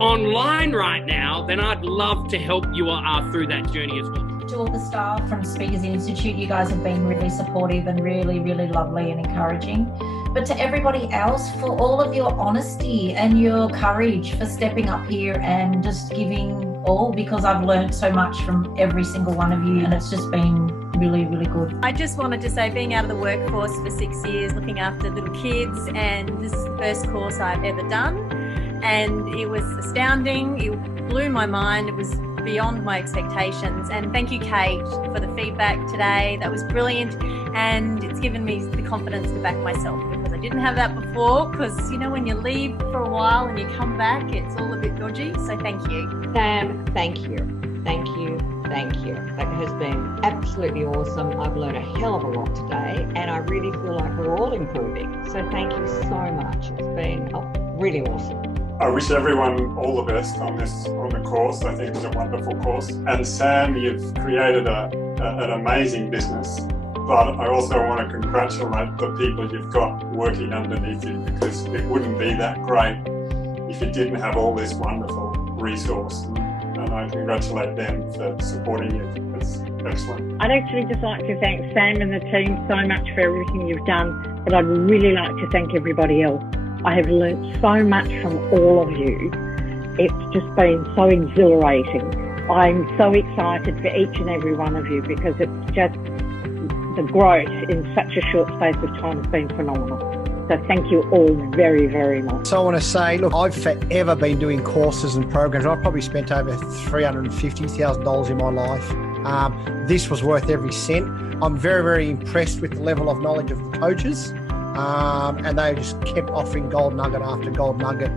online right now, then I'd love to help you through that journey as well. To all the staff from Speakers Institute, you guys have been really supportive and really, really lovely and encouraging. But to everybody else, for all of your honesty and your courage for stepping up here and just giving all, because I've learned so much from every single one of you, and it's just been really, really good. I just wanted to say, being out of the workforce for 6 years, looking after little kids, and this is the first course I've ever done, and it was astounding. It blew my mind. It was beyond my expectations. And thank you, Kate, for the feedback today. That was brilliant, and it's given me the confidence to back myself, because I didn't have that before. Because, you know, when you leave for a while and you come back, it's all a bit dodgy. So thank you. Sam, thank you. Thank you. Thank you. That has been absolutely awesome. I've learned a hell of a lot today, and I really feel like we're all improving. So thank you so much. It's been really awesome. I wish everyone all the best on the course. I think it's a wonderful course. And Sam, you've created an amazing business, but I also want to congratulate the people you've got working underneath you, because it wouldn't be that great if you didn't have all this wonderful resource. And I congratulate them for supporting you. It's excellent. I'd actually just like to thank Sam and the team so much for everything you've done, but I'd really like to thank everybody else. I have learnt so much from all of you. It's just been so exhilarating. I'm so excited for each and every one of you, because it's just the growth in such a short space of time has been phenomenal. So thank you all very, very much. So I want to say, look, I've forever been doing courses and programs. I've probably spent over $350,000 in my life. This was worth every cent. I'm very, very impressed with the level of knowledge of the coaches. And they just kept offering gold nugget after gold nugget.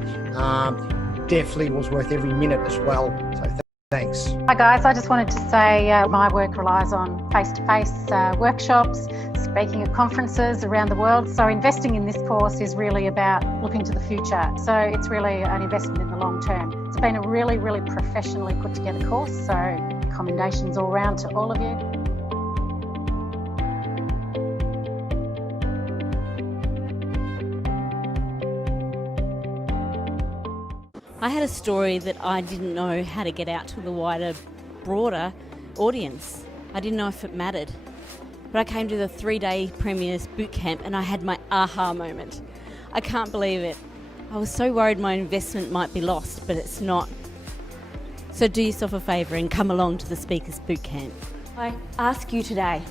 Definitely was worth every minute as well. So thanks. Hi guys, I just wanted to say my work relies on face-to-face workshops, speaking at conferences around the world. So investing in this course is really about looking to the future. So it's really an investment in the long term. It's been a really, really professionally put together course. So commendations all round to all of you. I had a story that I didn't know how to get out to the wider, broader audience. I didn't know if it mattered. But I came to the 3-day Premier's boot camp and I had my aha moment. I can't believe it. I was so worried my investment might be lost, but it's not. So do yourself a favour and come along to the Speakers Boot Camp. I ask you today,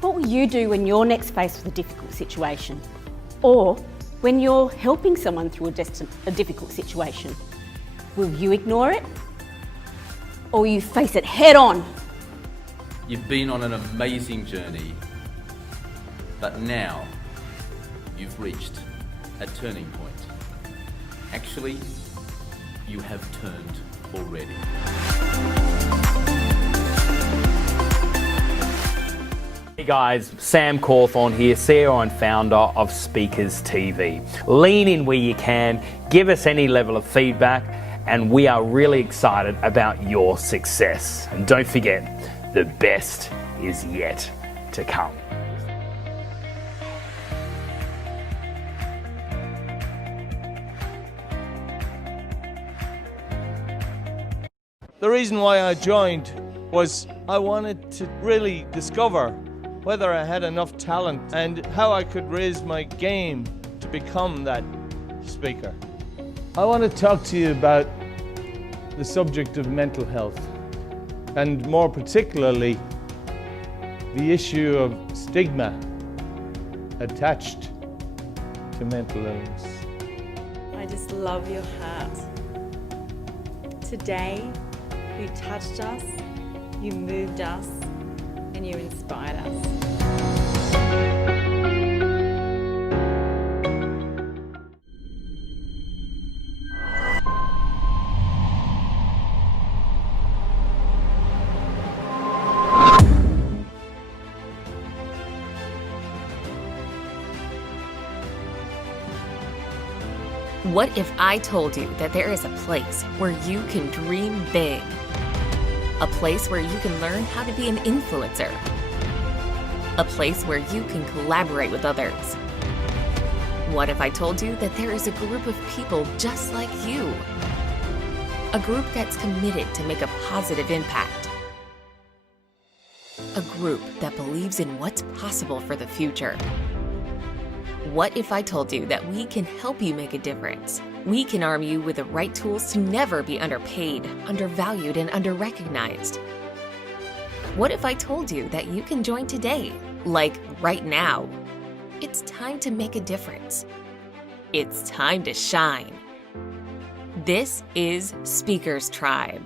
what will you do when you're next faced with a difficult situation? Or when you're helping someone through a difficult situation? Will you ignore it? Or will you face it head on? You've been on an amazing journey, but now you've reached a turning point. Actually, you have turned already. Hey guys, Sam Cawthorne here, CEO and founder of Speakers TV. Lean in where you can, give us any level of feedback, and we are really excited about your success. And don't forget, the best is yet to come. The reason why I joined was I wanted to really discover whether I had enough talent and how I could raise my game to become that speaker. I want to talk to you about the subject of mental health, and more particularly the issue of stigma attached to mental illness. I just love your heart. Today, you touched us, you moved us, and you inspired us. What if I told you that there is a place where you can dream big? A place where you can learn how to be an influencer. A place where you can collaborate with others. What if I told you that there is a group of people just like you A group that's committed to make a positive impact. A group that believes in what's possible for the future. What if I told you that we can help you make a difference? We can arm you with the right tools to never be underpaid, undervalued, and underrecognized. What if I told you that you can join today, like right now? It's time to make a difference. It's time to shine. This is Speakers Tribe.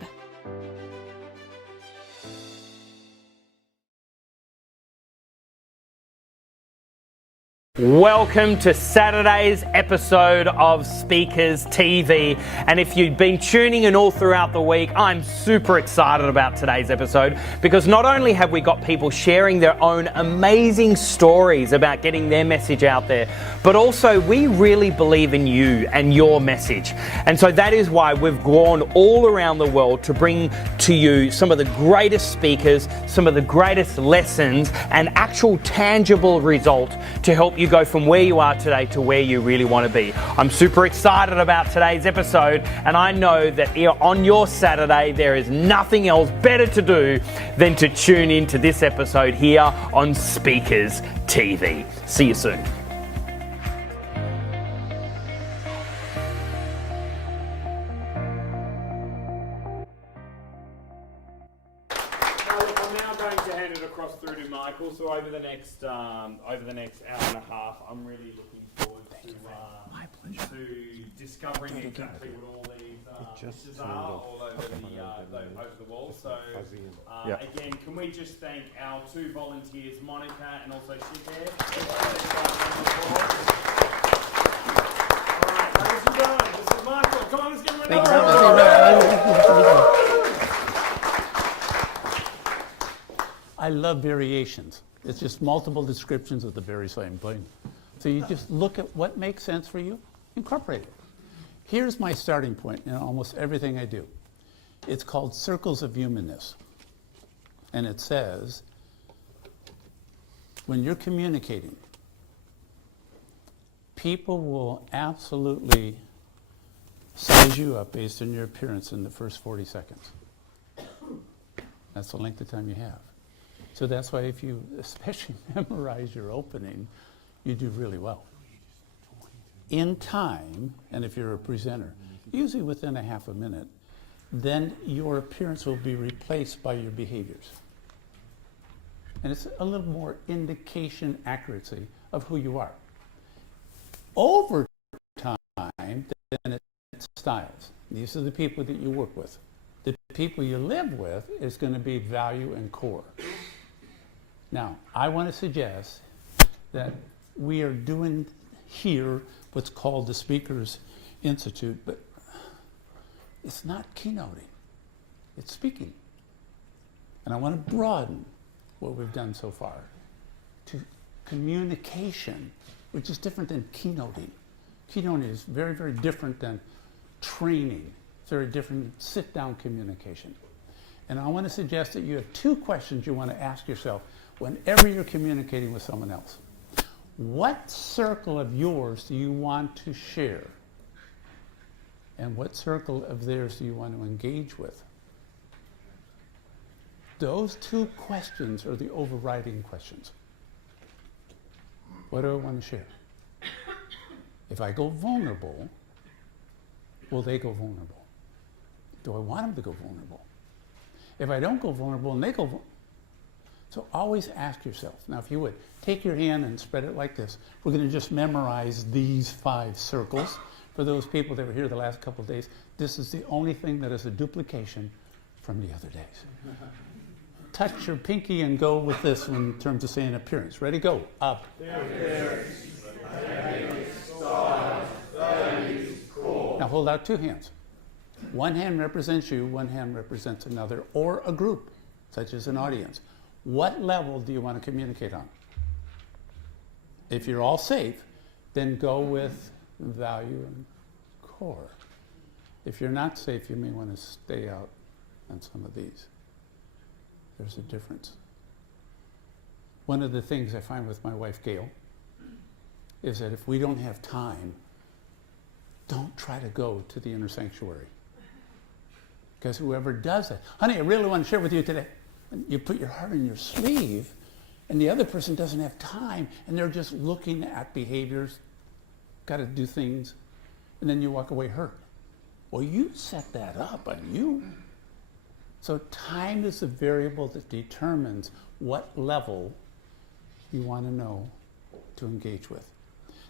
Welcome to Saturday's episode of Speakers TV. And if you've been tuning in all throughout the week, I'm super excited about today's episode because not only have we got people sharing their own amazing stories about getting their message out there, but also we really believe in you and your message. And so that is why we've gone all around the world to bring to you some of the greatest speakers, some of the greatest lessons, and actual tangible results to help you go from where you are today to where you really want to be. I'm super excited about today's episode, and I know that on your Saturday there is nothing else better to do than to tune in to this episode here on Speakers TV. See you soon. I'm now going to hand it across through to Michael. So over the next hour and a half, I'm really looking forward to discovering exactly what all these pictures are all over the wall. So again, can we just thank our two volunteers, Monica and also Shipper. All right, how's you going? This is Michael. Come on, let's get ready. I love variations. It's just multiple descriptions of the very same thing. So you just look at what makes sense for you, incorporate it. Here's my starting point in almost everything I do. It's called Circles of Humanness. And it says, when you're communicating, people will absolutely size you up based on your appearance in the first 40 seconds. That's the length of time you have. So that's why if you especially memorize your opening, you do really well. In time, and if you're a presenter, usually within a half a minute, then your appearance will be replaced by your behaviors. And it's a little more indication accuracy of who you are. Over time, then it's styles. These are the people that you work with. The people you live with is going to be value and core. Now, I want to suggest that we are doing here what's called the Speakers Institute, but it's not keynoting, it's speaking. And I want to broaden what we've done so far to communication, which is different than keynoting. Keynoting is very, very different than training. It's very different than sit-down communication. And I want to suggest that you have two questions you want to ask yourself whenever you're communicating with someone else. What circle of yours do you want to share? And what circle of theirs do you want to engage with? Those two questions are the overriding questions. What do I want to share? If I go vulnerable, will they go vulnerable? Do I want them to go vulnerable? If I don't go vulnerable and they go vulnerable, so always ask yourself. Now, if you would, take your hand and spread it like this. We're going to just memorize these 5 circles. For those people that were here the last couple of days, this is the only thing that is a duplication from the other days. Touch your pinky and go with this one in terms of saying appearance. Ready? Go. Up. Now hold out 2 hands. One hand represents you, one hand represents another, or a group, such as an audience. What level do you want to communicate on? If you're all safe, then go with value and core. If you're not safe, you may want to stay out on some of these. There's a difference. One of the things I find with my wife, Gail, is that if we don't have time, don't try to go to the inner sanctuary. Because whoever does it, honey, I really want to share with you today. And you put your heart on your sleeve, and the other person doesn't have time, and they're just looking at behaviors, got to do things, and then you walk away hurt. Well, you set that up on you. So time is the variable that determines what level you want to know to engage with.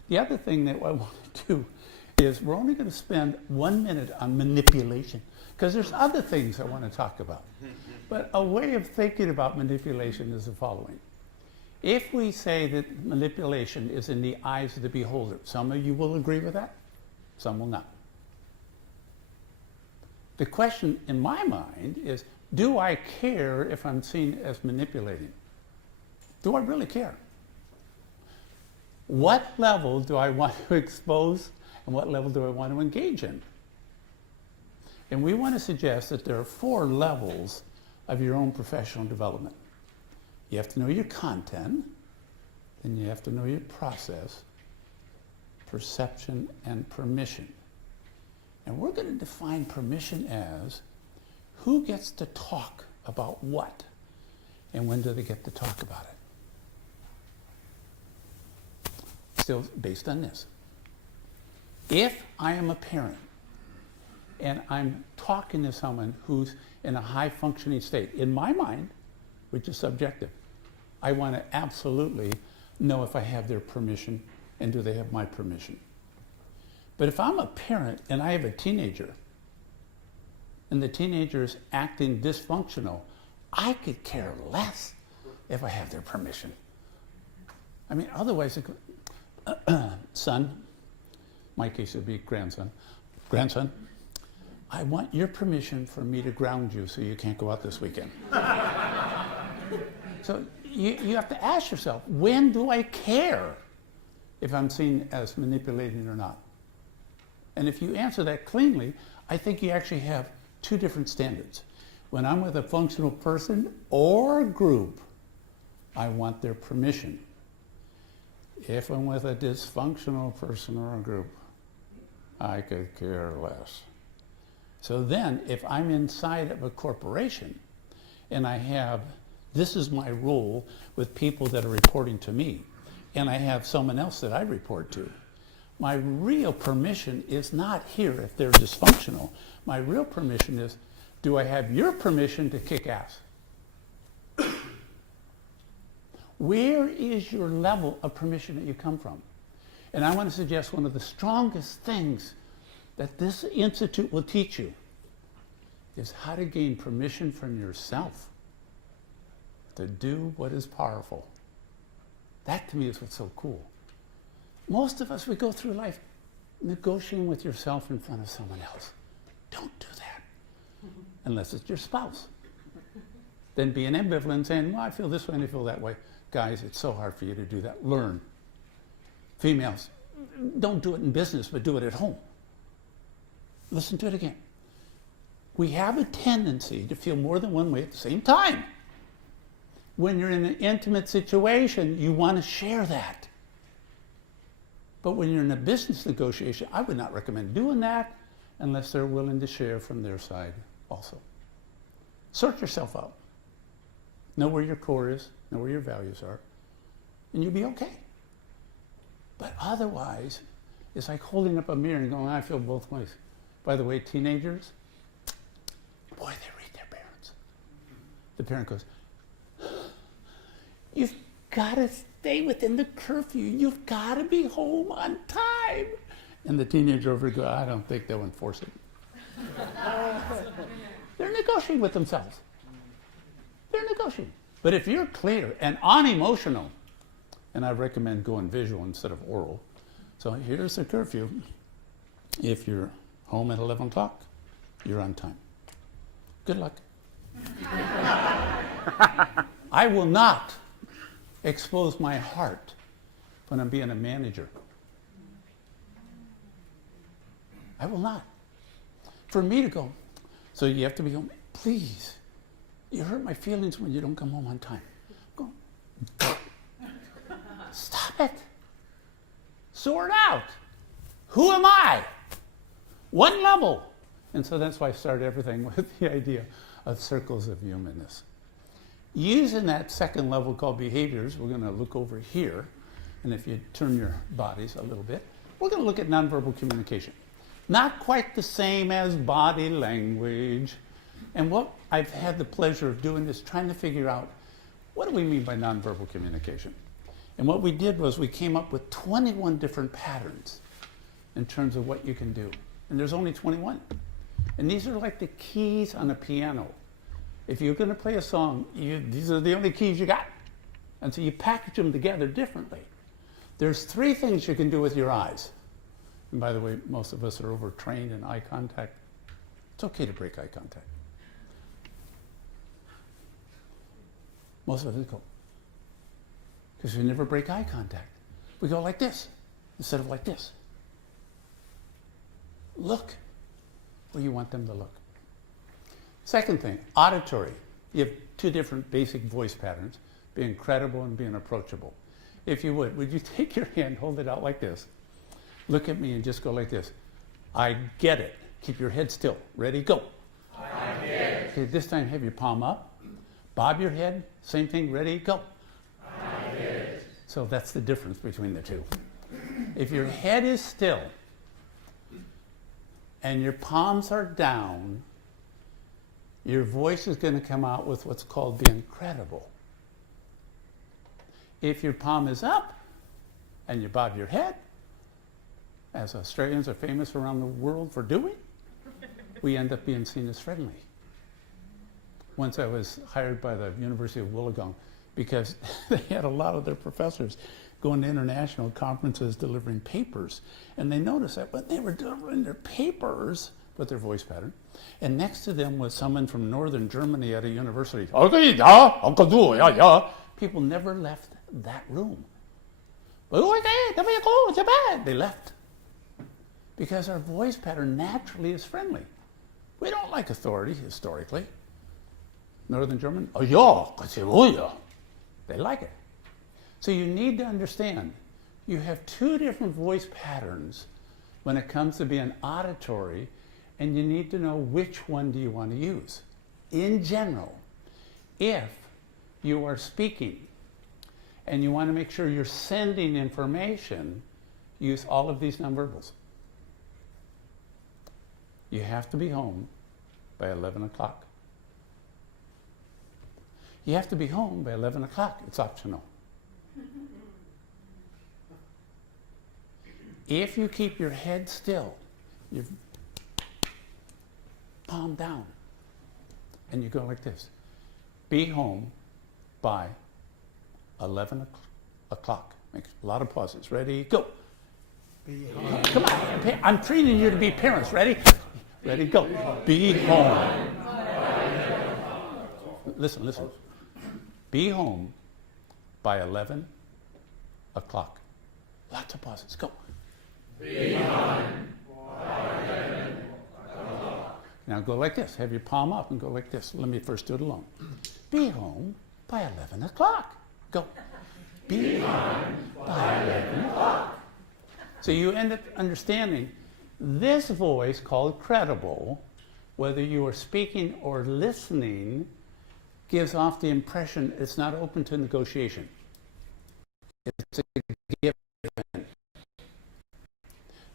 The other thing that I want to do is we're only going to spend 1 minute on manipulation, because there's other things I want to talk about. But a way of thinking about manipulation is the following. If we say that manipulation is in the eyes of the beholder, some of you will agree with that, some will not. The question in my mind is, do I care if I'm seen as manipulating? Do I really care? What level do I want to expose and what level do I want to engage in? And we want to suggest that there are 4 levels of your own professional development. You have to know your content, then you have to know your process, perception, and permission. And we're going to define permission as who gets to talk about what and when do they get to talk about it. Still based on this. If I am a parent and I'm talking to someone who's in a high functioning state, in my mind, which is subjective, I want to absolutely know if I have their permission and do they have my permission. But if I'm a parent and I have a teenager and the teenager is acting dysfunctional, I could care less if I have their permission. I mean, otherwise, son, my case would be grandson, I want your permission for me to ground you so you can't go out this weekend. So you have to ask yourself, when do I care if I'm seen as manipulating or not? And if you answer that cleanly, I think you actually have 2 different standards. When I'm with a functional person or a group, I want their permission. If I'm with a dysfunctional person or a group, I could care less. So then, if I'm inside of a corporation and I have, this is my role with people that are reporting to me, and I have someone else that I report to, my real permission is not here if they're dysfunctional. My real permission is, do I have your permission to kick ass? Where is your level of permission that you come from? And I want to suggest one of the strongest things that this institute will teach you is how to gain permission from yourself to do what is powerful. That to me is what's so cool. Most of us, we go through life negotiating with yourself in front of someone else. Don't do that unless it's your spouse. Then be an ambivalent saying, well, I feel this way and I feel that way. Guys, it's so hard for you to do that. Learn. Females, don't do it in business, but do it at home. Listen to it again. We have a tendency to feel more than one way at the same time. When you're in an intimate situation, you want to share that. But when you're in a business negotiation, I would not recommend doing that unless they're willing to share from their side also. Sort yourself out. Know where your core is, know where your values are, and you'll be okay. But otherwise, it's like holding up a mirror and going, I feel both ways. By the way, teenagers, boy, they read their parents. The parent goes, you've got to stay within the curfew. You've got to be home on time. And the teenager over goes, I don't think they'll enforce it. They're negotiating with themselves. They're negotiating. But if you're clear and unemotional, and I recommend going visual instead of oral. So here's the curfew. If you're home at 11 o'clock, you're on time. Good luck. I will not expose my heart when I'm being a manager. I will not. For me to go, so you have to be home, please, you hurt my feelings when you don't come home on time. Go. Stop it. Sort out. Who am I? What level? And so that's why I started everything with the idea of circles of humanness. Using that second level called behaviors, we're going to look over here. And if you turn your bodies a little bit, we're going to look at nonverbal communication. Not quite the same as body language. And what I've had the pleasure of doing is trying to figure out, what do we mean by nonverbal communication? And what we did was we came up with 21 different patterns in terms of what you can do. And there's only 21. And these are like the keys on a piano. If you're going to play a song, these are the only keys you got. And so you package them together differently. There's 3 things you can do with your eyes. And by the way, most of us are overtrained in eye contact. It's okay to break eye contact. Most of us go. Because we never break eye contact. We go like this instead of like this. Look where you want them to look. Second thing, auditory. You have 2 different basic voice patterns, being credible and being approachable. If you would you take your hand, hold it out like this, look at me and just go like this. I get it. Keep your head still. Ready, go. I get it. Okay, this time have your palm up. Bob your head. Same thing. Ready, go. I get it. So that's the difference between the 2. If your head is still and your palms are down, your voice is going to come out with what's called being credible. If your palm is up and you bob your head, as Australians are famous around the world for doing, we end up being seen as friendly. Once I was hired by the University of Wollongong because they had a lot of their professors going to international conferences delivering papers. And they noticed that when they were delivering their papers with their voice pattern, and next to them was someone from northern Germany at a university. People never left that room. They left. Because our voice pattern naturally is friendly. We don't like authority historically. Northern German, they like it. So you need to understand, you have 2 different voice patterns when it comes to being auditory, and you need to know which one do you want to use. In general, if you are speaking and you want to make sure you're sending information, use all of these nonverbals. You have to be home by 11 o'clock. You have to be home by 11 o'clock. It's optional. If you keep your head still, your palm down, and you go like this, be home by 11 o'clock. Make a lot of pauses. Ready, go. Come on, I'm training you to be parents. Ready? Ready, go. Be home. Listen. Be home by 11 o'clock. Lots of pauses. Go. Be home by 11 o'clock. Now go like this. Have your palm up and go like this. Let me first do it alone. Be home by 11 o'clock. Go. Be home by 11 o'clock. So you end up understanding this voice called credible, whether you are speaking or listening, gives off the impression it's not open to negotiation. It's a given.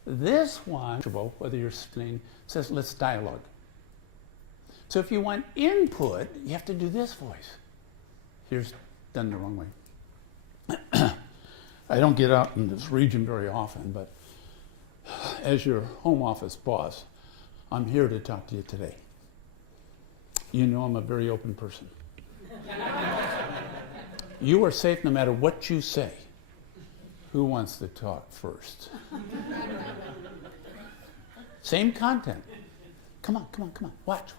This one, whether you're listening, says let's dialogue. So if you want input, you have to do this voice. Here's done the wrong way. I don't get out in this region very often, but as your home office boss, I'm here to talk to you today. You know I'm a very open person. You are safe no matter what you say. Who wants to talk first? Same content. Come on. Watch.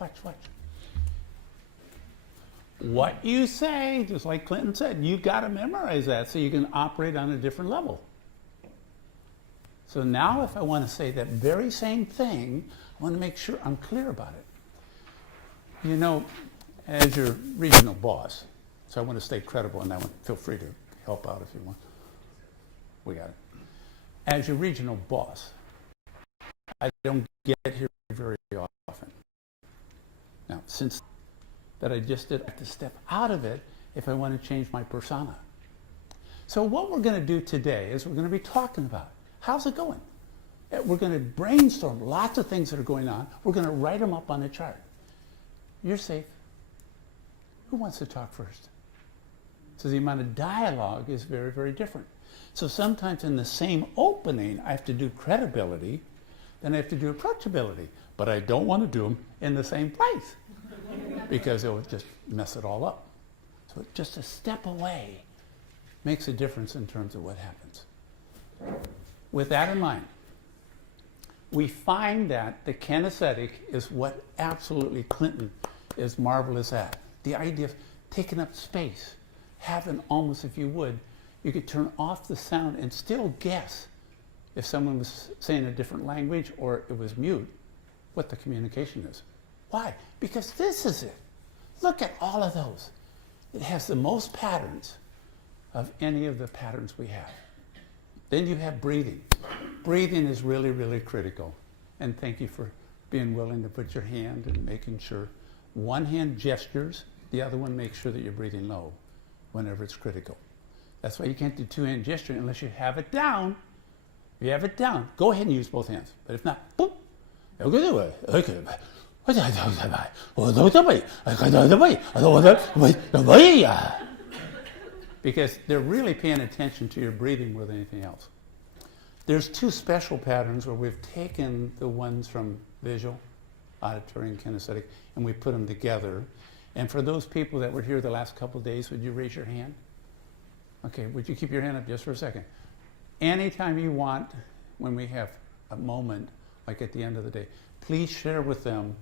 What you say, just like Clinton said, you got to memorize that so you can operate on a different level. So now if I want to say that very same thing, I want to make sure I'm clear about it. You know, as your regional boss, so I want to stay credible on that one. Feel free to help out if you want. We got it. As your regional boss, I don't get here very often. Now, since that I just did, I have to step out of it if I want to change my persona. So what we're going to do today is we're going to be talking about how's it going. We're going to brainstorm lots of things that are going on. We're going to write them up on a chart. You're safe. Who wants to talk first? So the amount of dialogue is very, very different. So sometimes in the same opening, I have to do credibility, then I have to do approachability. But I don't want to do them in the same place because it will just mess it all up. So just a step away makes a difference in terms of what happens. With that in mind, we find that the kinesthetic is what absolutely Clinton is marvelous at. The idea of taking up space, having almost, if you would, you could turn off the sound and still guess if someone was saying a different language or it was mute, what the communication is. Why? Because this is it. Look at all of those. It has the most patterns of any of the patterns we have. Then you have breathing. Breathing is really, really critical. And thank you for being willing to put your hand and making sure one hand gestures, the other one makes sure that you're breathing low whenever it's critical. That's why you can't do two-hand gesturing unless you have it down. If you have it down, go ahead and use both hands. But if not, boop. Because they're really paying attention to your breathing more than anything else. There's two special patterns where we've taken the ones from visual, auditory, and kinesthetic, and we put them together. And for those people that were here the last couple of days, would you raise your hand? Okay, would you keep your hand up just for a second? Anytime you want, when we have a moment, like at the end of the day, please share with them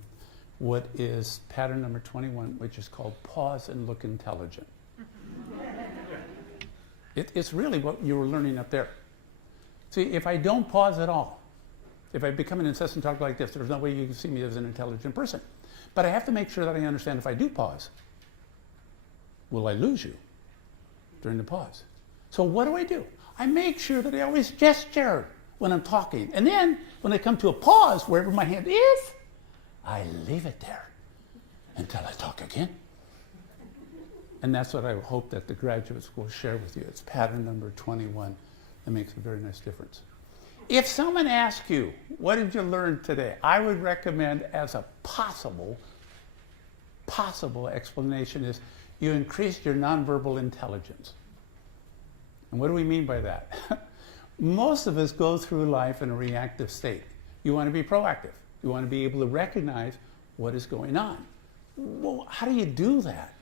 what is pattern number 21, which is called pause and look intelligent. It's really what you were learning up there. See, if I don't pause at all, if I become an incessant talker like this, there's no way you can see me as an intelligent person. But I have to make sure that I understand if I do pause, will I lose you during the pause? So what do? I make sure that I always gesture when I'm talking. And then when I come to a pause, wherever my hand is, I leave it there until I talk again. And that's what I hope that the graduates will share with you. It's pattern number 21 that makes a very nice difference. If someone asks you, what did you learn today? I would recommend as a possible explanation is you increased your nonverbal intelligence. And what do we mean by that? Most of us go through life in a reactive state. You want to be proactive. You want to be able to recognize what is going on. Well, how do you do that?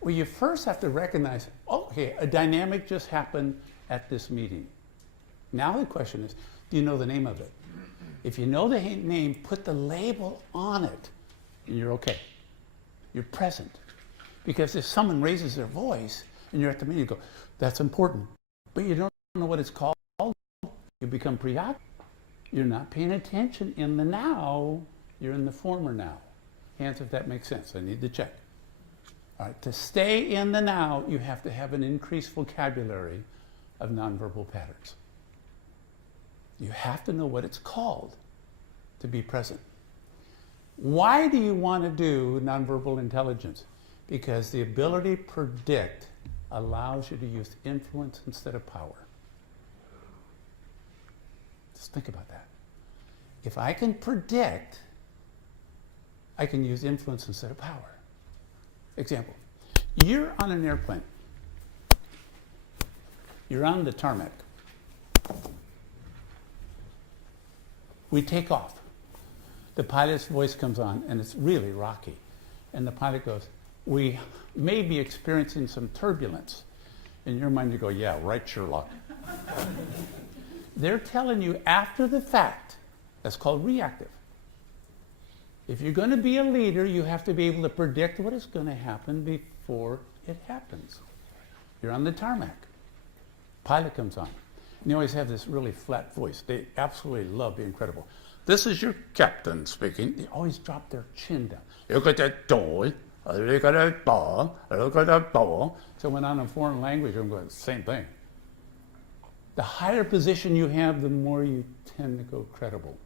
Well, you first have to recognize, okay, a dynamic just happened at this meeting. Now the question is, do you know the name of it? If you know the name, put the label on it, and you're okay. You're present. Because if someone raises their voice, and you're at the meeting, you go, that's important. But you don't know what it's called, you become preoccupied. You're not paying attention in the now, you're in the former now. Hands if that makes sense, I need to check. All right, to stay in the now, you have to have an increased vocabulary of nonverbal patterns. You have to know what it's called to be present. Why do you want to do nonverbal intelligence? Because the ability to predict allows you to use influence instead of power. Just think about that. If I can predict, I can use influence instead of power. Example, you're on an airplane. You're on the tarmac. We take off. The pilot's voice comes on, and it's really rocky. And the pilot goes, we may be experiencing some turbulence. In your mind, you go, yeah, right, Sherlock. They're telling you after the fact. That's called reactive. If you're going to be a leader, you have to be able to predict what is going to happen before it happens. You're on the tarmac. Pilot comes on. And they always have this really flat voice. They absolutely love being credible. This is your captain speaking. They always drop their chin down. Look at that door. Look at that door. Look at that door. So when I'm in a foreign language, I'm going, same thing. The higher position you have, the more you tend to go credible.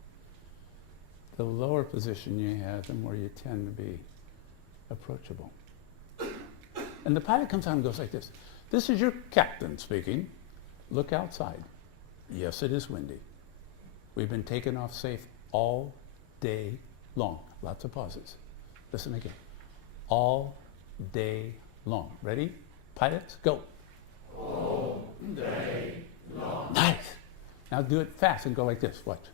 the lower position you have, the more you tend to be approachable. And the pilot comes on and goes like this. This is your captain speaking. Look outside. Yes, it is windy. We've been taking off safe all day long. Lots of pauses. Listen again. All day long. Ready? Pilots, go. All day long. Nice. Now do it fast and go like this. Watch.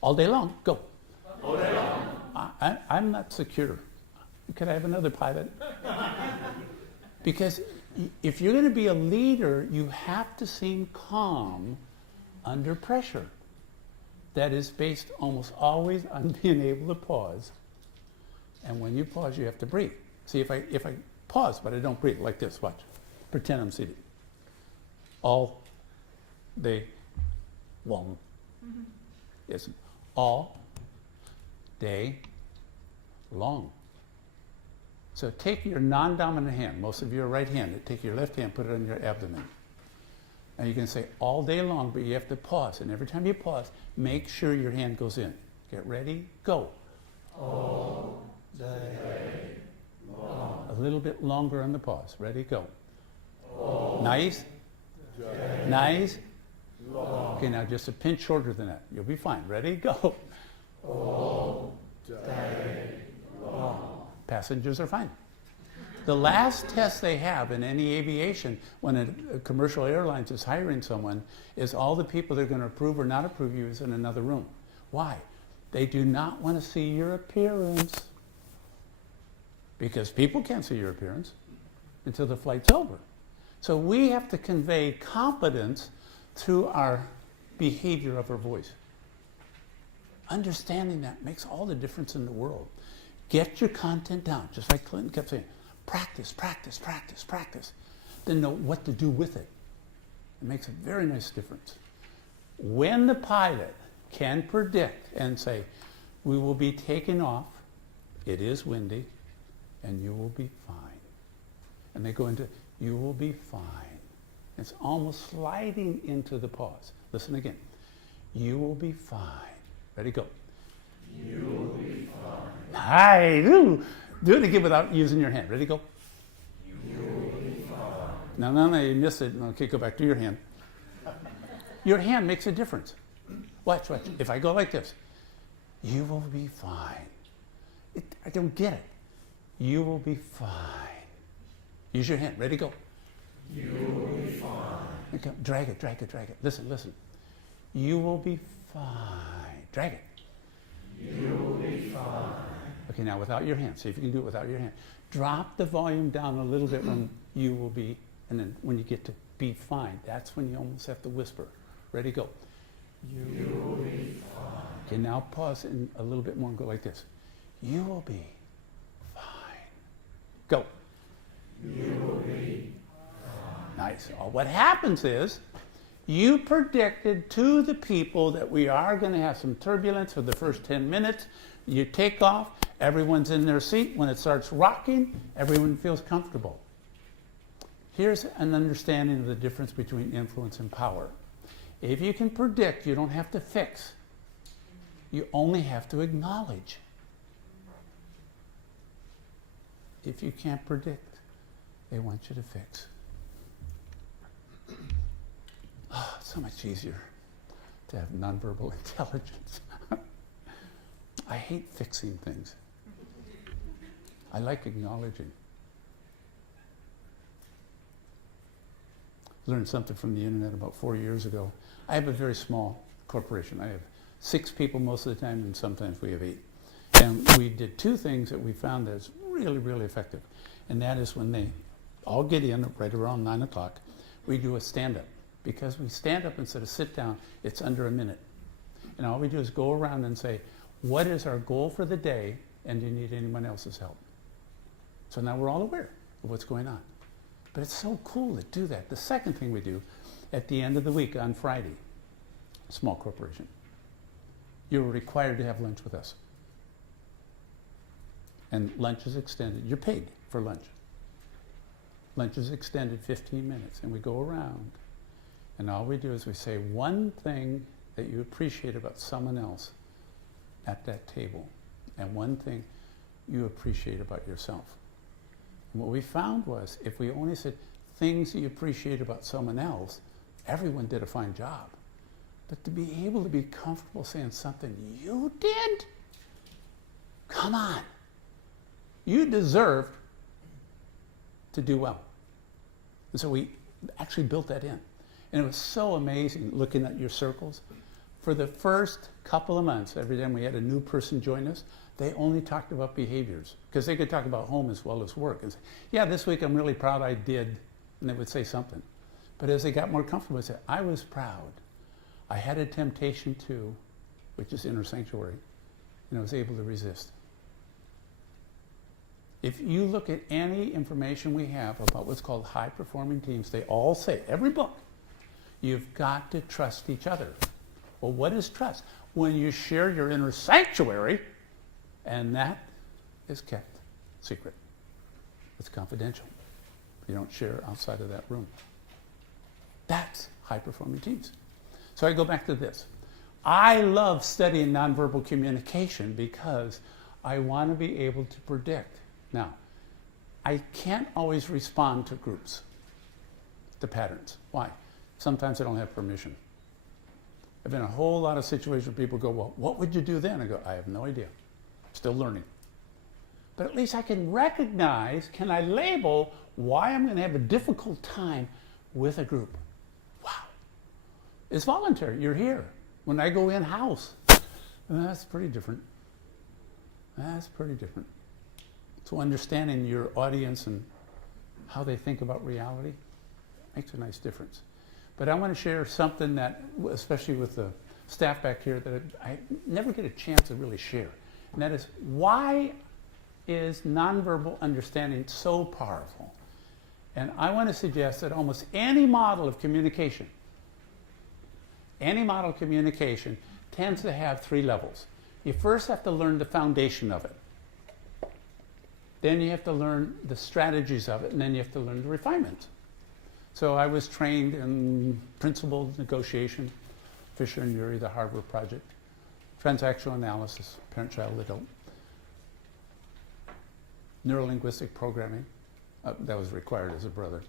All day long. Go. All day long. I'm not secure. Could I have another pilot? Because if you're going to be a leader, you have to seem calm under pressure. That is based almost always on being able to pause. And when you pause, you have to breathe. See, if I pause, but I don't breathe, like this, watch. Pretend I'm seated. All day long. Yes, all day long. So take your non-dominant hand, most of you are right-handed, take your left hand, put it on your abdomen. And you can say all day long, but you have to pause. And every time you pause, make sure your hand goes in. Get ready, go. All day long. A little bit longer on the pause. Ready, go. All nice. day nice. long. Okay, now just a pinch shorter than that. You'll be fine. Ready, go. All day long. Passengers are fine. The last test they have in any aviation when a commercial airlines is hiring someone is all the people they're going to approve or not approve you is in another room. Why? They do not want to see your appearance. Because people can't see your appearance until the flight's over. So we have to convey competence through our behavior of our voice. Understanding that makes all the difference in the world. Get your content down, just like Clinton kept saying. Practice, practice, practice, practice. Then know what to do with it. It makes a very nice difference. When the pilot can predict and say, we will be taking off, it is windy, and you will be fine. And they go into, you will be fine. It's almost sliding into the pause. Listen again. You will be fine. Ready, go. You will be fine. Hi, do it again without using your hand. Ready, go. You will be fine. No, you missed it. Okay, go back to your hand. Your hand makes a difference. Watch. If I go like this, you will be fine. I don't get it. You will be fine. Use your hand. Ready, go. You will be fine. Okay, drag it. Listen. You will be fine. Drag it. You will be fine. Okay, now without your hand. See if you can do it without your hand. Drop the volume down a little bit when you will be, and then when you get to be fine, that's when you almost have to whisper. Ready, go. You will be fine. Okay, now pause in a little bit more and go like this. You will be fine. Go. You will be fine. Nice. What happens is, you predicted to the people that we are going to have some turbulence for the first 10 minutes. You take off, everyone's in their seat. When it starts rocking, everyone feels comfortable. Here's an understanding of the difference between influence and power. If you can predict, you don't have to fix. You only have to acknowledge. If you can't predict, they want you to fix. Oh, it's so much easier to have nonverbal intelligence. I hate fixing things. I like acknowledging. Learned something from the internet about 4 years ago. I have a very small corporation. I have 6 people most of the time, and sometimes we have 8. And we did 2 things that we found that's really, really effective. And that is when they all get in right around 9 o'clock, we do a stand-up. Because we stand up instead of sit down, it's under a minute. And all we do is go around and say, what is our goal for the day, and do you need anyone else's help? So now we're all aware of what's going on. But it's so cool to do that. The second thing we do, at the end of the week on Friday, small corporation, you're required to have lunch with us. And lunch is extended. You're paid for lunch. Lunch is extended 15 minutes, and we go around. And all we do is we say one thing that you appreciate about someone else at that table and one thing you appreciate about yourself. And what we found was if we only said things you appreciate about someone else, everyone did a fine job. But to be able to be comfortable saying something you did, come on. You deserved to do well. And so we actually built that in. And it was so amazing looking at your circles. For the first couple of months, every time we had a new person join us, they only talked about behaviors because they could talk about home as well as work and say, yeah, this week I'm really proud I did, and they would say something. But as they got more comfortable, they said, I was proud. I had a temptation too, which is inner sanctuary, and I was able to resist. If you look at any information we have about what's called high-performing teams, they all say, every book, you've got to trust each other. Well, what is trust? When you share your inner sanctuary, and that is kept secret. It's confidential. You don't share outside of that room. That's high-performing teams. So I go back to this. I love studying nonverbal communication because I want to be able to predict. Now, I can't always respond to groups, to patterns. Why? Sometimes I don't have permission. I've been in a whole lot of situations where people go, well, what would you do then? I go, I have no idea. Still learning. But at least I can recognize, can I label why I'm going to have a difficult time with a group? Wow. It's voluntary. You're here. When I go in-house, that's pretty different. That's pretty different. So understanding your audience and how they think about reality makes a nice difference. But I want to share something that, especially with the staff back here, that I never get a chance to really share. And that is, why is nonverbal understanding so powerful? And I want to suggest that almost any model of communication tends to have 3 levels. You first have to learn the foundation of it. Then you have to learn the strategies of it, and then you have to learn the refinements. So I was trained in principled negotiation, Fisher and Urey, the Harvard Project, transactional analysis, parent-child adult, neurolinguistic programming. That was required as a brother.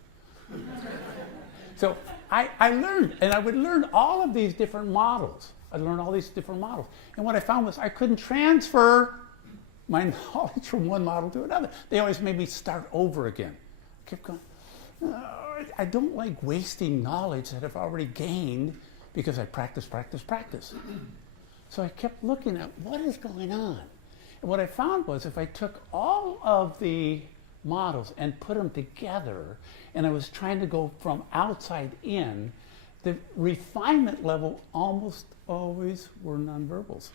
So I learned, and I would learn all of these different models. I'd learn all these different models. And what I found was I couldn't transfer my knowledge from one model to another. They always made me start over again. I kept going, I don't like wasting knowledge that I've already gained because I practice. So I kept looking at what is going on. And what I found was if I took all of the models and put them together, and I was trying to go from outside in, the refinement level almost always were nonverbals.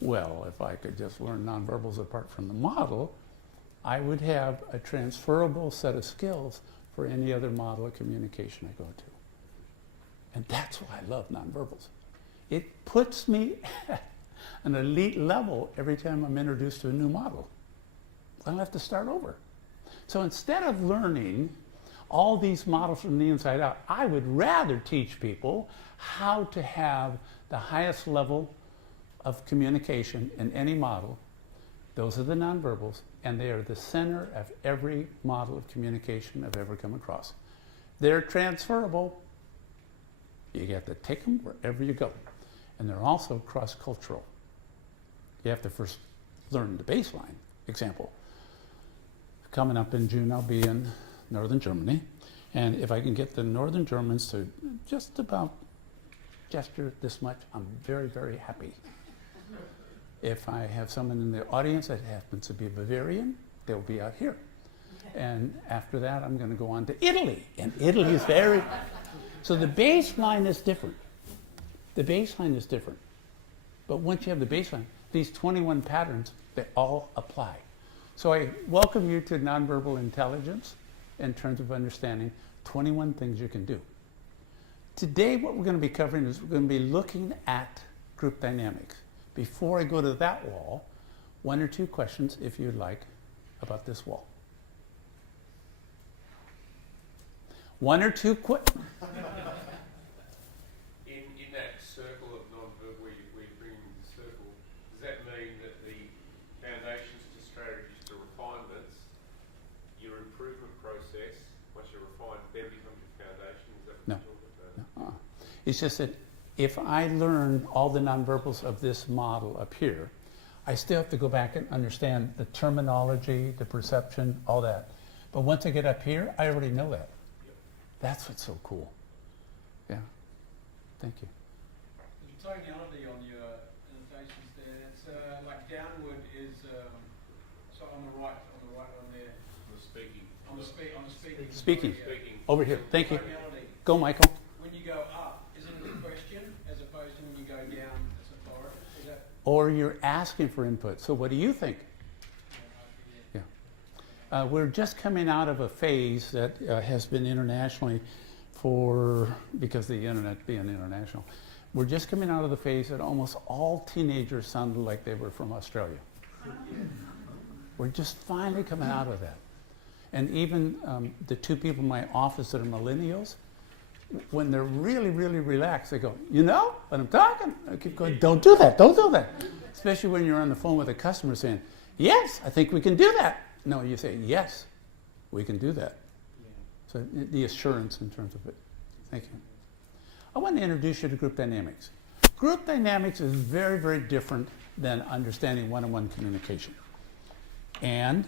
Well, if I could just learn nonverbals apart from the model, I would have a transferable set of skills for any other model of communication I go to. And that's why I love nonverbals. It puts me at an elite level every time I'm introduced to a new model. I don't have to start over. So instead of learning all these models from the inside out, I would rather teach people how to have the highest level of communication in any model. Those are the nonverbals, and they are the center of every model of communication I've ever come across. They're transferable. You get to take them wherever you go. And they're also cross-cultural. You have to first learn the baseline. Example, coming up in June, I'll be in northern Germany. And if I can get the northern Germans to just about gesture this much, I'm very, very happy. If I have someone in the audience that happens to be Bavarian, they'll be out here. And after that, I'm going to go on to Italy. And Italy is very... So the baseline is different. The baseline is different. But once you have the baseline, these 21 patterns, they all apply. So I welcome you to nonverbal intelligence in terms of understanding 21 things you can do. Today, what we're going to be covering is we're going to be looking at group dynamics. Before I go to that wall, 1 or 2 questions, if you'd like, about this wall. 1 or 2 questions. In that circle of nonverbal, where you bring in the circle, It's just that if I learn all the nonverbals of this model up here, I still have to go back and understand the terminology, the perception, all that. But once I get up here, I already know that. That's what's so cool. Yeah. Thank you. The tonality on your annotations there, it's like downward is, so on the right one there. The speaking. On the speaking. Speaking. Speaking. Over here. Thank you. Tonality. Go, Michael. When you go up, isn't it a question as opposed to when you go down as authority? Is that? Or you're asking for input. So what do you think? Yeah. We're just coming out of a phase that has been internationally because the internet being international, we're just coming out of the phase that almost all teenagers sounded like they were from Australia. We're just finally coming out of that. And even the two people in my office that are millennials, when they're really, really relaxed, they go, you know, when I'm talking, I keep going, don't do that, don't do that. Especially when you're on the phone with a customer saying, yes, I think we can do that. No, you say, yes, we can do that. So the assurance in terms of it. Thank you. I want to introduce you to group dynamics. Group dynamics is very, very different than understanding one-on-one communication. And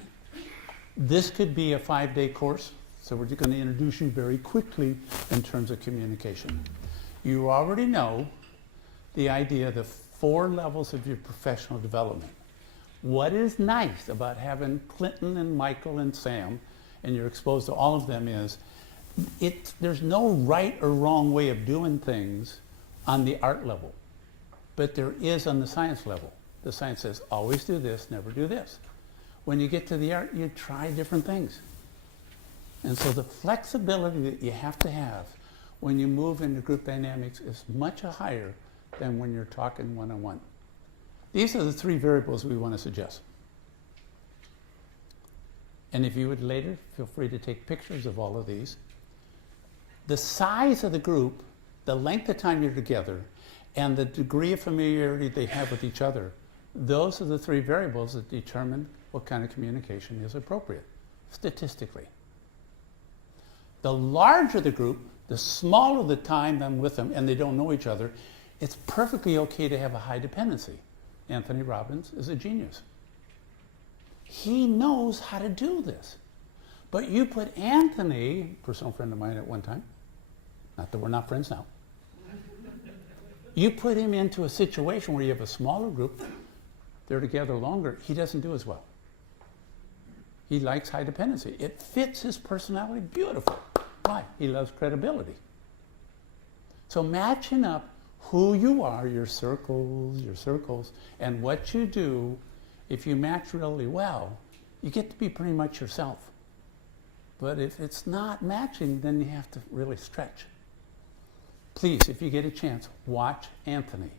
this could be a 5-day course, so we're just going to introduce you very quickly in terms of communication. You already know the idea of the 4 levels of your professional development. What is nice about having Clinton and Michael and Sam, and you're exposed to all of them, is there's no right or wrong way of doing things on the art level, but there is on the science level. The science says, always do this, never do this. When you get to the art, you try different things. And so the flexibility that you have to have when you move into group dynamics is much higher than when you're talking one-on-one. These are the 3 variables we want to suggest. And if you would later, feel free to take pictures of all of these. The size of the group, the length of time you're together, and the degree of familiarity they have with each other, those are the 3 variables that determine what kind of communication is appropriate, statistically. The larger the group, the smaller the time I'm with them and they don't know each other, it's perfectly okay to have a high dependency. Anthony Robbins is a genius. He knows how to do this. But you put Anthony, personal friend of mine at one time, not that we're not friends now, you put him into a situation where you have a smaller group, they're together longer, he doesn't do as well. He likes high dependency. It fits his personality beautiful. Why? He loves credibility. So matching up who you are, your circles, and what you do, if you match really well, you get to be pretty much yourself. But if it's not matching, then you have to really stretch. Please, if you get a chance, watch Anthony.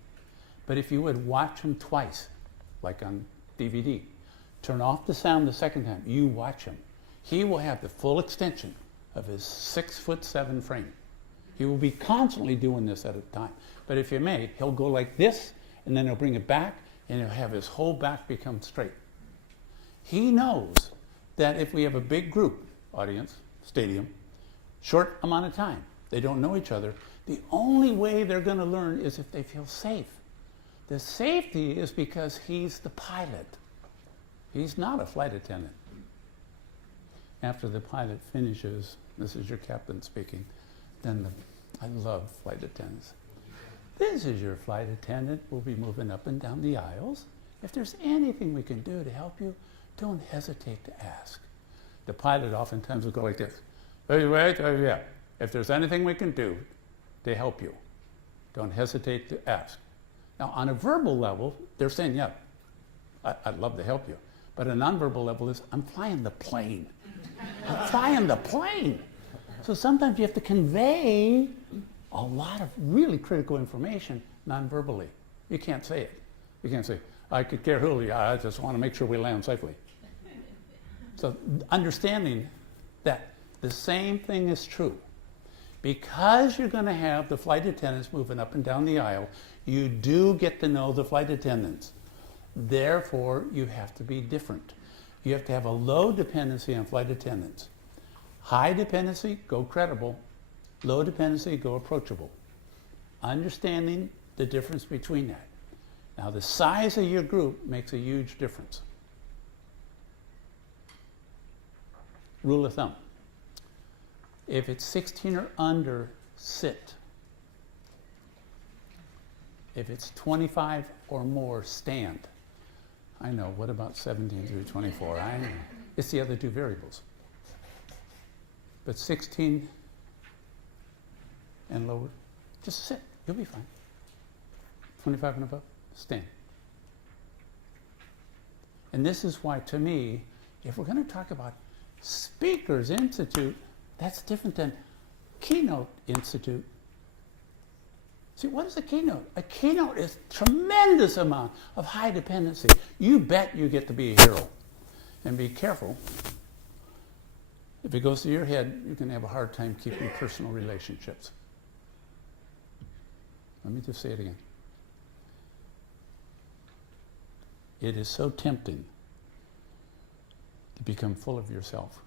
But if you would, watch him twice, like on DVD. Turn off the sound the second time. You watch him. He will have the full extension of his 6'7" frame. He will be constantly doing this at a time. But if you may, he'll go like this, and then he'll bring it back, and he'll have his whole back become straight. He knows that if we have a big group, audience, stadium, short amount of time, they don't know each other, the only way they're going to learn is if they feel safe. The safety is because he's the pilot. He's not a flight attendant. After the pilot finishes, this is your captain speaking, then I love flight attendants. This is your flight attendant. We'll be moving up and down the aisles. If there's anything we can do to help you, don't hesitate to ask. The pilot oftentimes will go like this. Wait, yeah. If there's anything we can do to help you, don't hesitate to ask. Now, on a verbal level, they're saying, yeah, I'd love to help you. But a nonverbal level is, I'm flying the plane. I'm flying the plane. So sometimes you have to convey a lot of really critical information non-verbally. You can't say it. You can't say, I could care who, I just want to make sure we land safely. So understanding that the same thing is true. Because you're going to have the flight attendants moving up and down the aisle, you do get to know the flight attendants. Therefore, you have to be different. You have to have a low dependency on flight attendants. High dependency, go credible. Low dependency, go approachable. understanding the difference between that. Now, the size of your group makes a huge difference. Rule of thumb. If it's 16 or under, sit. If it's 25 or more, stand. I know, what about 17 through 24? I know. It's the other two variables. But 16 and lower, just sit. You'll be fine. 25 and above, stand. And this is why, to me, if we're going to talk about Speakers Institute, that's different than Keynote Institute. See, what is a keynote? A keynote is a tremendous amount of high dependency. You bet you get to be a hero. And be careful. If it goes to your head, you can have a hard time keeping personal relationships. Let me just say it again. It is so tempting to become full of yourself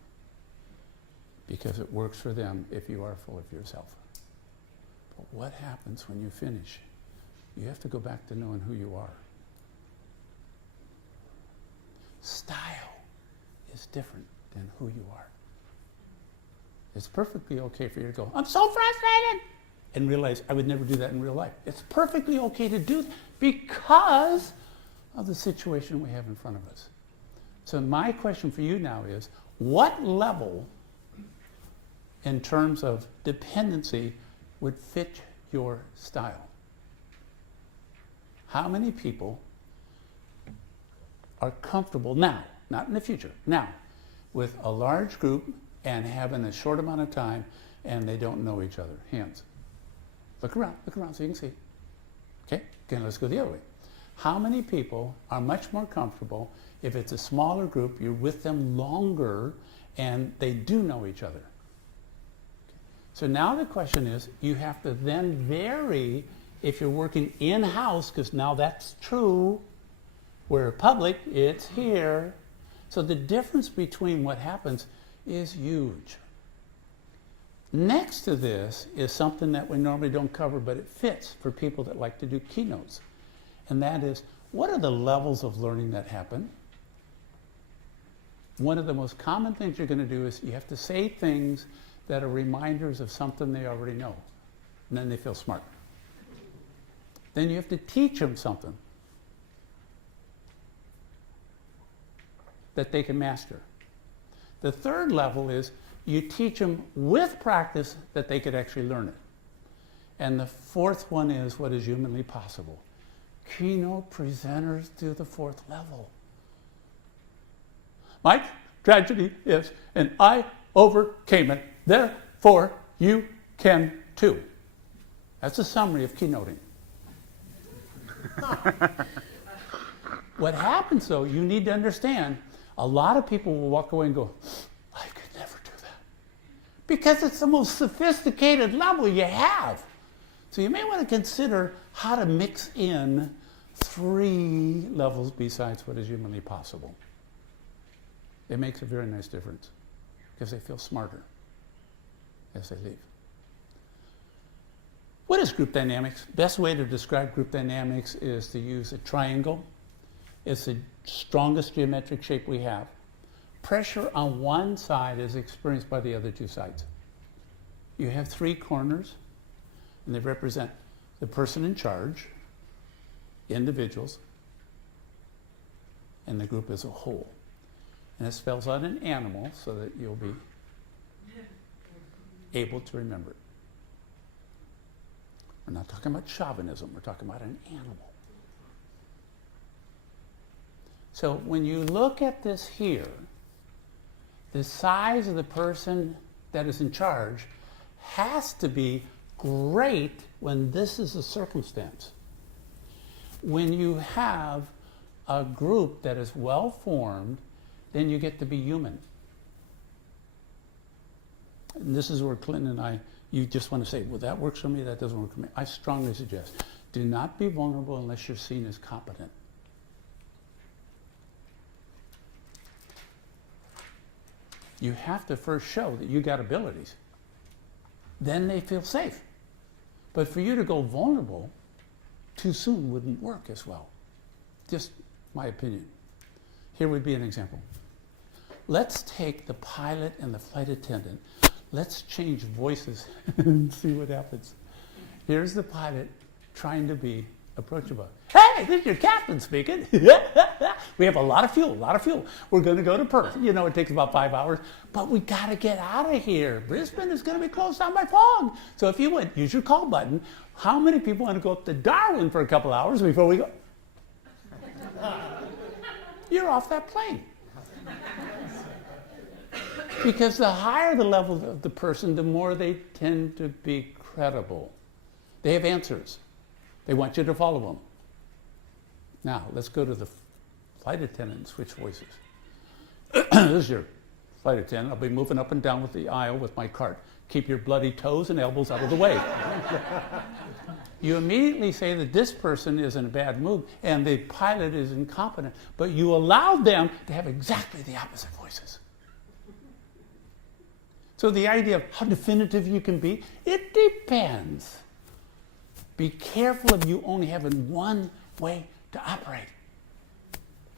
because it works for them if you are full of yourself. But what happens when you finish? You have to go back to knowing who you are. Style is different than who you are. It's perfectly okay for you to go, I'm so frustrated, and realize I would never do that in real life. It's perfectly okay to do that because of the situation we have in front of us. So my question for you now is, what level in terms of dependency would fit your style? How many people are comfortable now, not in the future, now, with a large group and having a short amount of time and they don't know each other? Hands. Look around so you can see. Okay, let's go the other way. How many people are much more comfortable if it's a smaller group, you're with them longer, and they do know each other? So now the question is, you have to then vary if you're working in-house, because now that's true. Where public, it's here. So the difference between what happens is huge. Next to this is something that we normally don't cover, but it fits for people that like to do keynotes. And that is, what are the levels of learning that happen? One of the most common things you're going to do is you have to say things that are reminders of something they already know. And then they feel smart. Then you have to teach them something that they can master. The third level is you teach them with practice that they could actually learn it. And the fourth one is what is humanly possible. Keynote presenters do the fourth level. My tragedy is, and I overcame it, therefore you can too. That's a summary of keynoting. What happens though, you need to understand, a lot of people will walk away and go, I could never do that. Because it's the most sophisticated level you have. So you may want to consider how to mix in 3 levels besides what is humanly possible. It makes a very nice difference because they feel smarter as they leave. What is group dynamics? Best way to describe group dynamics is to use a triangle. It's the strongest geometric shape we have. Pressure on one side is experienced by the other 2 sides. You have 3 corners, and they represent the person in charge, individuals, and the group as a whole. And it spells out an animal so that you'll be able to remember it. We're not talking about chauvinism, we're talking about an animal. So when you look at this here, the size of the person that is in charge has to be great when this is a circumstance. When you have a group that is well formed, then you get to be human. And this is where Clinton and I, you just want to say, well, that works for me, that doesn't work for me. I strongly suggest, do not be vulnerable unless you're seen as competent. You have to first show that you got abilities. Then they feel safe. But for you to go vulnerable too soon wouldn't work as well. Just my opinion. Here would be an example. Let's take the pilot and the flight attendant. Let's change voices and see what happens. Here's the pilot trying to be approachable. Hey, this is your captain speaking. We have a lot of fuel. We're going to go to Perth. You know, it takes about 5 hours, but we got to get out of here. Brisbane is going to be closed down by fog. So if you would, use your call button. How many people want to go up to Darwin for a couple hours before we go? You're off that plane. Because the higher the level of the person, the more they tend to be credible. They have answers. They want you to follow them. Now, let's go to the flight attendant and switch voices. This is your flight attendant. I'll be moving up and down with the aisle with my cart. Keep your bloody toes and elbows out of the way. You immediately say that this person is in a bad mood and the pilot is incompetent, but you allowed them to have exactly the opposite voices. So the idea of how definitive you can be, it depends. Be careful of you only having one way to operate.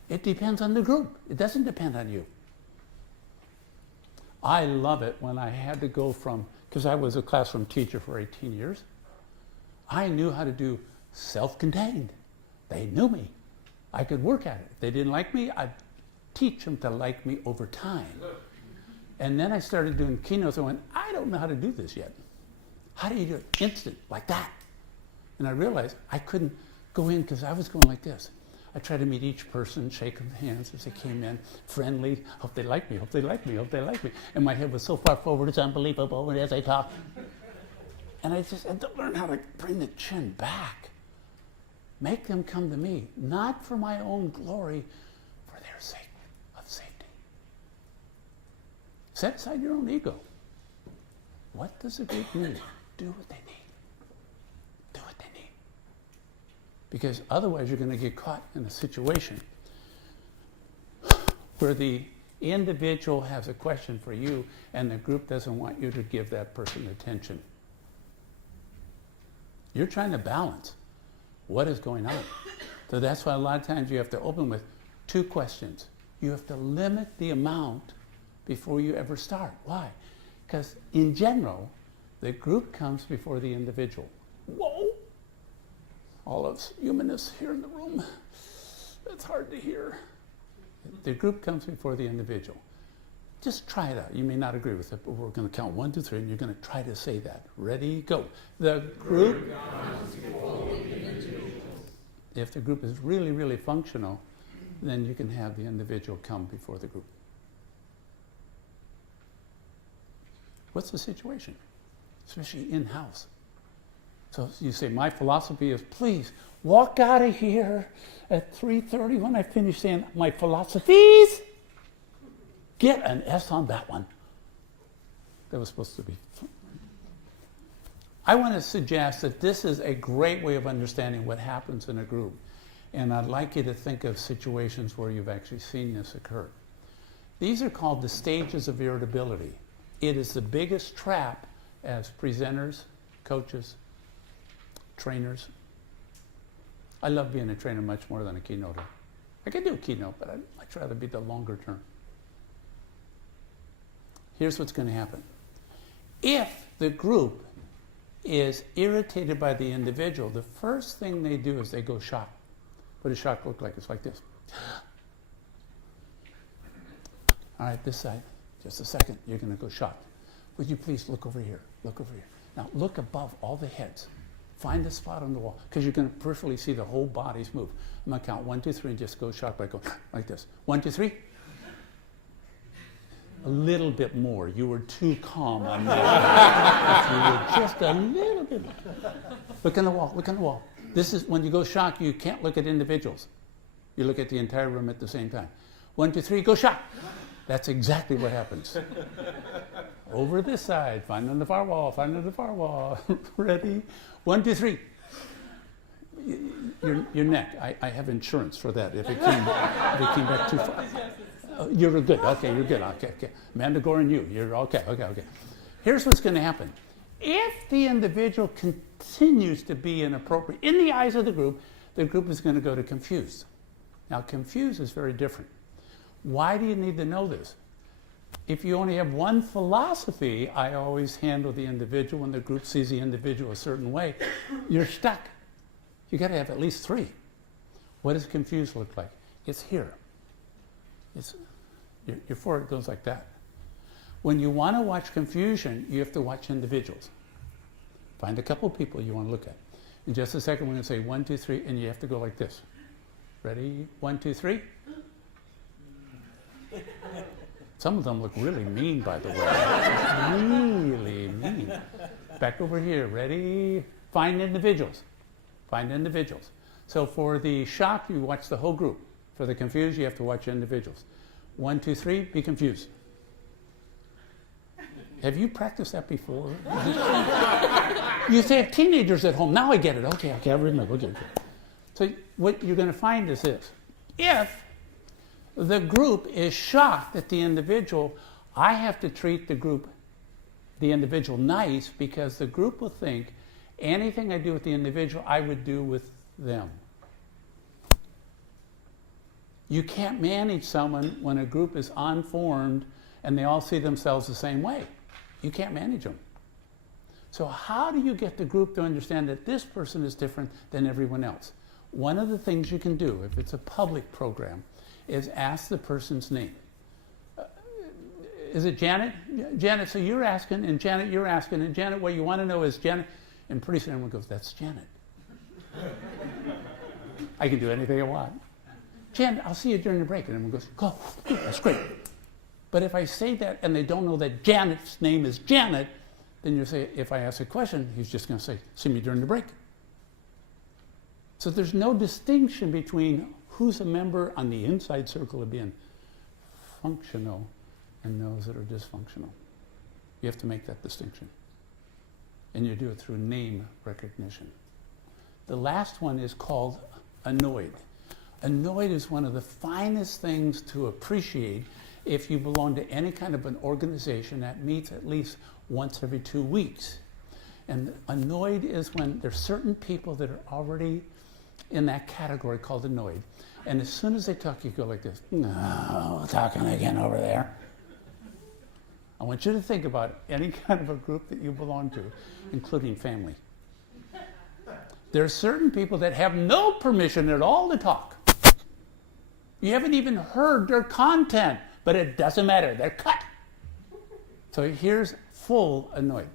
It depends on the group. It doesn't depend on you. I love it when I had to go from, because I was a classroom teacher for 18 years, I knew how to do self-contained. They knew me. I could work at it. If they didn't like me, I'd teach them to like me over time. And then I started doing keynotes. I went, I don't know how to do this yet. How do you do it? Instant, like that. And I realized I couldn't go in because I was going like this. I tried to meet each person, shake their hands as they came in, friendly, hope they like me, hope they like me, hope they like me. And my head was so far forward, it's unbelievable as I talk. And I just had to learn how to bring the chin back. Make them come to me, not for my own glory, for their sake of safety. Set aside your own ego. What does a group need? Do what they need. Do what they need. Because otherwise you're going to get caught in a situation where the individual has a question for you and the group doesn't want you to give that person attention. You're trying to balance what is going on. So that's why a lot of times you have to open with 2 questions. You have to limit the amount before you ever start. Why? Because in general, the group comes before the individual. Whoa! All of humanists here in the room. It's hard to hear. The group comes before the individual. Just try it out. You may not agree with it, but we're going to count 1, 2, 3, and you're going to try to say that. Ready, go. The group comes before the individual. If the group is really, really functional, then you can have the individual come before the group. What's the situation? Especially in-house. So you say, my philosophy is, please walk out of here at 3:30 when I finish saying my philosophies. Get an S on that one. That was supposed to be fun. I want to suggest that this is a great way of understanding what happens in a group. And I'd like you to think of situations where you've actually seen this occur. These are called the stages of irritability. It is the biggest trap as presenters, coaches, trainers. I love being a trainer much more than a keynoter. I can do a keynote, but I'd much rather be the longer term. Here's what's going to happen. If the group is irritated by the individual, the first thing they do is they go shock. What does shock look like? It's like this. All right, this side. Just a second. You're going to go shocked. Would you please look over here? Look over here. Now look above all the heads. Find a spot on the wall because you're going to peripherally see the whole bodies move. I'm going to count 1, 2, 3 and just go shocked by going like this. 1, 2, 3. A little bit more. You were too calm on that. You were just a little bit more. Look on the wall. Look on the wall. This is when you go shock, you can't look at individuals. You look at the entire room at the same time. 1, 2, 3, go shock. That's exactly what happens. Over this side. Find on the far wall. Find on the far wall. Ready? 1, 2, 3. Your neck. I have insurance for that if it came back too far. You're good. Okay, you're good. Okay. Mandagore and you're okay. Here's what's going to happen. If the individual continues to be inappropriate in the eyes of the group is going to go to confused. Now, confused is very different. Why do you need to know this? If you only have one philosophy, I always handle the individual and the group sees the individual a certain way, you're stuck. You got to have at least 3. What does confused look like? It's here. Your forehead goes like that. When you want to watch confusion, you have to watch individuals. Find a couple people you want to look at. In just a second, we're going to say 1, 2, 3, and you have to go like this. Ready? 1, 2, 3. Some of them look really mean, by the way. Really mean. Back over here. Ready? Find individuals. Find individuals. So for the shocked, you watch the whole group. For the confused, you have to watch individuals. 1, 2, 3, be confused. Have you practiced that before? You say, have teenagers at home. Now I get it. Okay, I remember. Okay. So what you're going to find is this. If the group is shocked at the individual, I have to treat the individual nice, because the group will think anything I do with the individual, I would do with them. You can't manage someone when a group is unformed and they all see themselves the same way. You can't manage them. So how do you get the group to understand that this person is different than everyone else? One of the things you can do, if it's a public program, is ask the person's name. Is it Janet? Janet, so you're asking, and Janet, you're asking, and Janet, what you want to know is Janet. And pretty soon everyone goes, that's Janet. I can do anything I want. Janet, I'll see you during the break. And everyone goes, oh, that's great. But if I say that and they don't know that Janet's name is Janet, then you say, if I ask a question, he's just going to say, see me during the break. So there's no distinction between who's a member on the inside circle of being functional and those that are dysfunctional. You have to make that distinction. And you do it through name recognition. The last one is called annoyed. Annoyed is one of the finest things to appreciate if you belong to any kind of an organization that meets at least once every 2 weeks. And annoyed is when there's certain people that are already in that category called annoyed. And as soon as they talk, you go like this, no, talking again over there. I want you to think about any kind of a group that you belong to, including family. There are certain people that have no permission at all to talk. You haven't even heard their content, but it doesn't matter. They're cut. So here's full annoyed.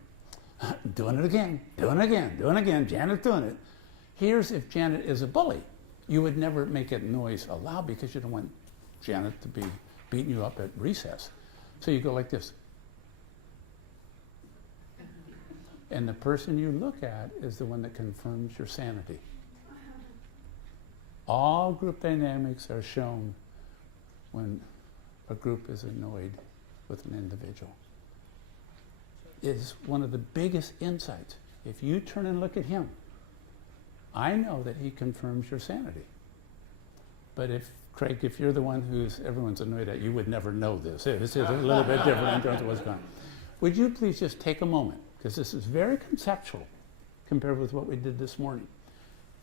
Doing it again, doing it again, doing it again. Janet's doing it. Here's if Janet is a bully. You would never make a noise aloud because you don't want Janet to be beating you up at recess. So you go like this. And the person you look at is the one that confirms your sanity. All group dynamics are shown when a group is annoyed with an individual. It's one of the biggest insights. If you turn and look at him, I know that he confirms your sanity. But if, Craig, if you're the one who's everyone's annoyed at, you would never know this. This is a little bit different in terms of what's going on. Would you please just take a moment, because this is very conceptual compared with what we did this morning.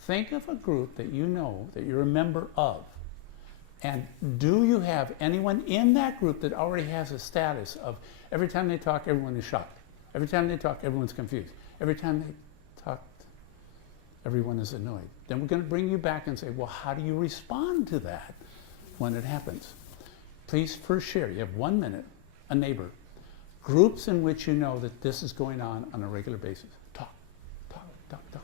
Think of a group that you know, that you're a member of, and do you have anyone in that group that already has a status of every time they talk, everyone is shocked. Every time they talk, everyone's confused. Every time they talk, everyone is annoyed. Then we're going to bring you back and say, well, how do you respond to that when it happens? Please first share. You have 1 minute, a neighbor. Groups in which you know that this is going on a regular basis. Talk, talk, talk, talk.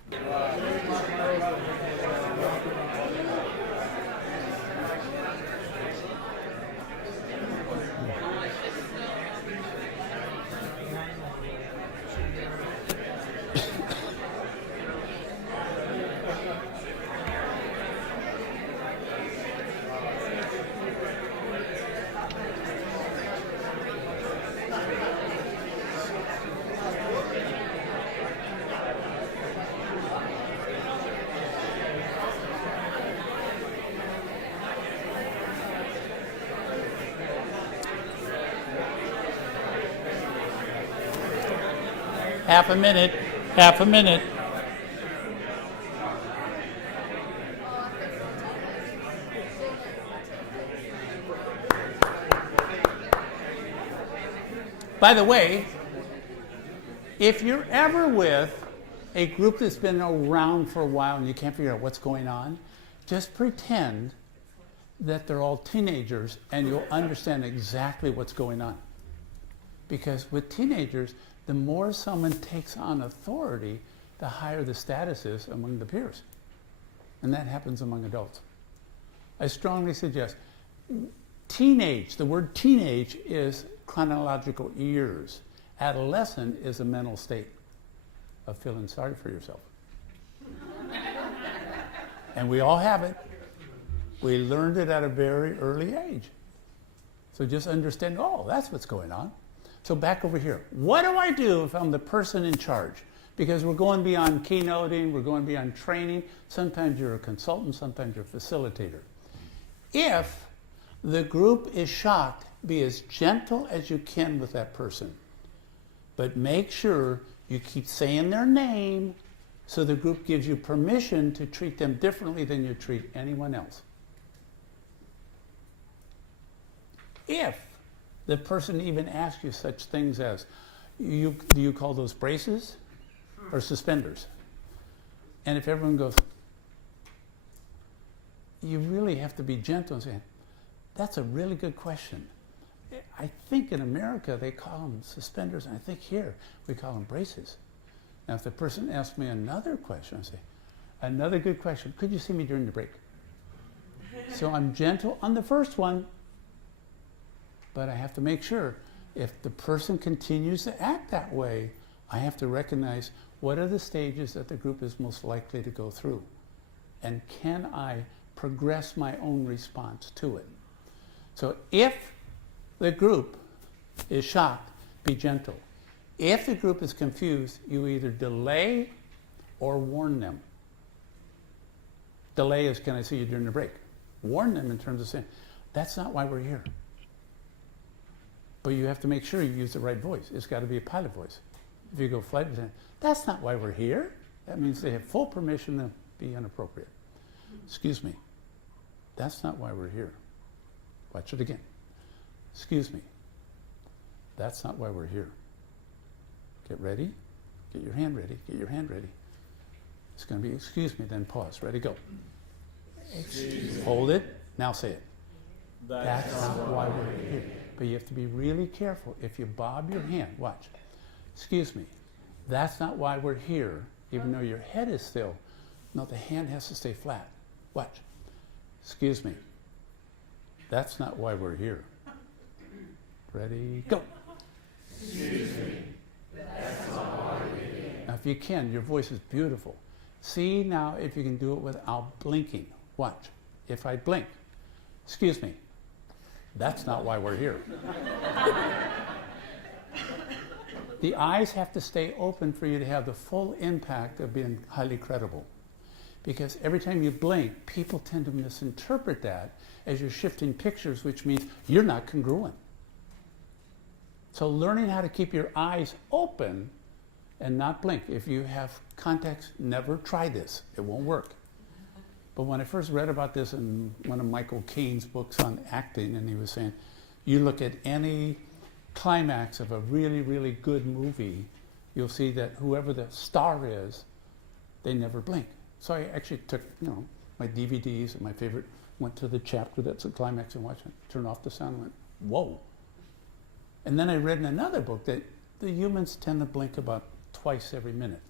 Half a minute. Half a minute. By the way, if you're ever with a group that's been around for a while and you can't figure out what's going on, just pretend that they're all teenagers and you'll understand exactly what's going on. Because with teenagers, the more someone takes on authority, the higher the status is among the peers. And that happens among adults. I strongly suggest teenage, the word teenage is chronological years. Adolescent is a mental state of feeling sorry for yourself. And we all have it. We learned it at a very early age. So just understand, oh, that's what's going on. So back over here. What do I do if I'm the person in charge? Because we're going beyond keynoting, we're going beyond training. Sometimes you're a consultant, sometimes you're a facilitator. If the group is shocked, be as gentle as you can with that person. But make sure you keep saying their name so the group gives you permission to treat them differently than you treat anyone else. If the person even asks you such things as, do you call those braces or suspenders? And if everyone goes, you really have to be gentle and say, that's a really good question. I think in America they call them suspenders, and I think here we call them braces. Now if the person asks me another question, I say, another good question, could you see me during the break? So I'm gentle on the first one, but I have to make sure if the person continues to act that way, I have to recognize what are the stages that the group is most likely to go through, and can I progress my own response to it. So if the group is shocked, be gentle. If the group is confused, you either delay or warn them. Delay is, can I see you during the break? Warn them in terms of saying, that's not why we're here. But you have to make sure you use the right voice. It's got to be a pilot voice. If you go flight attendant, that's not why we're here. That means they have full permission to be inappropriate. Excuse me. That's not why we're here. Watch it again. Excuse me. That's not why we're here. Get ready. Get your hand ready. Get your hand ready. It's going to be, excuse me, then pause. Ready, go. Hold it. Now say it. That's not why we're here. But you have to be really careful. If you bob your hand, watch. Excuse me. That's not why we're here, even though your head is still. No, the hand has to stay flat. Watch. Excuse me. That's not why we're here. Ready, go. Excuse me. That's not why we're here. Now, if you can, your voice is beautiful. See now if you can do it without blinking. Watch. If I blink, excuse me. That's not why we're here. The eyes have to stay open for you to have the full impact of being highly credible. Because every time you blink, people tend to misinterpret that as you're shifting pictures, which means you're not congruent. So learning how to keep your eyes open and not blink. If you have contacts, never try this. It won't work. But when I first read about this in one of Michael Caine's books on acting, and he was saying, you look at any climax of a really, really good movie, you'll see that whoever the star is, they never blink. So I actually took, my DVDs and my favorite, went to the chapter that's the climax and watched it, turned off the sound and went, whoa. And then I read in another book that the humans tend to blink about twice every minute.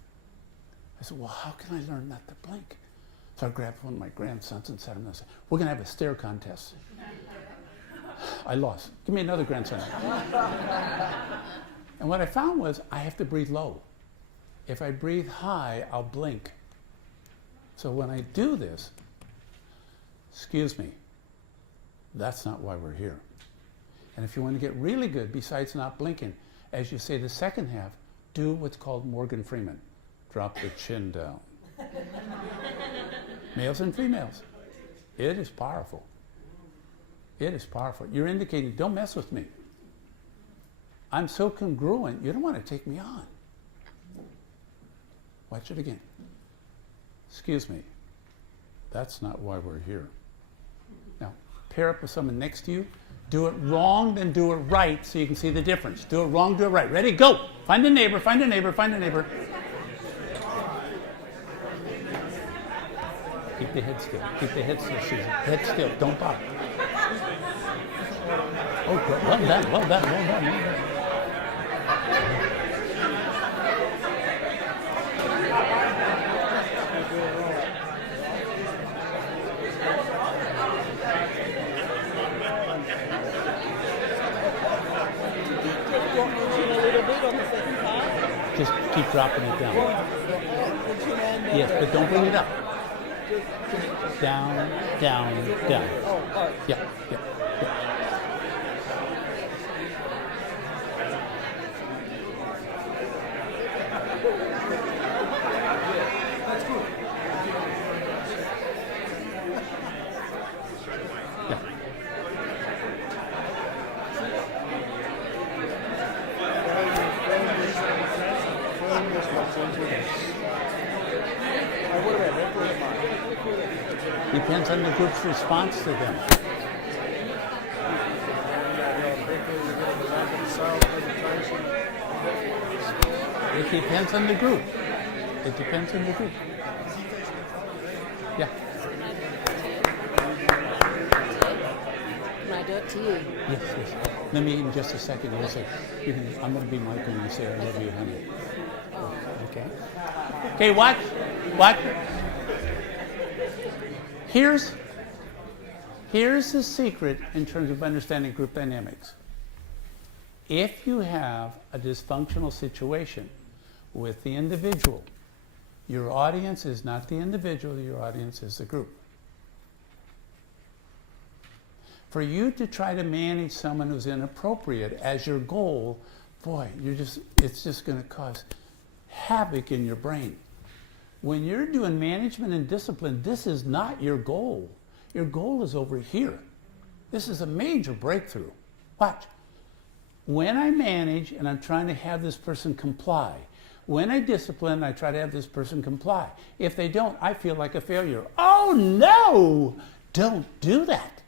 I said, well, how can I learn not to blink? So I grabbed one of my grandsons and sat him and said, we're going to have a stare contest. I lost. Give me another grandson. And what I found was I have to breathe low. If I breathe high, I'll blink. So when I do this, excuse me, that's not why we're here. And if you want to get really good, besides not blinking, as you say the second half, do what's called Morgan Freeman. Drop the chin down. Males and females. It is powerful. It is powerful. You're indicating, don't mess with me. I'm so congruent, you don't want to take me on. Watch it again. Excuse me. That's not why we're here. Now, pair up with someone next to you. Do it wrong, then do it right so you can see the difference. Do it wrong, do it right. Ready? Go! Find a neighbor, find a neighbor, find a neighbor. Keep the head still. Keep the head still, Susan. Head still. Don't bother. Oh, good. Well done, well done, well done, well done. Just keep dropping it down. Yes, but don't bring it up. Down, down, down. Yeah, yeah, yeah. Depends on the group's response to them. It depends on the group. It depends on the group. Yeah. Can I do it to you? Yes, yes. Let me, in just a second, you'll say, I'm going to be Michael and you say, I love you, honey. Oh. Okay. Okay, watch. Watch. Here's the secret in terms of understanding group dynamics. If you have a dysfunctional situation with the individual, your audience is not the individual, your audience is the group. For you to try to manage someone who's inappropriate as your goal, boy, it's just going to cause havoc in your brain. When you're doing management and discipline, this is not your goal. Your goal is over here. This is a major breakthrough. Watch. When I manage and I'm trying to have this person comply, when I discipline, I try to have this person comply. If they don't, I feel like a failure. Oh no! Don't do that.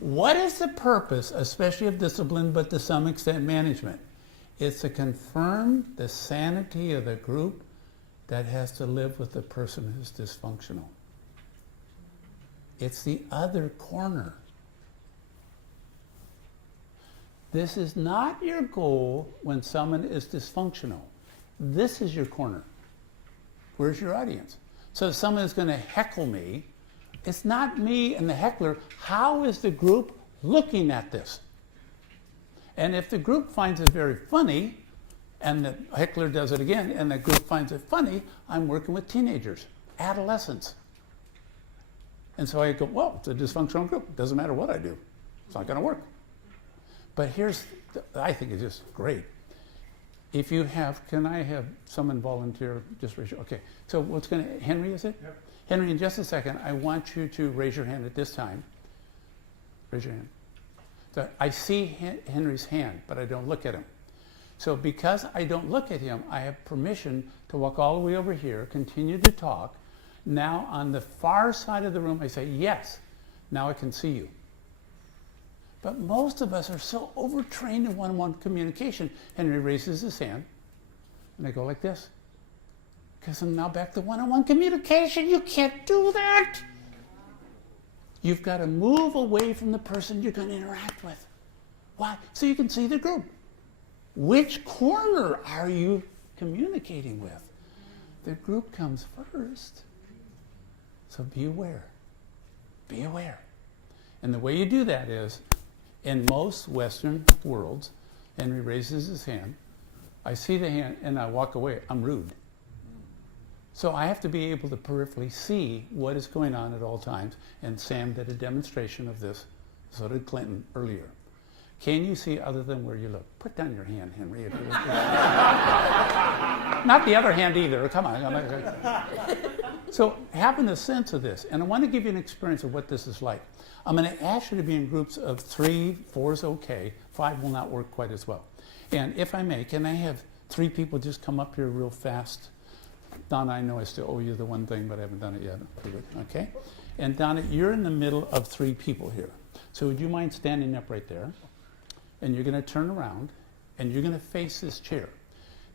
What is the purpose, especially of discipline, but to some extent management? It's to confirm the sanity of the group that has to live with the person who's dysfunctional. It's the other corner. This is not your goal when someone is dysfunctional. This is your corner. Where's your audience? So if someone is going to heckle me, it's not me and the heckler. How is the group looking at this? And if the group finds it very funny, and the heckler does it again, and the group finds it funny, I'm working with teenagers, adolescents. And so I go, well, it's a dysfunctional group. It doesn't matter what I do. It's not going to work. But I think it's just great. If you have, can I have someone volunteer? Just raise your, okay. So Henry, is it? Yep. Henry, in just a second, I want you to raise your hand at this time. Raise your hand. So I see Henry's hand, but I don't look at him. So because I don't look at him, I have permission to walk all the way over here, continue to talk. Now on the far side of the room, I say, yes, now I can see you. But most of us are so overtrained in one-on-one communication. Henry raises his hand, and I go like this. Because I'm now back to one-on-one communication. You can't do that. You've got to move away from the person you're going to interact with. Why? So you can see the group. Which corner are you communicating with? The group comes first. So be aware. Be aware. And the way you do that is, in most Western worlds, Henry raises his hand, I see the hand, and I walk away. I'm rude. So I have to be able to peripherally see what is going on at all times, and Sam did a demonstration of this, so did Clinton earlier. Can you see other than where you look? Put down your hand, Henry. If you look. Not the other hand either. Come on. So having a sense of this, and I want to give you an experience of what this is like. I'm going to ask you to be in groups of 3, 4 is okay. 5 will not work quite as well. And if I may, can I have 3 people just come up here real fast? Donna, I know I still owe you the one thing, but I haven't done it yet. Okay? And Donna, you're in the middle of 3 people here. So would you mind standing up right there? And you're going to turn around, and you're going to face this chair.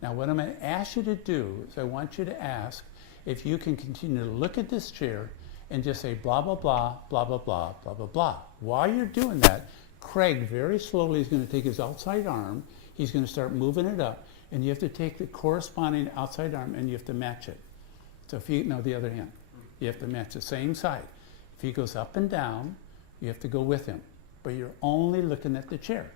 Now, what I'm going to ask you to do is I want you to ask if you can continue to look at this chair and just say blah, blah, blah, blah, blah, blah, blah, blah, blah. While you're doing that, Craig very slowly is going to take his outside arm. He's going to start moving it up. And you have to take the corresponding outside arm and you have to match it. So if you, no, the other hand. You have to match the same side. If he goes up and down, you have to go with him. But you're only looking at the chair.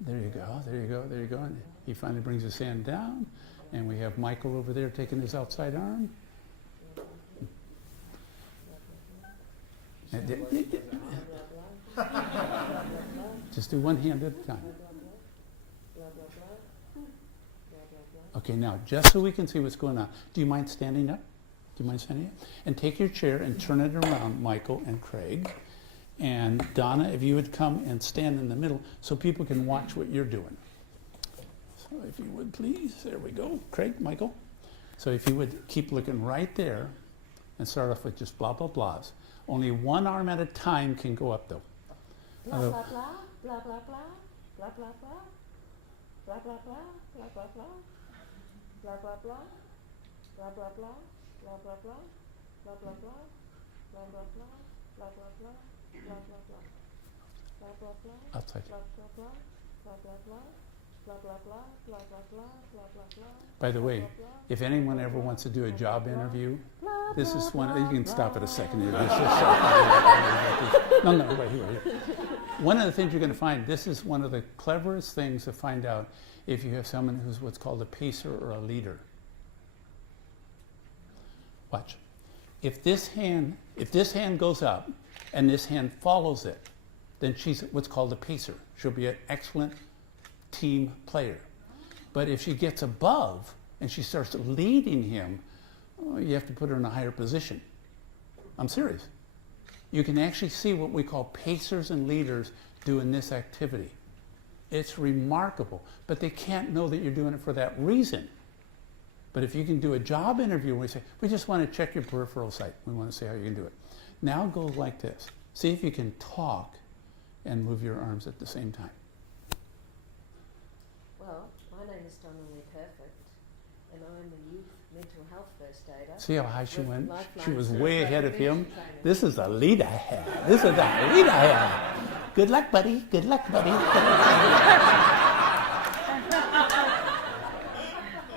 There you go, there you go, there you go. And he finally brings his hand down. And we have Michael over there taking his outside arm. Just do one hand at a time. Okay, now, just so we can see what's going on, do you mind standing up? Do you mind standing up? And take your chair and turn it around, Michael and Craig. And Donna, if you would come and stand in the middle so people can watch what you're doing. So if you would, please. There we go. Craig, Michael. So if you would keep looking right there and start off with just blah, blah, blahs. Only one arm at a time can go up, though. Blah, blah, blah, blah, blah, blah, blah, blah, blah, blah, blah, blah, blah, blah, blah. Blah blah blah, blah blah blah, blah blah blah, blah blah blah, blah blah blah, blah blah blah, blah blah blah, blah blah blah, outside. Blah blah blah, blah blah blah, blah blah blah, blah blah blah, blah blah blah. By the way, if anyone ever wants to do a job interview, this is one. You can stop it a second. No, right here. One of the things you're going to find. This is one of the cleverest things to find out if you have someone who's what's called a pacer or a leader. Watch. If this hand goes up and this hand follows it, then she's what's called a pacer. She'll be an excellent team player. But if she gets above and she starts leading him, you have to put her in a higher position. I'm serious. You can actually see what we call pacers and leaders doing this activity. It's remarkable, but they can't know that you're doing it for that reason. But if you can do a job interview where we say, we just want to check your peripheral sight. We want to see how you can do it. Now go like this. See if you can talk and move your arms at the same time. Well, my name is Donna Perfect, and I'm a youth mental health first aider. See how high she went? Lifeline She was way ahead of him. trainer. This is a leader here. This is a leader here. Good luck, buddy. Good luck, buddy.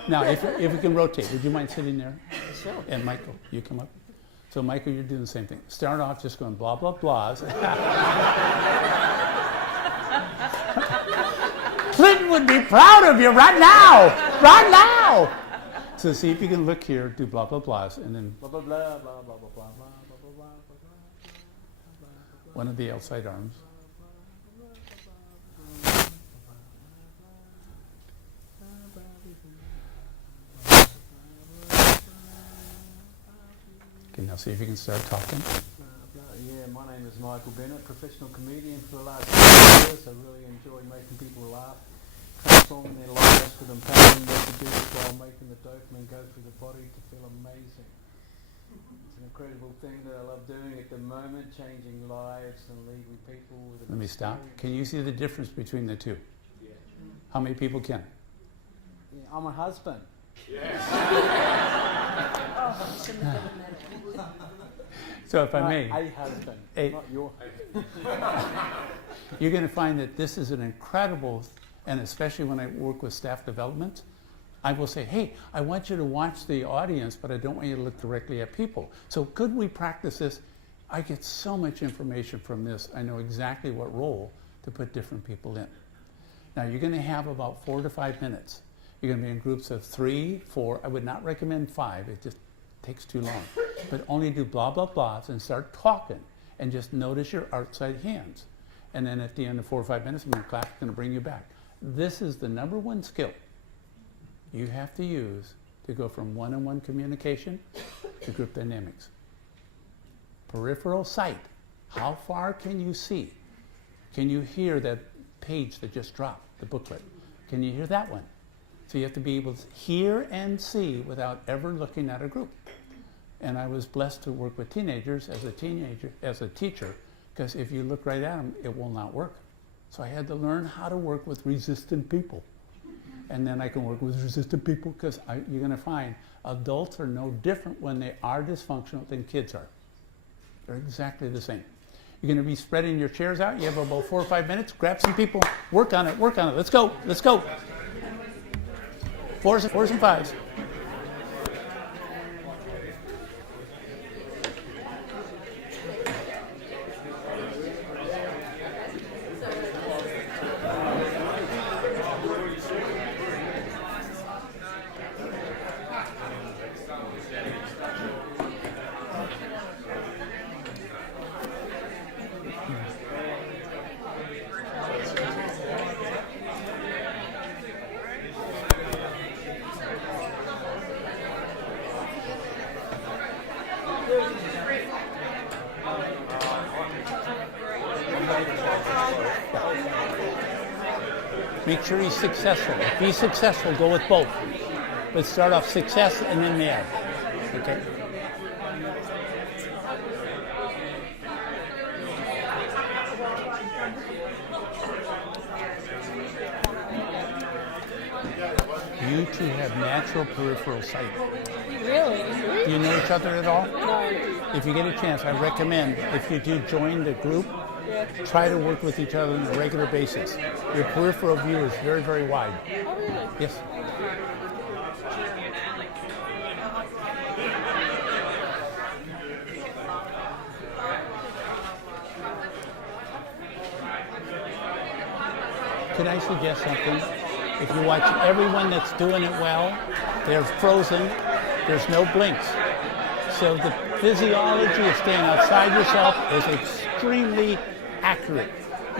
Now, if we can rotate, would you mind sitting there? Sure. And Michael, you come up. So, Michael, you're doing the same thing. Start off just going blah, blah, blahs. Clinton would be proud of you right now. Right now. So see if you can look here, do blah, blah, blahs, and then Blah blah blah blah blah blah blah blah blah blah blah. one of the outside arms. Okay, now see if you can start talking. Yeah, my name is Michael Bennett, professional comedian for the last 6 years. I really enjoy making people laugh, transforming their lives with empowering messages while making the dopamine go through the body to feel amazing. It's an incredible thing that I love doing at the moment, changing lives and leaving people with Let me stop. Can you see the difference between the two? Yeah. How many people can? Yeah, I'm a husband. Oh, shouldn't have done that. So if I may, A husband, not your you're going to find that this is an incredible, and especially when I work with staff development, I will say, hey, I want you to watch the audience, but I don't want you to look directly at people. So could we practice this? I get so much information from this. I know exactly what role to put different people in. Now you're going to have about 4 to 5 minutes. You're going to be in groups of 3, 4. I would not recommend 5. It just takes too long. But only do blah, blah, blahs and start talking. And just notice your outside hands. And then at the end of 4 or 5 minutes, I'm going to clap. I'm going to bring you back. This is the #1 skill you have to use to go from one-on-one communication to group dynamics. Peripheral sight. How far can you see? Can you hear that page that just dropped, the booklet? Can you hear that one? So you have to be able to hear and see without ever looking at a group. And I was blessed to work with teenagers as a teacher, because if you look right at them, it will not work. So I had to learn how to work with resistant people. And then I can work with resistant people, because you're going to find adults are no different when they are dysfunctional than kids are. They're exactly the same. You're going to be spreading your chairs out. You have about 4 or 5 minutes. Grab some people. Work on it. Work on it. Let's go. Let's go. Fours and fives. Make sure he's successful. If he's successful, go with both. Let's start off success and then the add. Okay? You two have natural peripheral sight. Really? Do you know each other at all? No. If you get a chance, I recommend, if you do join the group, try to work with each other on a regular basis. Your peripheral view is very, very wide. Oh, really? Yes. Could I suggest something? If you watch everyone that's doing it well, they're frozen, there's no blinks. So the physiology of staying outside yourself is extremely accurate.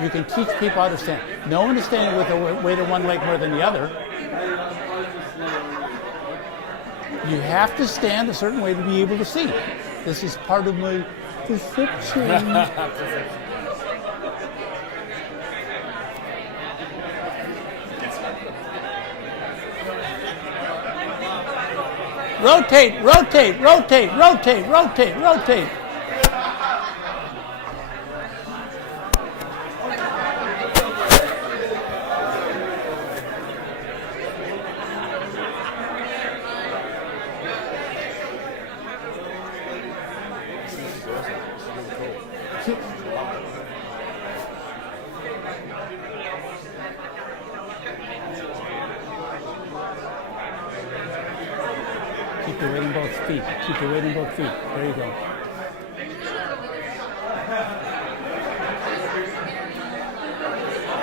You can teach people how to stand. No one is standing with the weight of one leg more than the other. You have to stand a certain way to be able to see. This is part of my perception. Rotate, rotate, rotate, rotate, rotate, rotate. Keep your weight in both feet. Keep your weight in both feet. There you go.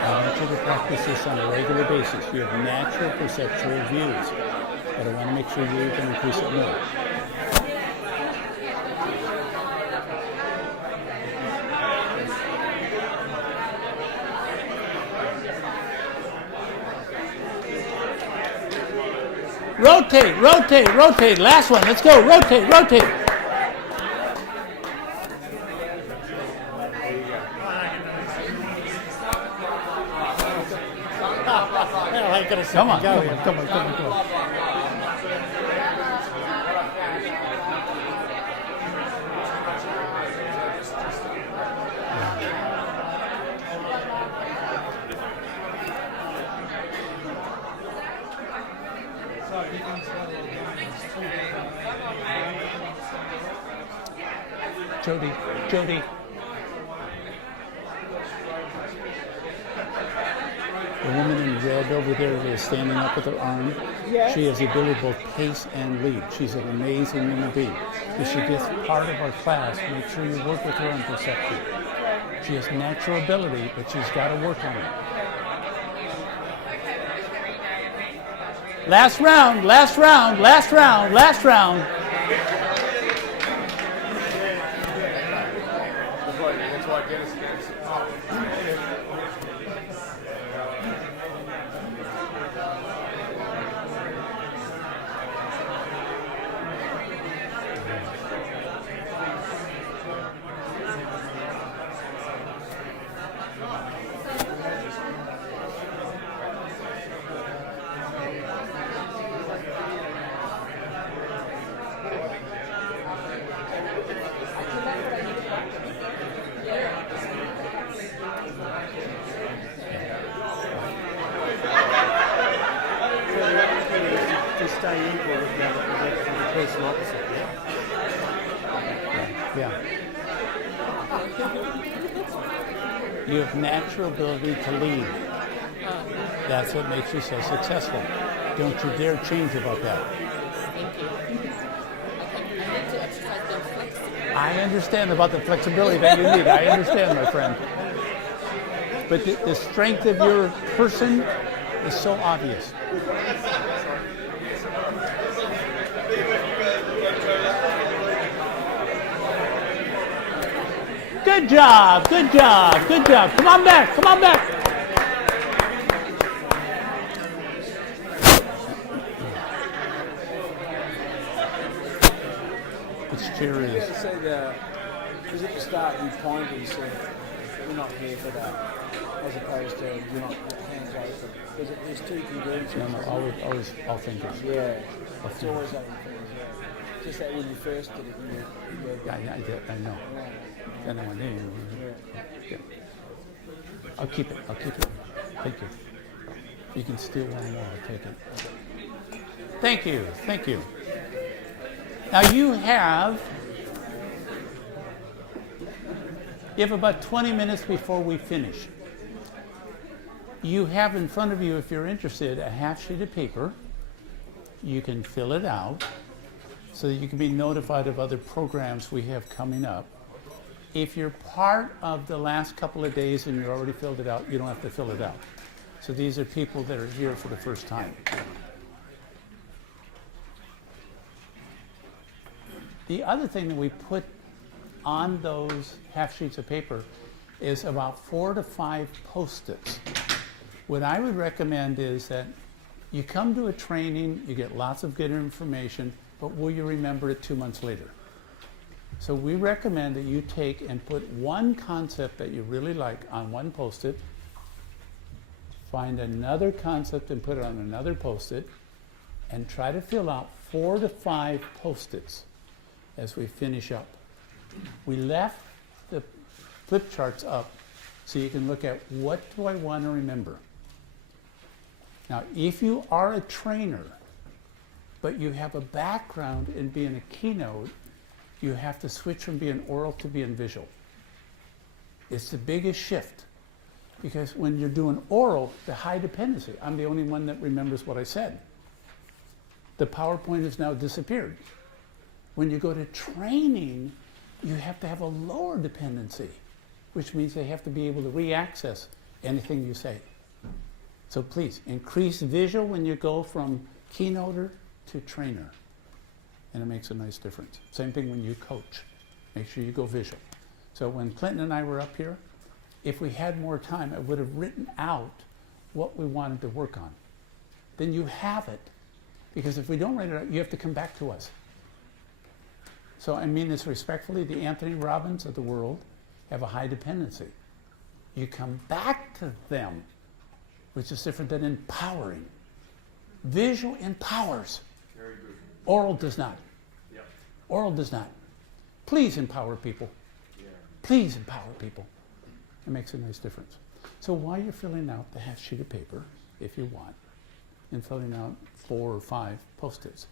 I want you to practice this on a regular basis. You have natural perceptual views, but I want to make sure you can increase it more. Rotate, rotate, rotate. Last one. Let's go. Rotate, rotate. Come on, come on, come on, come on, come on. Jody, Jody. The woman in red over there is standing up with her arm. Yes. She has the ability to both pace and lead. She's an amazing human being. If she gets part of our class, make sure you work with her on perception. She has natural ability, but she's got to work on it. Last round, last round, last round, last round. stay equal with the person opposite. Yeah. You have natural ability to lead. That's what makes you so successful. Don't you dare change about that. Thank you. I need to exercise the flexibility. I understand about the flexibility that you need. I understand, my friend. But the strength of your person is so obvious. Good job, good job, good job. Come on back, come on back. It's cheery. Yeah, so because at the start you pointed and said, we're not here for that, as opposed to you're not hands open. There's two congruencies. No, always all thinkers. Yeah, it's always having things, yeah. Just that when you first did it, you Yeah, I know. I know. Yeah. I'll keep it. Thank you. You can steal one more. I'll take it. Thank you. Now you have about 20 minutes before we finish. You have in front of you, if you're interested, a half sheet of paper. You can fill it out so that you can be notified of other programs we have coming up. If you're part of the last couple of days and you already filled it out, you don't have to fill it out. So these are people that are here for the first time. The other thing that we put on those half sheets of paper is about 4 to 5 Post-its. What I would recommend is that you come to a training, you get lots of good information, but will you remember it 2 months later? So we recommend that you take and put one concept that you really like on one Post-it, find another concept and put it on another Post-it, and try to fill out 4 to 5 Post-its as we finish up. We left the flip charts up so you can look at what do I want to remember. Now, if you are a trainer, but you have a background in being a keynote, you have to switch from being oral to being visual. It's the biggest shift because when you're doing oral, the high dependency, I'm the only one that remembers what I said. The PowerPoint has now disappeared. When you go to training, you have to have a lower dependency, which means they have to be able to re-access anything you say. So please, increase visual when you go from keynoter to trainer. And it makes a nice difference. Same thing when you coach. Make sure you go visual. So when Clinton and I were up here, if we had more time, I would have written out what we wanted to work on. Then you have it. Because if we don't write it out, you have to come back to us. So I mean this respectfully, the Anthony Robbins of the world have a high dependency. You come back to them, which is different than empowering. Visual empowers. Very good. Oral does not. Yep. Oral does not. Please empower people. Yeah. Please empower people. It makes a nice difference. So while you're filling out the half sheet of paper, if you want, and filling out 4 or 5 Post-its,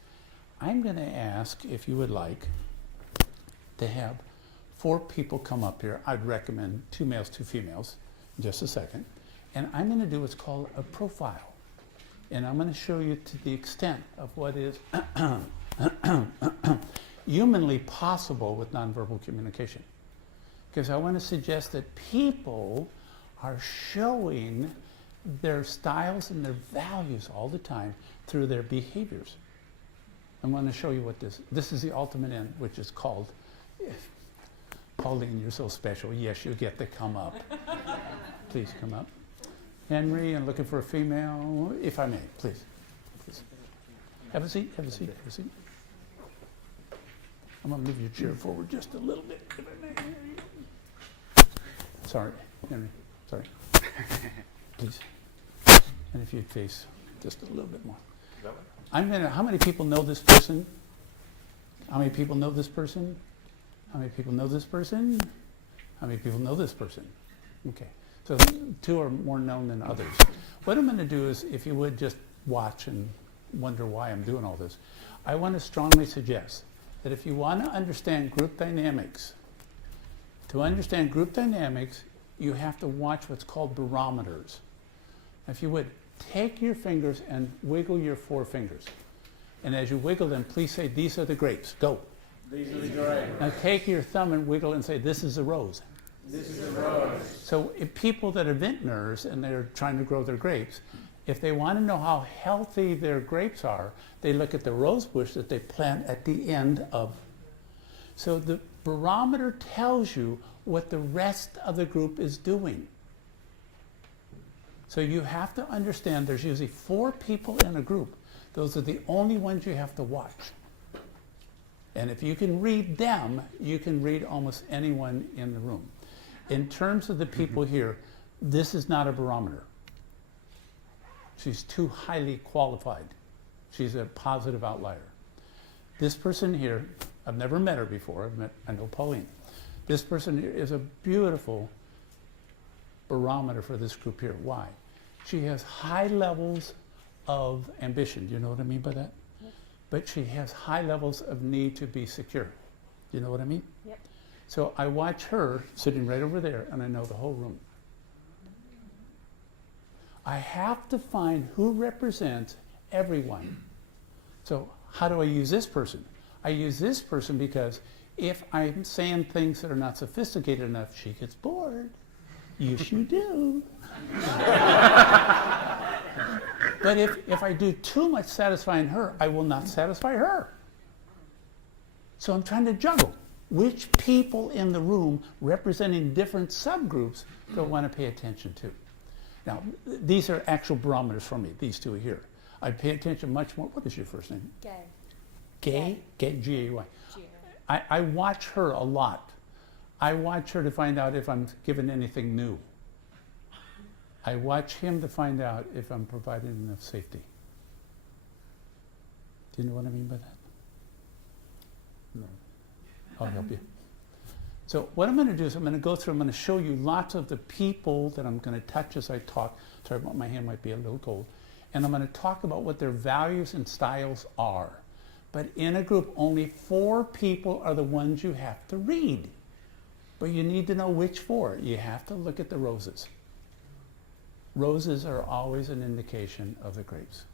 I'm going to ask if you would like to have 4 people come up here. I'd recommend 2 males, 2 females in just a second. And I'm going to do what's called a profile. And I'm going to show you to the extent of what is humanly possible with nonverbal communication. Because I want to suggest that people are showing their styles and their values all the time through their behaviors. I'm going to show you what this is the ultimate end, which is called, Pauline, you're so special. Yes, you get to come up. Please come up. Henry, I'm looking for a female, if I may, please. Have a seat, have a seat, have a seat. I'm going to move your chair forward just a little bit, if I may. Sorry, Henry, sorry. Please. And if you'd face just a little bit more. How many people know this person? How many people know this person? How many people know this person? How many people know this person? Okay. So 2 are more known than others. What I'm going to do is, if you would just watch and wonder why I'm doing all this. I want to strongly suggest that if you want to understand group dynamics, you have to watch what's called barometers. If you would, take your fingers and wiggle your 4 fingers. And as you wiggle them, please say, these are the grapes. Go. These are the grapes. Now take your thumb and wiggle and say, this is a rose. This is a rose. So if people that are vintners and they're trying to grow their grapes, if they want to know how healthy their grapes are, they look at the rose bush that they plant at the end of. So the barometer tells you what the rest of the group is doing. So you have to understand there's usually 4 people in a group. Those are the only ones you have to watch. And if you can read them, you can read almost anyone in the room. In terms of the people here, this is not a barometer. She's too highly qualified. She's a positive outlier. This person here, I've never met her before. I know Pauline. This person here is a beautiful barometer for this group here. Why? She has high levels of ambition. Do you know what I mean by that? Yep. But she has high levels of need to be secure. Do you know what I mean? Yep. So I watch her sitting right over there, and I know the whole room. I have to find who represents everyone. So how do I use this person? I use this person because if I'm saying things that are not sophisticated enough, she gets bored. Yes, you do. But if I do too much satisfying her, I will not satisfy her. So I'm trying to juggle which people in the room representing different subgroups do I want to pay attention to. Now, these are actual barometers for me, these 2 here. I pay attention much more. What is your first name? Gay. Gay? Gay, G-A-Y. I watch her a lot. I watch her to find out if I'm giving anything new. I watch him to find out if I'm providing enough safety. Do you know what I mean by that? No. I'll help you. So what I'm going to do is I'm going to go through, I'm going to show you lots of the people that I'm going to touch as I talk. Sorry, my hand might be a little cold. And I'm going to talk about what their values and styles are. But in a group, only 4 people are the ones you have to read. But you need to know which 4. You have to look at the roses. Roses are always an indication of the grapes.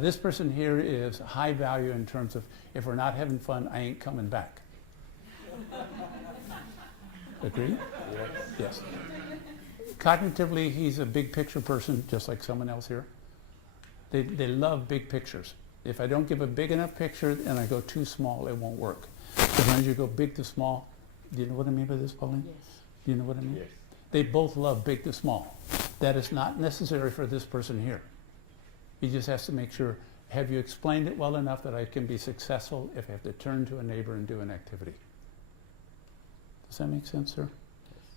This person here is high value in terms of, if we're not having fun, I ain't coming back. Agree? Yes. Cognitively, he's a big picture person, just like someone else here. They love big pictures. If I don't give a big enough picture and I go too small, it won't work. Sometimes you go big to small. Do you know what I mean by this, Pauline? Yes. Do you know what I mean? Yes. They both love big to small. That is not necessary for this person here. He just has to make sure, have you explained it well enough that I can be successful if I have to turn to a neighbor and do an activity? Does that make sense, sir?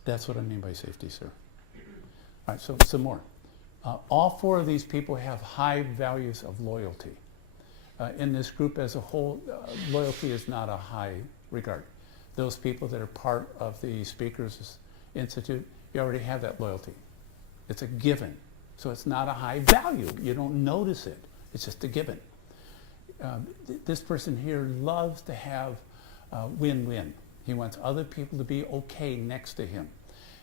That's what I mean by safety, sir. All right, so some more. All 4 of these people have high values of loyalty. In this group as a whole, loyalty is not a high regard. Those people that are part of the Speakers Institute, you already have that loyalty. It's a given. So it's not a high value. You don't notice it. It's just a given. This person here loves to have win-win. He wants other people to be okay next to him.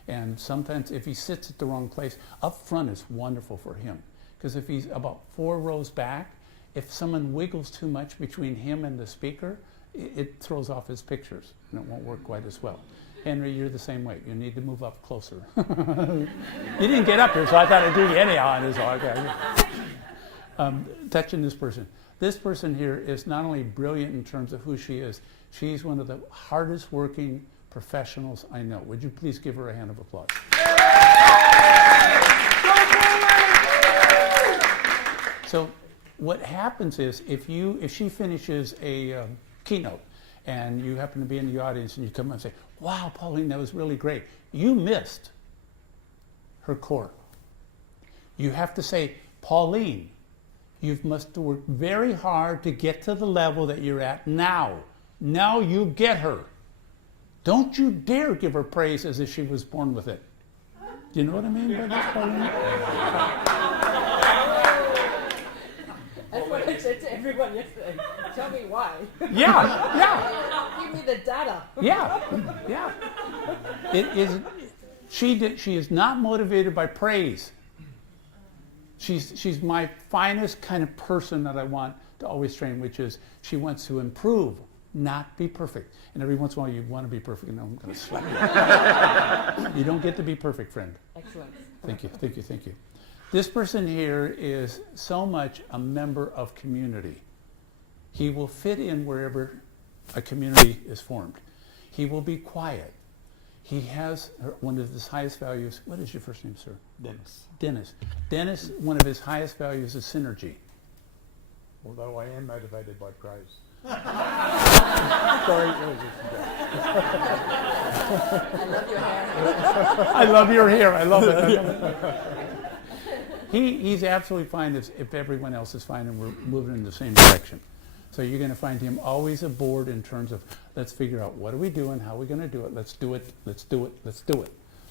And sometimes if he sits at the wrong place, up front is wonderful for him. Because if he's about 4 rows back, if someone wiggles too much between him and the speaker, it throws off his pictures and it won't work quite as well. Henry, you're the same way. You need to move up closer. You didn't get up here, so I thought I'd do you anyhow. Touching this person. This person here is not only brilliant in terms of who she is, she's one of the hardest working professionals I know. Would you please give her a hand of applause? So what happens is if she finishes a keynote and you happen to be in the audience and you come up and say, wow, Pauline, that was really great. You missed her core. You have to say, Pauline, you must work very hard to get to the level that you're at now. Now you get her. Don't you dare give her praise as if she was born with it. Do you know what I mean by that, Pauline? That's what I said to everyone yesterday. Tell me why. Yeah. Give me the data. Yeah. It is. She is not motivated by praise. She's my finest kind of person that I want to always train, which is she wants to improve, not be perfect. And every once in a while you want to be perfect, and I'm going to slap you. You don't get to be perfect, friend. Excellent. Thank you. This person here is so much a member of community. He will fit in wherever a community is formed. He will be quiet. He has one of his highest values. What is your first name, sir? Dennis. Dennis, one of his highest values is synergy. Although I am motivated by praise. Sorry. I love your hair. I love it. He's absolutely fine if everyone else is fine and we're moving in the same direction. So you're going to find him always aboard in terms of, let's figure out what are we doing, how are we going to do it, let's do it.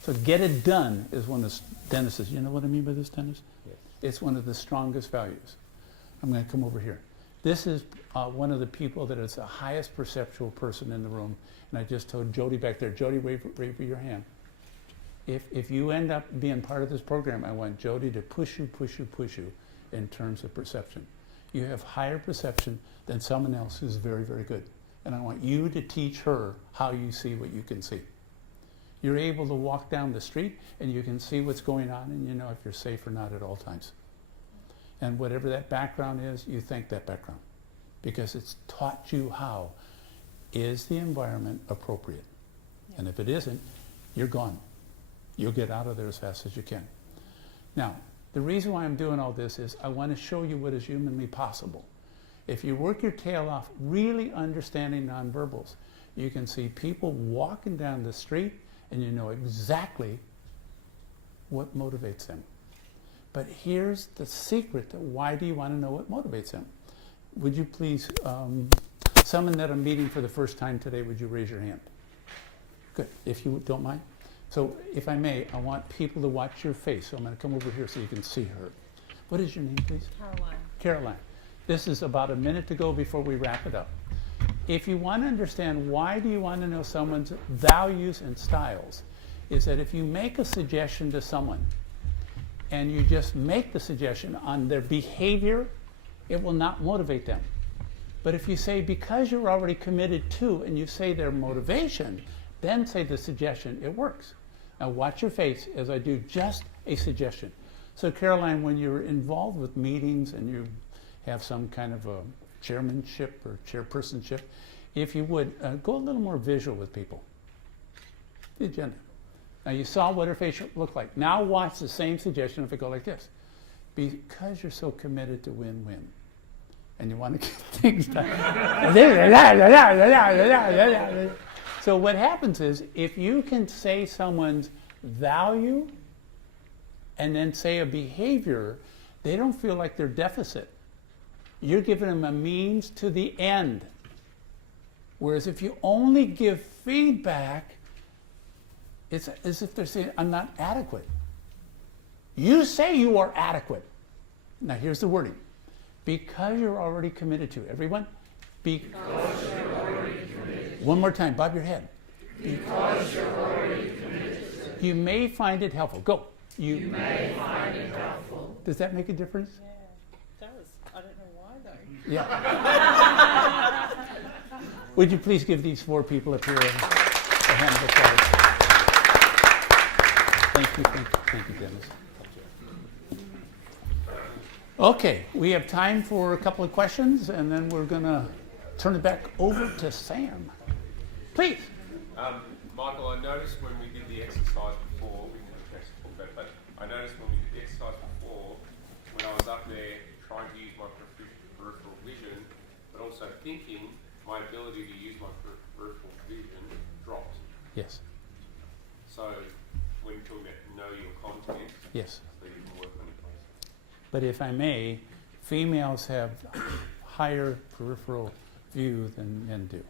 So get it done is one of Dennis says, you know what I mean by this, Dennis? Yes. It's one of the strongest values. I'm going to come over here. This is one of the people that is the highest perceptual person in the room. And I just told Jody back there, Jody, wave your hand. If you end up being part of this program, I want Jody to push you in terms of perception. You have higher perception than someone else who's very, very good. And I want you to teach her how you see what you can see. You're able to walk down the street and you can see what's going on and you know if you're safe or not at all times. And whatever that background is, you thank that background because it's taught you how. Is the environment appropriate? And if it isn't, you're gone. You'll get out of there as fast as you can. Now, the reason why I'm doing all this is I want to show you what is humanly possible. If you work your tail off really understanding nonverbals, you can see people walking down the street and you know exactly what motivates them. But here's the secret to why do you want to know what motivates them? Would you please, someone that I'm meeting for the first time today, would you raise your hand? Good, if you don't mind. So if I may, I want people to watch your face. So I'm going to come over here so you can see her. What is your name, please? Caroline. This is about a minute to go before we wrap it up. If you want to understand why do you want to know someone's values and styles, is that if you make a suggestion to someone and you just make the suggestion on their behavior, it will not motivate them. But if you say, because you're already committed to, and you say their motivation, then say the suggestion, it works. Now watch your face as I do just a suggestion. So Caroline, when you're involved with meetings and you have some kind of a chairmanship or chairpersonship, if you would, go a little more visual with people. The agenda. Now you saw what her face looked like. Now watch the same suggestion if it go like this. Because you're so committed to win-win, and you want to get things done. So what happens is, if you can say someone's value and then say a behavior, they don't feel like they're deficit. You're giving them a means to the end. Whereas if you only give feedback, it's as if they're saying, I'm not adequate. You say you are adequate. Now here's the wording. Because you're already committed to. Everyone? Because you're already committed. One more time, bob your head. Because you're already committed. You may find it helpful. Go. You may find it helpful. Does that make a difference? Yeah, it does. I don't know why though. Yeah. Would you please give these 4 people up here a hand of applause? Thank you, Dennis. Okay, we have time for a couple of questions, and then we're going to turn it back over to Sam. Please. Michael, I noticed when we did the exercise before, we didn't have a chance to talk about it, but I noticed when we did the exercise before, when I was up there trying to use my peripheral vision, but also thinking, my ability to use my peripheral vision dropped. Yes. So when you're talking about know your content, yes. So you can work on it. But if I may, females have higher peripheral view than men do.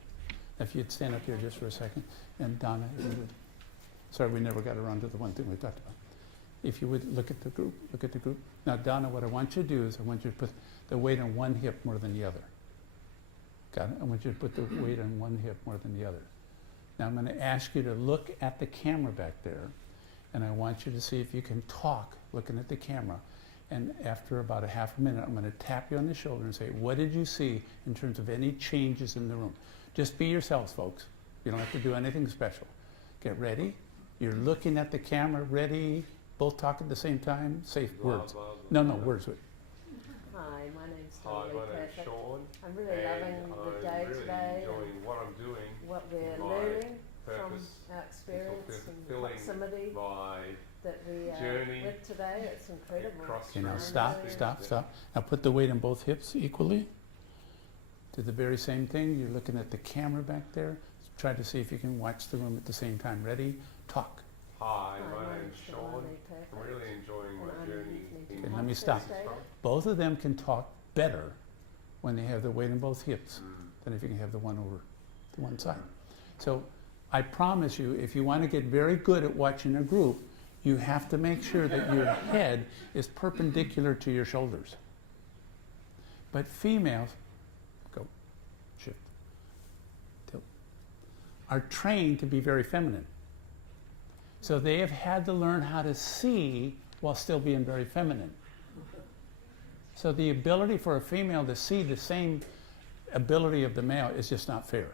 If you'd stand up here just for a second, and Donna, you would. Sorry, we never got around to the one thing we talked about. If you would look at the group, look at the group. Now, Donna, what I want you to do is I want you to put the weight on one hip more than the other. Got it? I want you to put the weight on one hip more than the other. Now, I'm going to ask you to look at the camera back there, and I want you to see if you can talk looking at the camera. And after about a half a minute, I'm going to tap you on the shoulder and say, what did you see in terms of any changes in the room? Just be yourselves, folks. You don't have to do anything special. Get ready. You're looking at the camera, ready. Both talk at the same time. Say words. No, words. Hi, my name's Hi, my name's Sean. I'm really loving the day really today. Enjoying what I'm doing. What we're my learning from purpose, our experience and fulfilling proximity my that we journey with today. It's incredible. Okay, now stop. Now put the weight on both hips equally. Do the very same thing. You're looking at the camera back there. Try to see if you can watch the room at the same time. Ready? Talk. Hi, my name's Sean. I'm really enjoying my journey. Okay, let me stop. Both of them can talk better when they have the weight on both hips than if you can have the one over to one side. So I promise you, if you want to get very good at watching a group, you have to make sure that your head is perpendicular to your shoulders. But females, go, shift, tilt, are trained to be very feminine. So they have had to learn how to see while still being very feminine. So the ability for a female to see the same ability of the male is just not fair.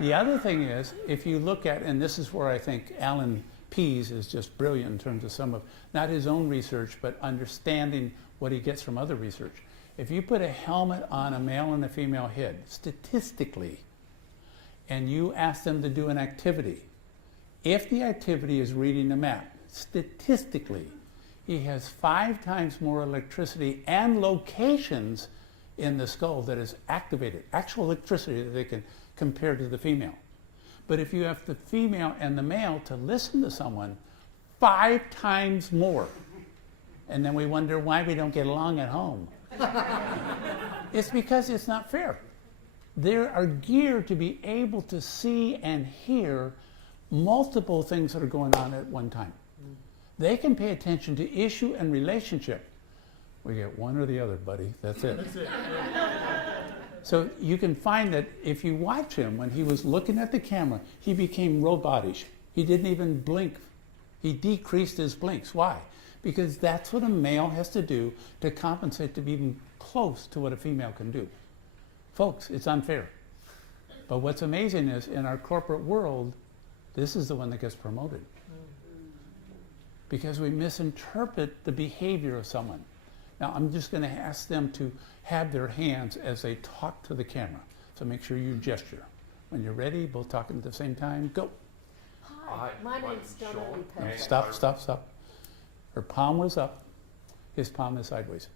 The other thing is, if you look at, and this is where I think Alan Pease is just brilliant in terms of some of, not his own research, but understanding what he gets from other research. If you put a helmet on a male and a female head, statistically, and you ask them to do an activity, if the activity is reading a map, statistically, he has 5 times more electricity and locations in the skull that is activated, actual electricity that they can compare to the female. But if you have the female and the male to listen to someone, 5 times more. And then we wonder why we don't get along at home. It's because it's not fair. They are geared to be able to see and hear multiple things that are going on at one time. They can pay attention to issue and relationship. We get one or the other, buddy. That's it. That's it. So you can find that if you watch him, when he was looking at the camera, he became robotish. He didn't even blink. He decreased his blinks. Why? Because that's what a male has to do to compensate to be even close to what a female can do. Folks, it's unfair. But what's amazing is in our corporate world, this is the one that gets promoted. Because we misinterpret the behavior of someone. Now, I'm just going to ask them to have their hands as they talk to the camera. So make sure you gesture. When you're ready, both talking at the same time, go. Hi, my name's Donna. Stop. Her palm was up. His palm is sideways.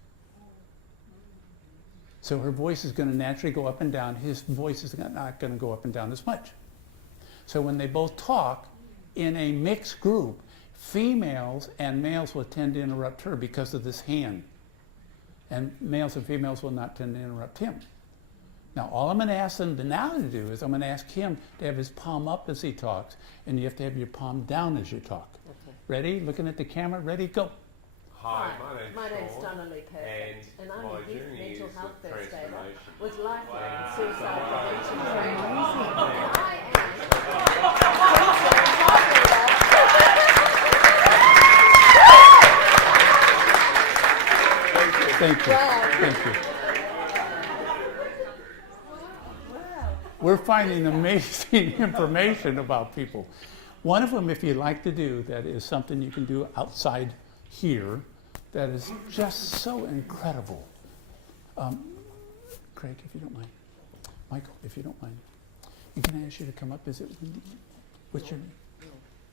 So her voice is going to naturally go up and down. His voice is not going to go up and down as much. So when they both talk in a mixed group, females and males will tend to interrupt her because of this hand. And males and females will not tend to interrupt him. Now, all I'm going to ask them now to do is I'm going to ask him to have his palm up as he talks, and you have to have your palm down as you talk. Okay. Ready? Looking at the camera. Ready? Go. Hi, my name's Donna Lee Perfect, and I'm a youth mental health first aider with lifelong suicide prevention training. Thank you. Wow. Thank you. We're finding amazing information about people. One of them, if you'd like to do, that is something you can do outside here, that is just so incredible. Craig, if you don't mind. Michael, if you don't mind. You can ask you to come up. Is it Wendy? What's your name?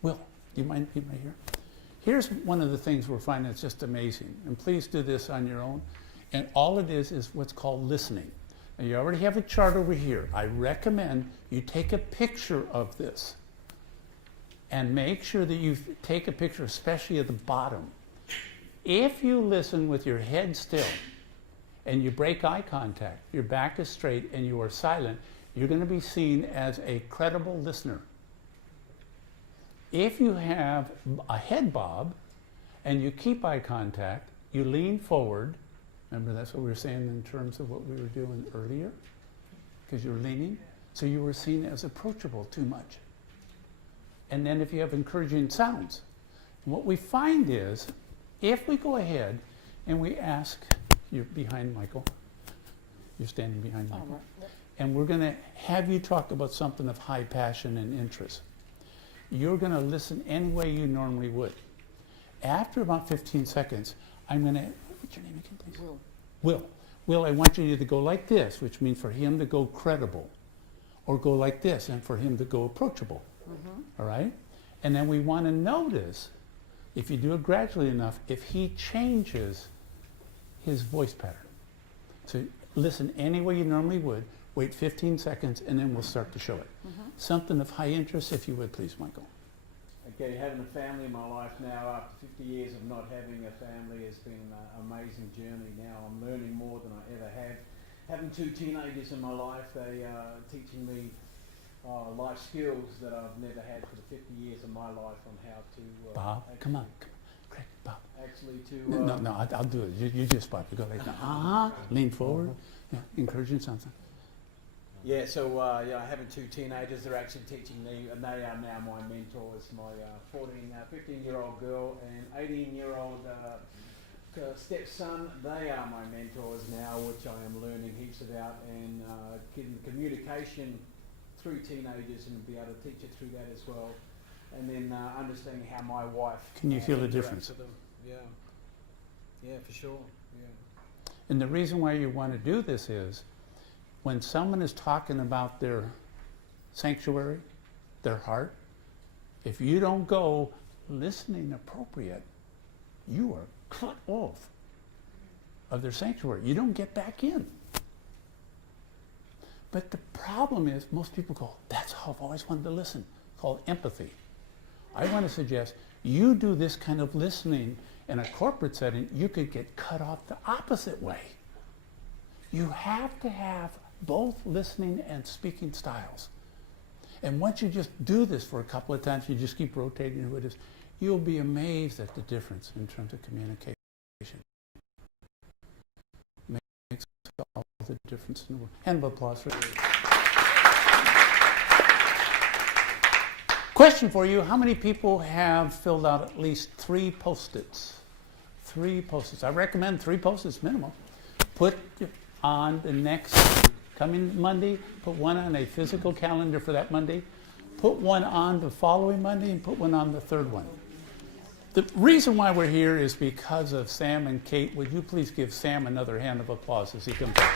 Will. Do you mind being right here? Here's one of the things we're finding that's just amazing. And please do this on your own. And all it is what's called listening. Now, you already have a chart over here. I recommend you take a picture of this. And make sure that you take a picture, especially at the bottom. If you listen with your head still and you break eye contact, your back is straight and you are silent, you're going to be seen as a credible listener. If you have a head bob and you keep eye contact, you lean forward. Remember, that's what we were saying in terms of what we were doing earlier, because you're leaning. So you were seen as approachable too much. And then if you have encouraging sounds, what we find is, if we go ahead and we ask, you're behind Michael, you're standing behind Michael, and we're going to have you talk about something of high passion and interest. You're going to listen any way you normally would. After about 15 seconds, I'm going to, what's your name again, please? Will. Will, I want you to go like this, which means for him to go credible, or go like this, and for him to go approachable. All right? And then we want to notice, if you do it gradually enough, if he changes his voice pattern. So listen any way you normally would, wait 15 seconds, and then we'll start to show it. Something of high interest, if you would, please, Michael. Okay, having a family in my life now, after 50 years of not having a family, has been an amazing journey. Now I'm learning more than I ever have. Having 2 teenagers in my life, they are teaching me life skills that I've never had for the 50 years of my life on how to... Bob, come on. Craig, Bob. Actually to... No, I'll do it. You just, Bob, you go like that. Lean forward. Yeah, encouraging something. Yeah, so having 2 teenagers, they're actually teaching me, and they are now my mentors. My 15-year-old girl and 18-year-old stepson, they are my mentors now, which I am learning heaps about, and getting communication through teenagers and be able to teach it through that as well. And then understanding how my wife... Can you feel the difference? With them. Yeah, for sure. Yeah. And the reason why you want to do this is, when someone is talking about their sanctuary, their heart, if you don't go listening appropriate, you are cut off of their sanctuary. You don't get back in. But the problem is, most people go, that's how I've always wanted to listen, called empathy. I want to suggest you do this kind of listening in a corporate setting, you could get cut off the opposite way. You have to have both listening and speaking styles. And once you just do this for a couple of times, you just keep rotating with this, you'll be amazed at the difference in terms of communication. Makes all the difference in the world. Hand of applause for it. Question for you, how many people have filled out at least 3 Post-its? 3 Post-its. I recommend 3 Post-its minimum. Put on the next coming Monday, put one on a physical calendar for that Monday, put one on the following Monday, and put one on the third one. The reason why we're here is because of Sam and Kate. Would you please give Sam another hand of applause as he comes up?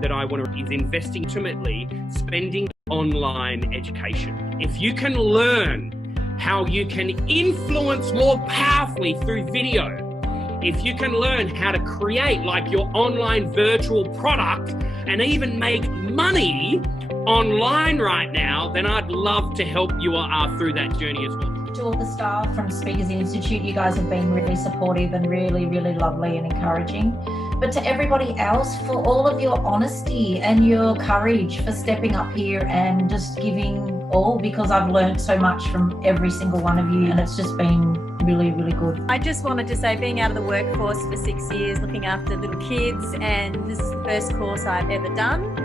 That I want to is investing ultimately spending online education. If you can learn how you can influence more powerfully through video, if you can learn how to create like your online virtual product and even make money online right now, then I'd love to help you through that journey as well. To all the staff from Speakers Institute, you guys have been really supportive and really, really lovely and encouraging. But to everybody else, for all of your honesty and your courage for stepping up here and just giving all, because I've learned so much from every single one of you, and it's just been really, really good. I just wanted to say, being out of the workforce for 6 years, looking after little kids, and this is the first course I've ever done,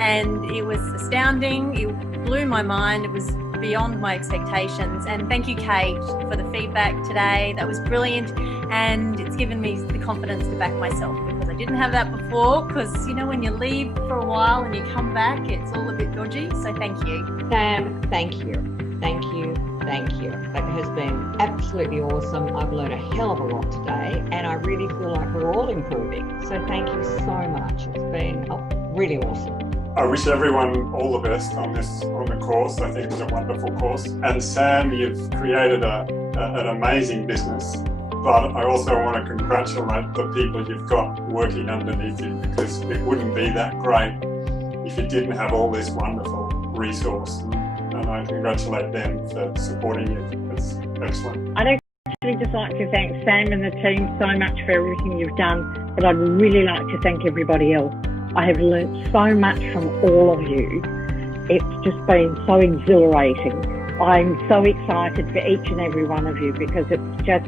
and it was astounding. It blew my mind. It was beyond my expectations, and thank you, Kate, for the feedback today. That was brilliant, and it's given me the confidence to back myself, because I didn't have that before, because you know, when you leave for a while and you come back, it's all a bit dodgy. So thank you. Sam, thank you. Thank you. Thank you. That has been absolutely awesome. I've learned a hell of a lot today, and I really feel like we're all improving. So thank you so much. It's been really awesome. I wish everyone all the best on the course. I think it's a wonderful course. And Sam, you've created an amazing business, but I also want to congratulate the people you've got working underneath you, because it wouldn't be that great if you didn't have all this wonderful resource. And I congratulate them for supporting you. It's excellent. I'd actually just like to thank Sam and the team so much for everything you've done, but I'd really like to thank everybody else. I have learnt so much from all of you. It's just been so exhilarating. I'm so excited for each and every one of you because it's just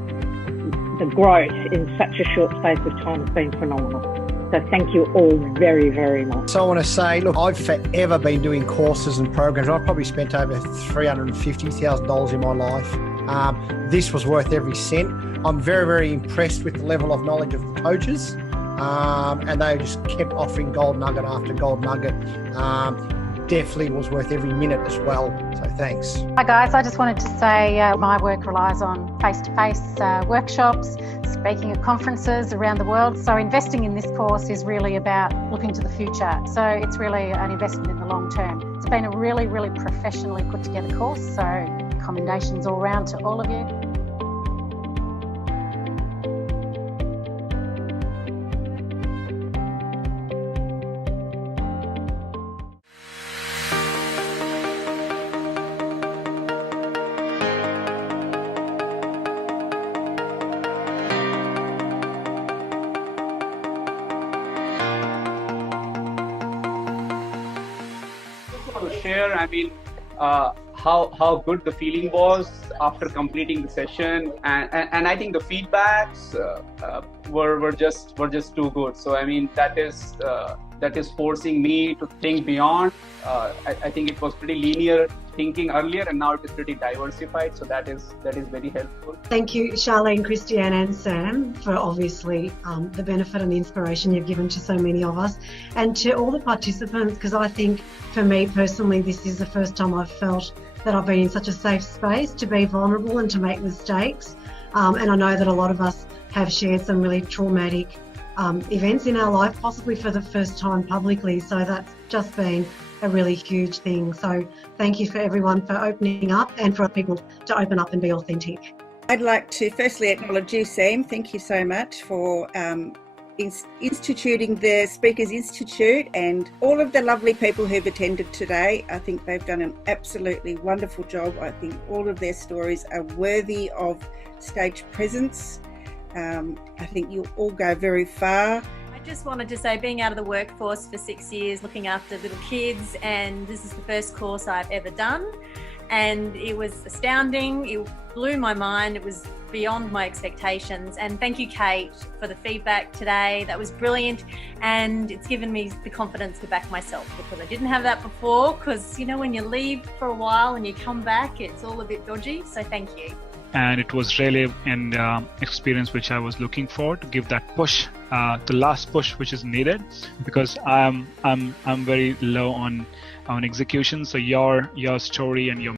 the growth in such a short space of time has been phenomenal. So thank you all very, very much. So I want to say, look, I've forever been doing courses and programs. I've probably spent over $350,000 in my life. This was worth every cent. I'm very, very impressed with the level of knowledge of the coaches. And they just kept offering gold nugget after gold nugget. Definitely was worth every minute as well. So thanks. Hi guys, I just wanted to say my work relies on face-to-face workshops, speaking at conferences around the world. So investing in this course is really about looking to the future. So it's really an investment in the long term. It's been a really, really professionally put together course. So commendations all round to all of you. To share, I mean, how good the feeling was after completing the session, and I think the feedbacks were just too good. So I mean, that is forcing me to think beyond. I think it was pretty linear thinking earlier, and now it is pretty diversified. So that is very helpful. Thank you, Charlene, Christiane, and Sam, for obviously the benefit and the inspiration you've given to so many of us, and to all the participants. Because I think, for me personally, this is the first time I've felt that I've been in such a safe space to be vulnerable and to make mistakes. And I know that a lot of us have shared some really traumatic events in our life, possibly for the first time publicly. So that's just been a really huge thing. So thank you for everyone for opening up and for people to open up and be authentic. I'd like to firstly acknowledge you, Sam. Thank you so much for instituting the Speakers Institute and all of the lovely people who've attended today. I think they've done an absolutely wonderful job. I think all of their stories are worthy of stage presence. I think you'll all go very far. I just wanted to say, being out of the workforce for 6 years, looking after little kids, and this is the first course I've ever done, and it was astounding. It blew my mind. It was beyond my expectations. And thank you, Kate, for the feedback today. That was brilliant, and it's given me the confidence to back myself, because I didn't have that before. Because you know, when you leave for a while and you come back, it's all a bit dodgy. So thank you. And it was really an experience which I was looking for, to give that push, the last push which is needed, because I'm very low on execution. So your story and your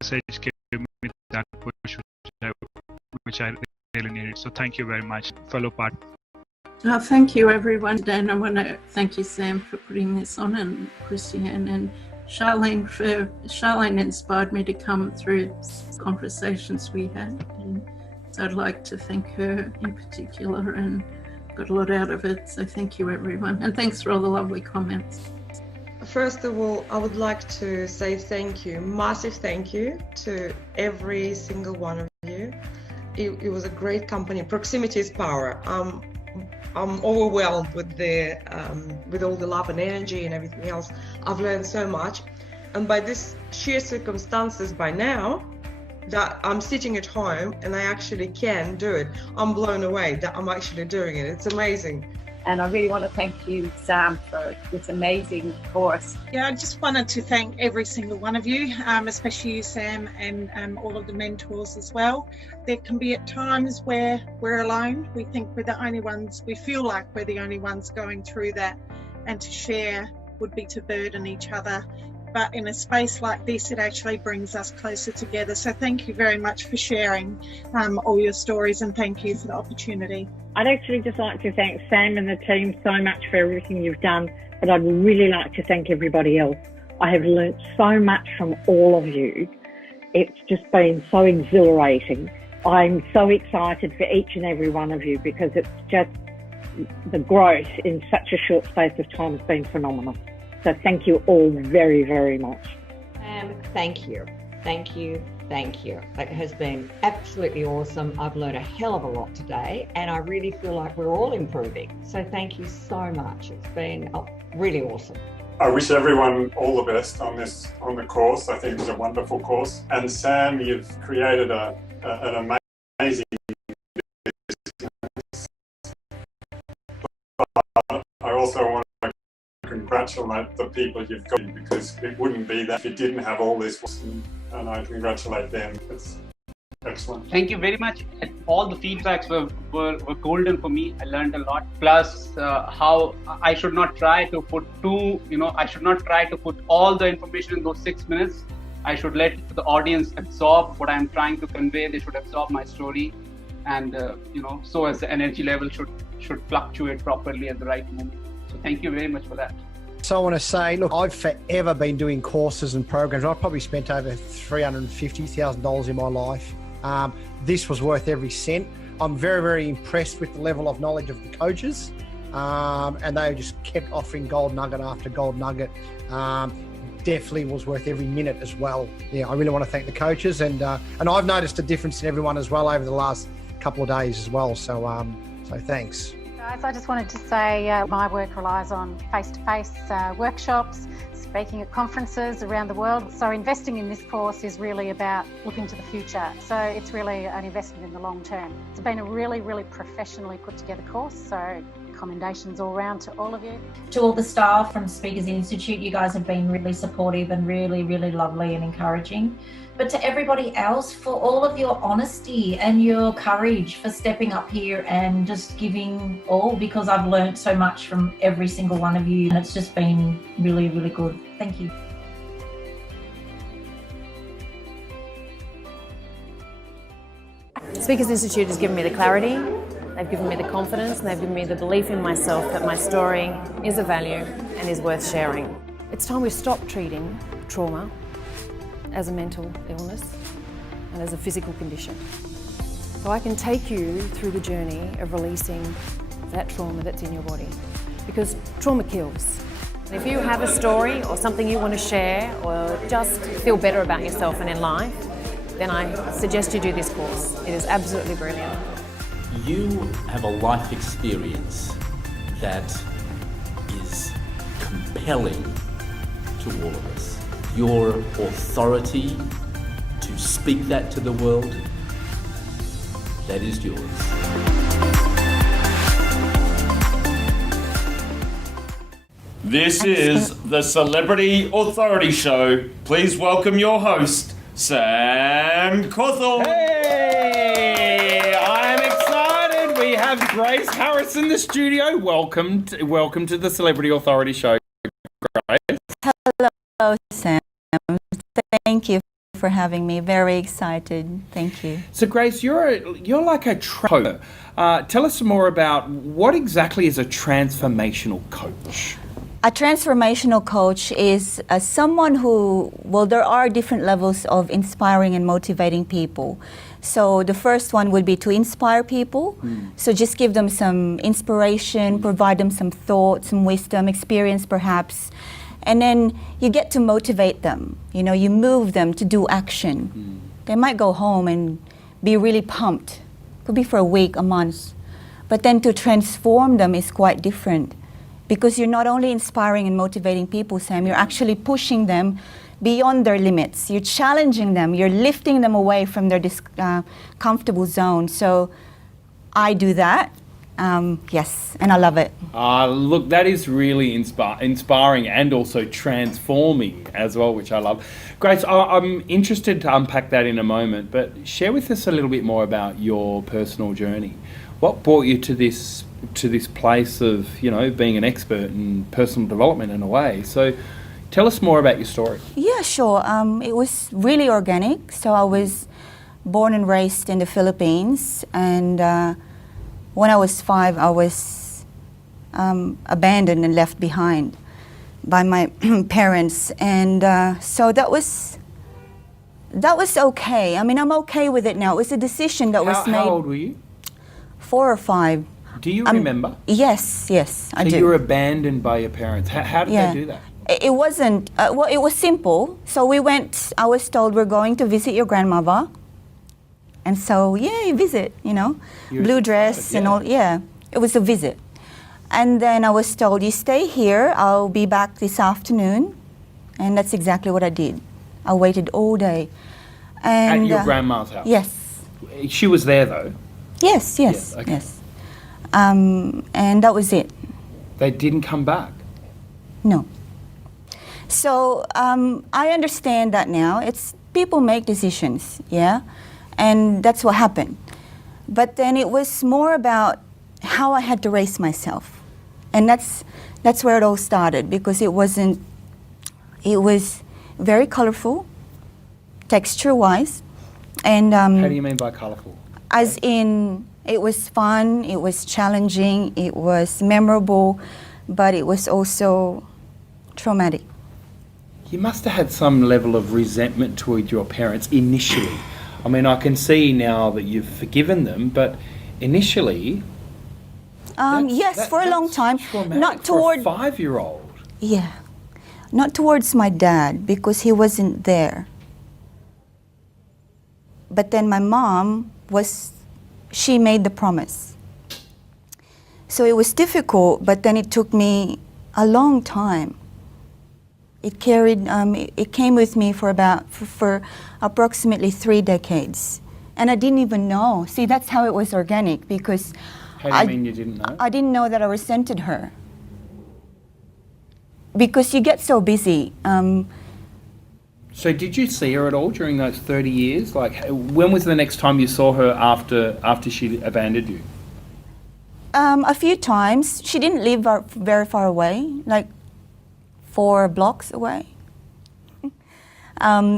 message gave me that push which I really needed. So thank you very much, fellow part. Thank you, everyone. And I want to thank you, Sam, for putting this on, and Christiane and Charlene. Charlene inspired me to come through conversations we had, and so I'd like to thank her in particular, and got a lot out of it. So thank you, everyone, and thanks for all the lovely comments. First of all, I would like to say thank you, massive thank you to every single one of you. It was a great company. Proximity is power. I'm overwhelmed with all the love and energy and everything else. I've learned so much, and by this sheer circumstances, by now that I'm sitting at home and I actually can do it, I'm blown away that I'm actually doing it. It's amazing. And I really want to thank you, Sam, for this amazing course. Yeah, I just wanted to thank every single one of you, especially you, Sam, and all of the mentors as well. There can be at times where we're alone. We think we're the only ones, we feel like we're the only ones going through that, and to share would be to burden each other. But in a space like this, it actually brings us closer together. So thank you very much for sharing all your stories, and thank you for the opportunity. I'd actually just like to thank Sam and the team so much for everything you've done, but I'd really like to thank everybody else. I have learnt so much from all of you. It's just been so exhilarating. I'm so excited for each and every one of you, because it's just the growth in such a short space of time has been phenomenal. So thank you all very, very much. Thank you. Thank you. Thank you. It has been absolutely awesome. I've learned a hell of a lot today, and I really feel like we're all improving. So thank you so much. It's been really awesome. I wish everyone all the best on the course. I think it was a wonderful course. And Sam, you've created an amazing business. But I also want to congratulate the people you've got, because it wouldn't be that if you didn't have all this, and I congratulate them. It's excellent. Thank you very much. All the feedbacks were golden for me. I learned a lot. Plus, how I should not try to put all the information in those 6 minutes. I should let the audience absorb what I'm trying to convey. They should absorb my story, and so as the energy level should fluctuate properly at the right moment. So thank you very much for that. So I want to say, look, I've forever been doing courses and programs. I've probably spent over $350,000 in my life. This was worth every cent. I'm very, very impressed with the level of knowledge of the coaches, and they just kept offering gold nugget after gold nugget. Definitely was worth every minute as well. Yeah, I really want to thank the coaches, and I've noticed a difference in everyone as well over the last couple of days as well. So thanks. Guys, I just wanted to say my work relies on face-to-face workshops, speaking at conferences around the world. So investing in this course is really about looking to the future. So it's really an investment in the long term. It's been a really, really professionally put together course. So commendations all round to all of you. To all the staff from Speakers Institute, you guys have been really supportive and really, really lovely and encouraging. But to everybody else, for all of your honesty and your courage for stepping up here and just giving all, because I've learned so much from every single one of you, and it's just been really, really good. Thank you. Speakers Institute has given me the clarity, they've given me the confidence, and they've given me the belief in myself that my story is of value and is worth sharing. It's time we stop treating trauma as a mental illness and as a physical condition. So I can take you through the journey of releasing that trauma that's in your body, because trauma kills. And if you have a story or something you want to share, or just feel better about yourself and in life, then I suggest you do this course. It is absolutely brilliant. You have a life experience that is compelling to all of us. Your authority to speak that to the world, that is yours. This is the Celebrity Authority Show. Please welcome your host, Sam Cawthorne. Hey, I'm excited. We have Grace Harris in the studio. Welcome to the Celebrity Authority Show, Grace. Hello, Sam. Thank you for having me. Very excited. Thank you. So, Grace, you're like a coach. Tell us more about what exactly is a transformational coach. A transformational coach is someone who, well, there are different levels of inspiring and motivating people. So the first one would be to inspire people. So just give them some inspiration, provide them some thought, some wisdom, experience perhaps. And then you get to motivate them. You know, you move them to do action. They might go home and be really pumped. Could be for a week, a month. But then to transform them is quite different. Because you're not only inspiring and motivating people, Sam, you're actually pushing them beyond their limits. You're challenging them. You're lifting them away from their comfortable zone. So I do that. Yes, and I love it. Look, that is really inspiring and also transforming as well, which I love. Grace, I'm interested to unpack that in a moment, but share with us a little bit more about your personal journey. What brought you to this place of, you know, being an expert in personal development in a way? So tell us more about your story. Yeah, sure. It was really organic. So I was born and raised in the Philippines, and when I was 5, I was abandoned and left behind by my parents, and so that was okay. I mean, I'm okay with it now. It was a decision that was made. How old were you? 4 or 5. Do you remember? Yes, I do. So you were abandoned by your parents. How did they do that? It wasn't, well, it was simple. So we went, I was told, we're going to visit your grandmother. And so, yeah, you visit, you know, blue dress and all, yeah. It was a visit. And then I was told, you stay here, I'll be back this afternoon. And that's exactly what I did. I waited all day. And, at your grandma's house? Yes. She was there though? Yes, yes, Yeah, okay. yes. And that was it. They didn't come back? No. So I understand that now. It's people make decisions, yeah? And that's what happened. But then it was more about how I had to raise myself. And that's where it all started, because it was very colorful, texture-wise. And How do you mean by colourful? as in, it was fun, it was challenging, it was memorable, but it was also traumatic. You must have had some level of resentment toward your parents initially. I mean, I can see now that you've forgiven them, but initially... Yes, for a long time. Not for a toward 5-year-old. Yeah, not towards my dad, because he wasn't there. But then my mom she made the promise. So it was difficult, but then it took me a long time. It came with me for approximately 3 decades. And I didn't even know. See, that's how it was organic, because How do you mean you didn't know? I didn't know that I resented her. Because you get so busy. So did you see her at all during those 30 years? Like, when was the next time you saw her after she abandoned you? A few times. She didn't live very far away, like 4 blocks away.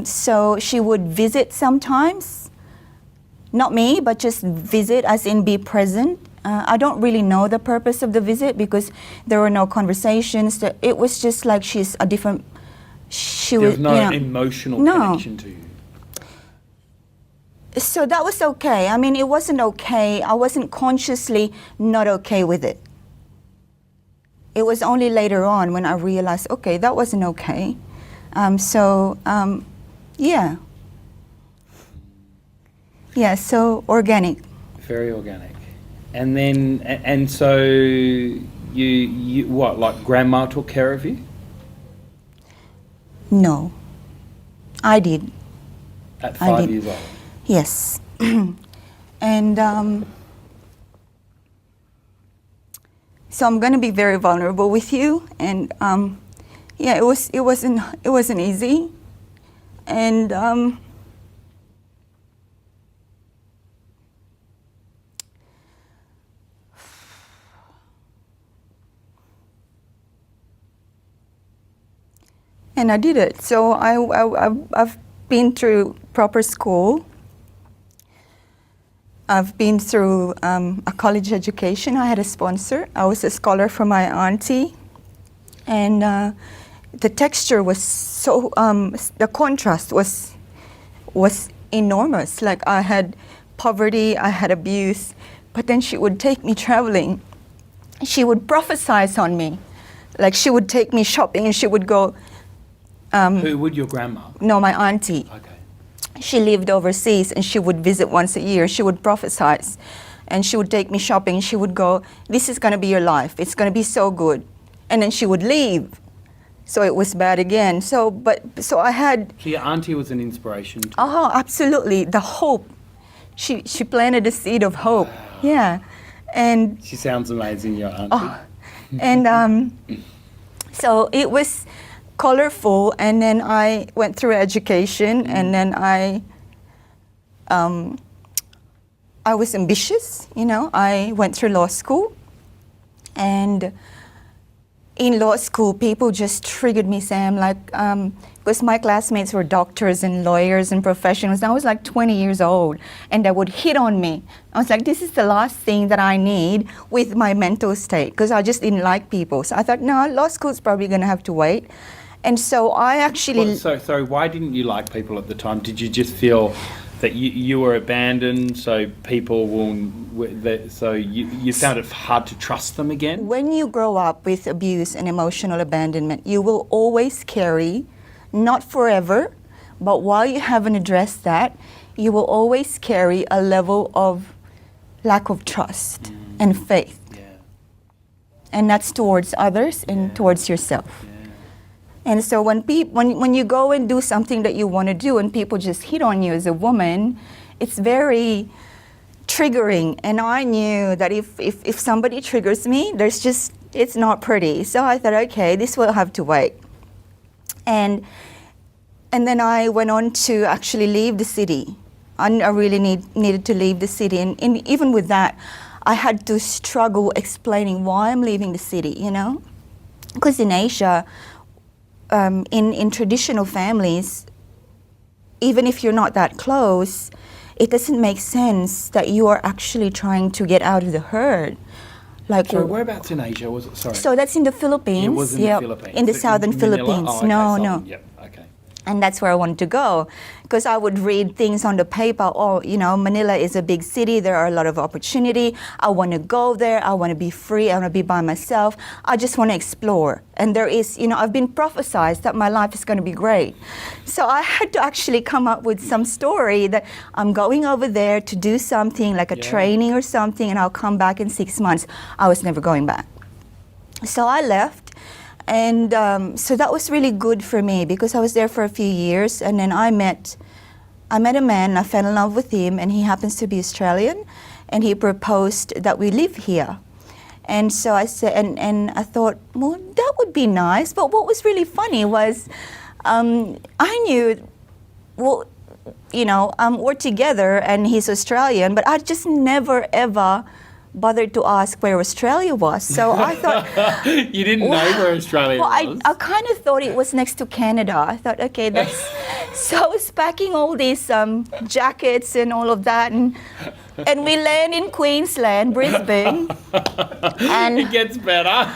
So she would visit sometimes. Not me, but just visit, as in be present. I don't really know the purpose of the visit, because there were no conversations. It was just like she's a different... There was no emotional connection to you? So that was okay. I mean, it wasn't okay. I wasn't consciously not okay with it. It was only later on when I realized, okay, that wasn't okay. Yeah. Yeah, so organic. Very organic. And then, and so you what, like grandma took care of you? No, I did. At 5 years old? Yes. And so I'm going to be very vulnerable with you. And yeah, it wasn't easy. And and I did it. So I've been through proper school. I've been through a college education. I had a sponsor. I was a scholar for my auntie. And the texture was so, the contrast was enormous. Like, I had poverty, I had abuse, but then she would take me traveling. She would prophesize on me. Like, she would take me shopping and she would go... Who would, your grandma? No, my auntie. Okay. She lived overseas and she would visit once a year. She would prophesize and she would take me shopping. She would go, this is going to be your life. It's going to be so good. And then she would leave. So it was bad again. So I had... So your auntie was an inspiration to you? Oh, absolutely. The hope. She planted a seed of hope. Wow. Yeah. And... She sounds amazing, your auntie. Oh, and so it was colorful, and then I went through education, and then I was ambitious, you know. I went through law school, and in law school, people just triggered me, Sam, like, because my classmates were doctors and lawyers and professionals. I was like 20 years old, and they would hit on me. I was like, this is the last thing that I need with my mental state, because I just didn't like people. So I thought, no, law school's probably going to have to wait. And so I actually... Sorry, why didn't you like people at the time? Did you just feel that you were abandoned, so people so you found it hard to trust them again? When you grow up with abuse and emotional abandonment, you will always carry, not forever, but while you haven't addressed that, you will always carry a level of lack of trust and faith. And that's towards others and towards yourself. And so when you go and do something that you want to do and people just hit on you as a woman, it's very triggering. And I knew that if somebody triggers me, it's not pretty. So I thought, okay, this will have to wait. And then I went on to actually leave the city. I really needed to leave the city. And even with that, I had to struggle explaining why I'm leaving the city, you know? Because in Asia, in traditional families, even if you're not that close, it doesn't make sense that you are actually trying to get out of the herd. Like, so whereabouts in Asia was it? Sorry. So that's in the Philippines. It was in the Philippines. In the southern Philippines. Oh, okay, no. Yep. Okay. And that's where I wanted to go, because I would read things on the paper. Oh, you know, Manila is a big city. There are a lot of opportunity. I want to go there. I want to be free. I want to be by myself. I just want to explore. And there is, you know, I've been prophesied that my life is going to be great. So I had to actually come up with some story that I'm going over there to do something like a training or something, and I'll come back in 6 months. I was never going back. So I left. And so that was really good for me, because I was there for a few years, and then I met a man, I fell in love with him, and he happens to be Australian, and he proposed that we live here. And so I said, and I thought, well, that would be nice. But what was really funny was I knew, well, you know, we're together and he's Australian, but I just never ever bothered to ask where Australia was. So I thought... You didn't know where Australia was? I kind of thought it was next to Canada. I thought, okay, that's... So I was packing all these jackets and all of that, and we land in Queensland, Brisbane. And it gets better.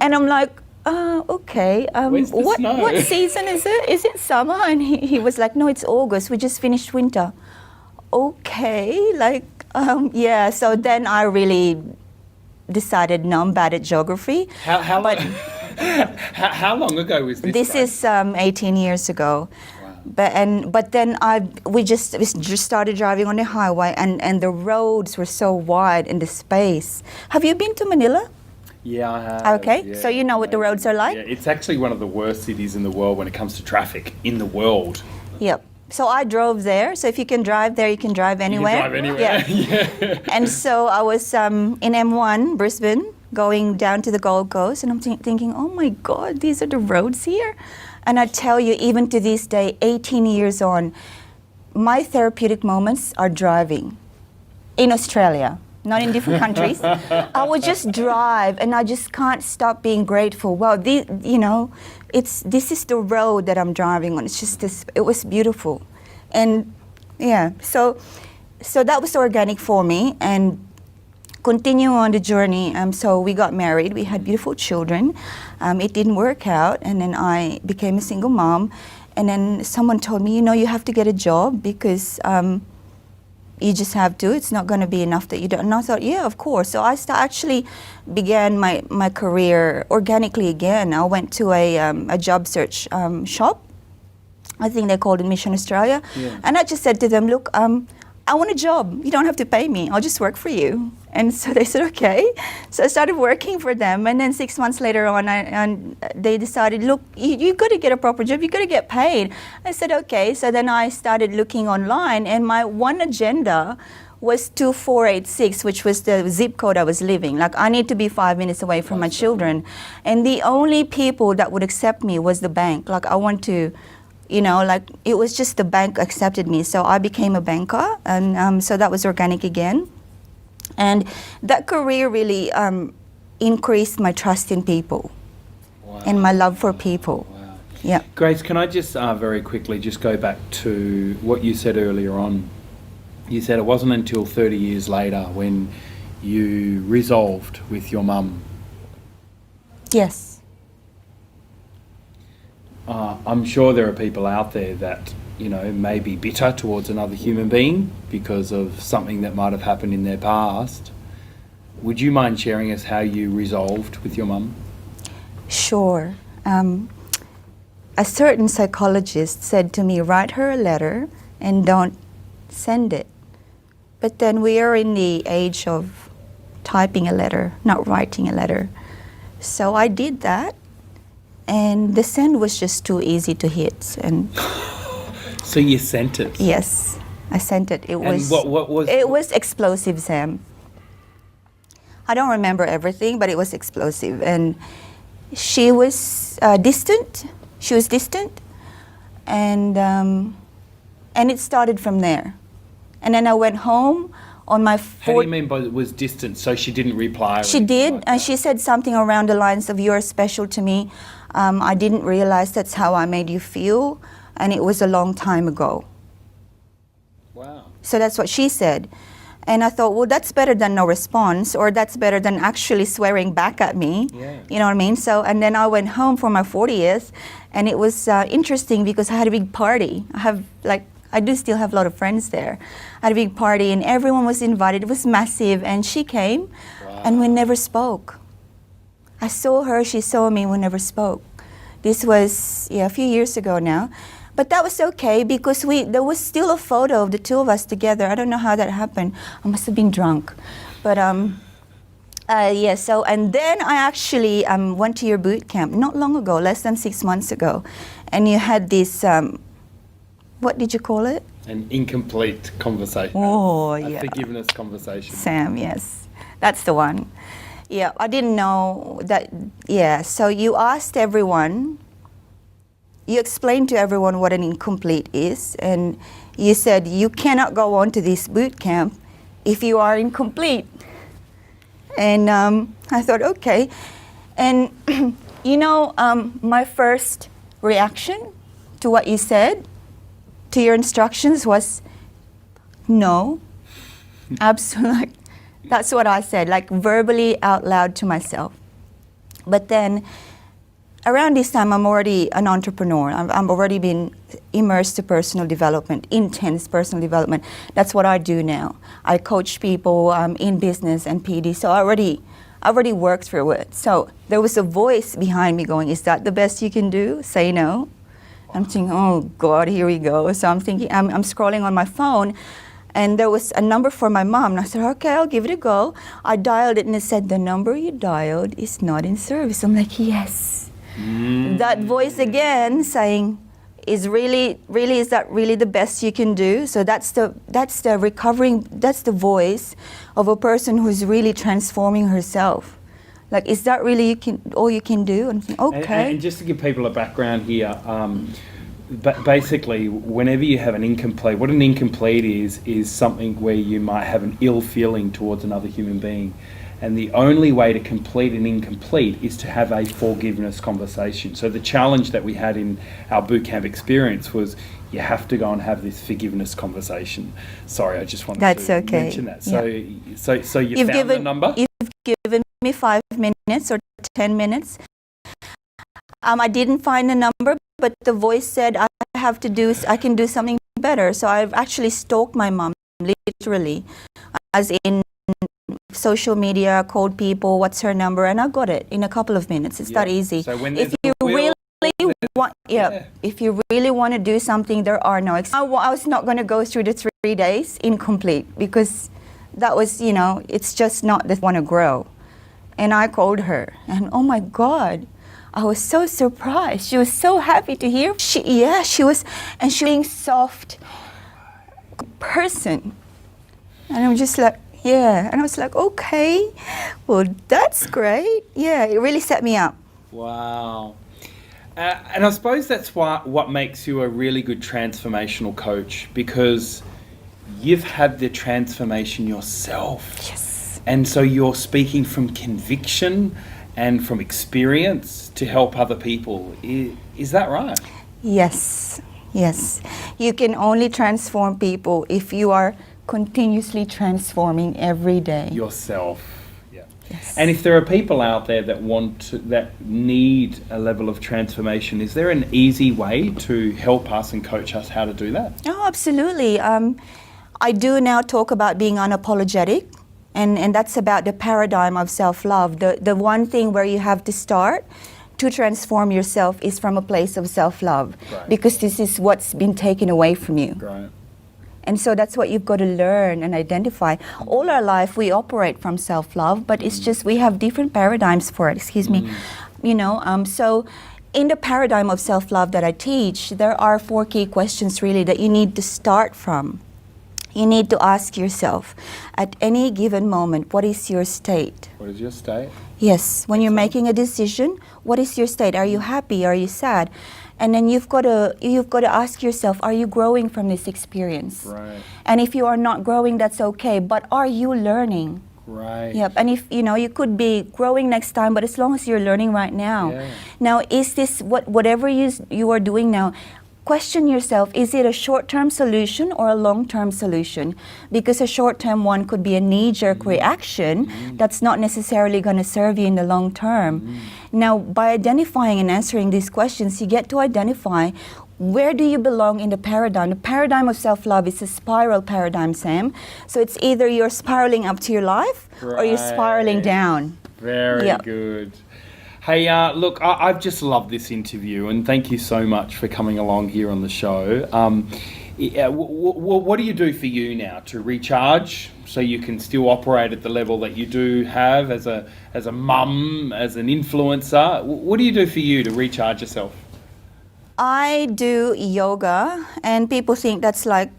And I'm like, okay, what season is it? Is it summer? And he was like, no, it's August. We just finished winter. Okay, like... yeah, so then I really decided, no, I'm bad at geography. How long ago was this? This is 18 years ago. Wow. But then we just started driving on the highway, and the roads were so wide and the space. Have you been to Manila? Yeah, I have. Okay, yeah. So you know what the roads are like? Yeah, it's actually one of the worst cities in the world when it comes to traffic in the world. Yep. So I drove there. So if you can drive there, you can drive anywhere. You can drive anywhere. Yeah. And so I was in M1, Brisbane, going down to the Gold Coast, and I'm thinking, oh my God, these are the roads here? And I tell you, even to this day, 18 years on, my therapeutic moments are driving in Australia, not in different countries. I would just drive, and I just can't stop being grateful. Wow, you know, this is the road that I'm driving on. It's just this. It was beautiful, and yeah. So that was organic for me, and continue on the journey. So we got married. We had beautiful children. It didn't work out, and then I became a single mom. And then someone told me, you know, you have to get a job because. You just have to. It's not going to be enough that you don't. And I thought, yeah, of course. So I actually began my career organically again. I went to a job search shop. I think they called it Mission Australia. Yeah. And I just said to them, look, I want a job. You don't have to pay me. I'll just work for you. And so they said, okay. So I started working for them. And then 6 months later on, they decided, look, you got to get a proper job. You got to get paid. I said, okay. So then I started looking online. And my one agenda was 2486, which was the zip code I was living. Like, I need to be 5 minutes away from my children. And the only people that would accept me was the bank. Like, I want to... You know, like, it was just the bank accepted me. So I became a banker, and so that was organic again. And that career really increased my trust in people. Wow. And my love for people. Wow. Yeah. Grace, can I just very quickly just go back to what you said earlier on? You said it wasn't until 30 years later when you resolved with your mum. Yes. I'm sure there are people out there that you know, maybe bitter towards another human being because of something that might have happened in their past. Would you mind sharing us how you resolved with your mum? Sure. A certain psychologist said to me, write her a letter and don't send it. But then we are in the age of typing a letter, not writing a letter. So I did that, and the send was just too easy to hit. And so you sent it? Yes, I sent it. It was. What was? It was explosive, Sam. I don't remember everything, but it was explosive, and she was distant. She was distant, and it started from there. And then I went home on my. How do you mean by it was distant? So she didn't reply? She did, and she said something around the lines of, "You're special to me. I didn't realize that's how I made you feel, and it was a long time ago." Wow. So that's what she said. And I thought, well, that's better than no response, or that's better than actually swearing back at me. Yeah. You know what I mean? So, and then I went home for my 40th, and it was interesting because I had a big party. I do still have a lot of friends there. I had a big party, and everyone was invited. It was massive, and she came, and we never spoke. I saw her, she saw me, we never spoke. This was, a few years ago now. But that was okay because there was still a photo of the two of us together. I don't know how that happened. I must have been drunk. But so, and then I actually went to your boot camp not long ago, less than 6 months ago. And you had this, what did you call it? An incomplete conversation. Oh, A forgiveness conversation. Sam, yes. That's the one. Yeah, I didn't know that, So you asked everyone, you explained to everyone what an incomplete is, and you said you cannot go on to this boot camp if you are incomplete. And I thought, okay. And my first reaction to what you said, to your instructions, was no. Absolutely. That's what I said, like verbally out loud to myself. But then around this time, I'm already an entrepreneur. I've already been immersed to personal development, intense personal development. That's what I do now. I coach people in business and PD. So I already worked through it. So there was a voice behind me going, is that the best you can do? Say no. I'm thinking, oh God, here we go. So I'm thinking, I'm scrolling on my phone, and there was a number for my mom. And I said, okay, I'll give it a go. I dialed it, and it said, the number you dialed is not in service. I'm like, yes. That voice again saying, is that really the best you can do? So that's the recovering, that's the voice of a person who's really transforming herself. Like, is that really all you can do? And think, okay. And just to give people a background here, basically, whenever you have an incomplete, what an incomplete is something where you might have an ill feeling towards another human being. And the only way to complete an incomplete is to have a forgiveness conversation. So the challenge that we had in our bootcamp experience was you have to go and have this forgiveness conversation. Sorry, I just wanted to mention that. So you found the number? You've given me 5 minutes or 10 minutes. I didn't find the number, but the voice said I can do something better. So I've actually stalked my mom, literally, as in social media, called people, what's her number, and I got it in a couple of minutes. It's that easy. So when if you really want to do something, there are no excuses. I was not going to go through the 3 days incomplete because that was, it's just not that want to grow. And I called her, and oh my God, I was so surprised. She was so happy to hear. She was being soft person, and I'm just like. Yeah, and I was like, okay, well, that's great. Yeah, it really set me up. Wow. And I suppose that's what makes you a really good transformational coach, because you've had the transformation yourself. Yes. And so you're speaking from conviction and from experience to help other people. Is that right? Yes, yes. You can only transform people if you are continuously transforming every day. Yourself. And if there are people out there that that need a level of transformation, is there an easy way to help us and coach us how to do that? Oh, absolutely. I do now talk about being unapologetic, and that's about the paradigm of self-love. The one thing where you have to start to transform yourself is from a place of self-love, because this is what's been taken away from you. Right. And so that's what you've got to learn and identify. All our life we operate from self-love, but it's just we have different paradigms for it. So in the paradigm of self-love that I teach, there are 4 key questions really that you need to start from. You need to ask yourself, at any given moment, what is your state? What is your state? Yes, when you're making a decision, what is your state? Are you happy? Are you sad? And then you've got to ask yourself, are you growing from this experience? Right. And if you are not growing, that's okay. But are you learning? Right. Yep. And if you could be growing next time, but as long as you're learning right now. Yeah. Now, is this whatever you are doing now? Question yourself, is it a short-term solution or a long-term solution? Because a short-term one could be a knee-jerk reaction that's not necessarily going to serve you in the long term. Now, by identifying and answering these questions, you get to identify where do you belong in the paradigm. The paradigm of self-love is a spiral paradigm, Sam. So it's either you're spiraling up to your life or you're spiraling down. Very good. Hey, look, I've just loved this interview, and thank you so much for coming along here on the show. What do you do for you now to recharge so you can still operate at the level that you do have as a mum, as an influencer? What do you do for you to recharge yourself? I do yoga, and people think that's like,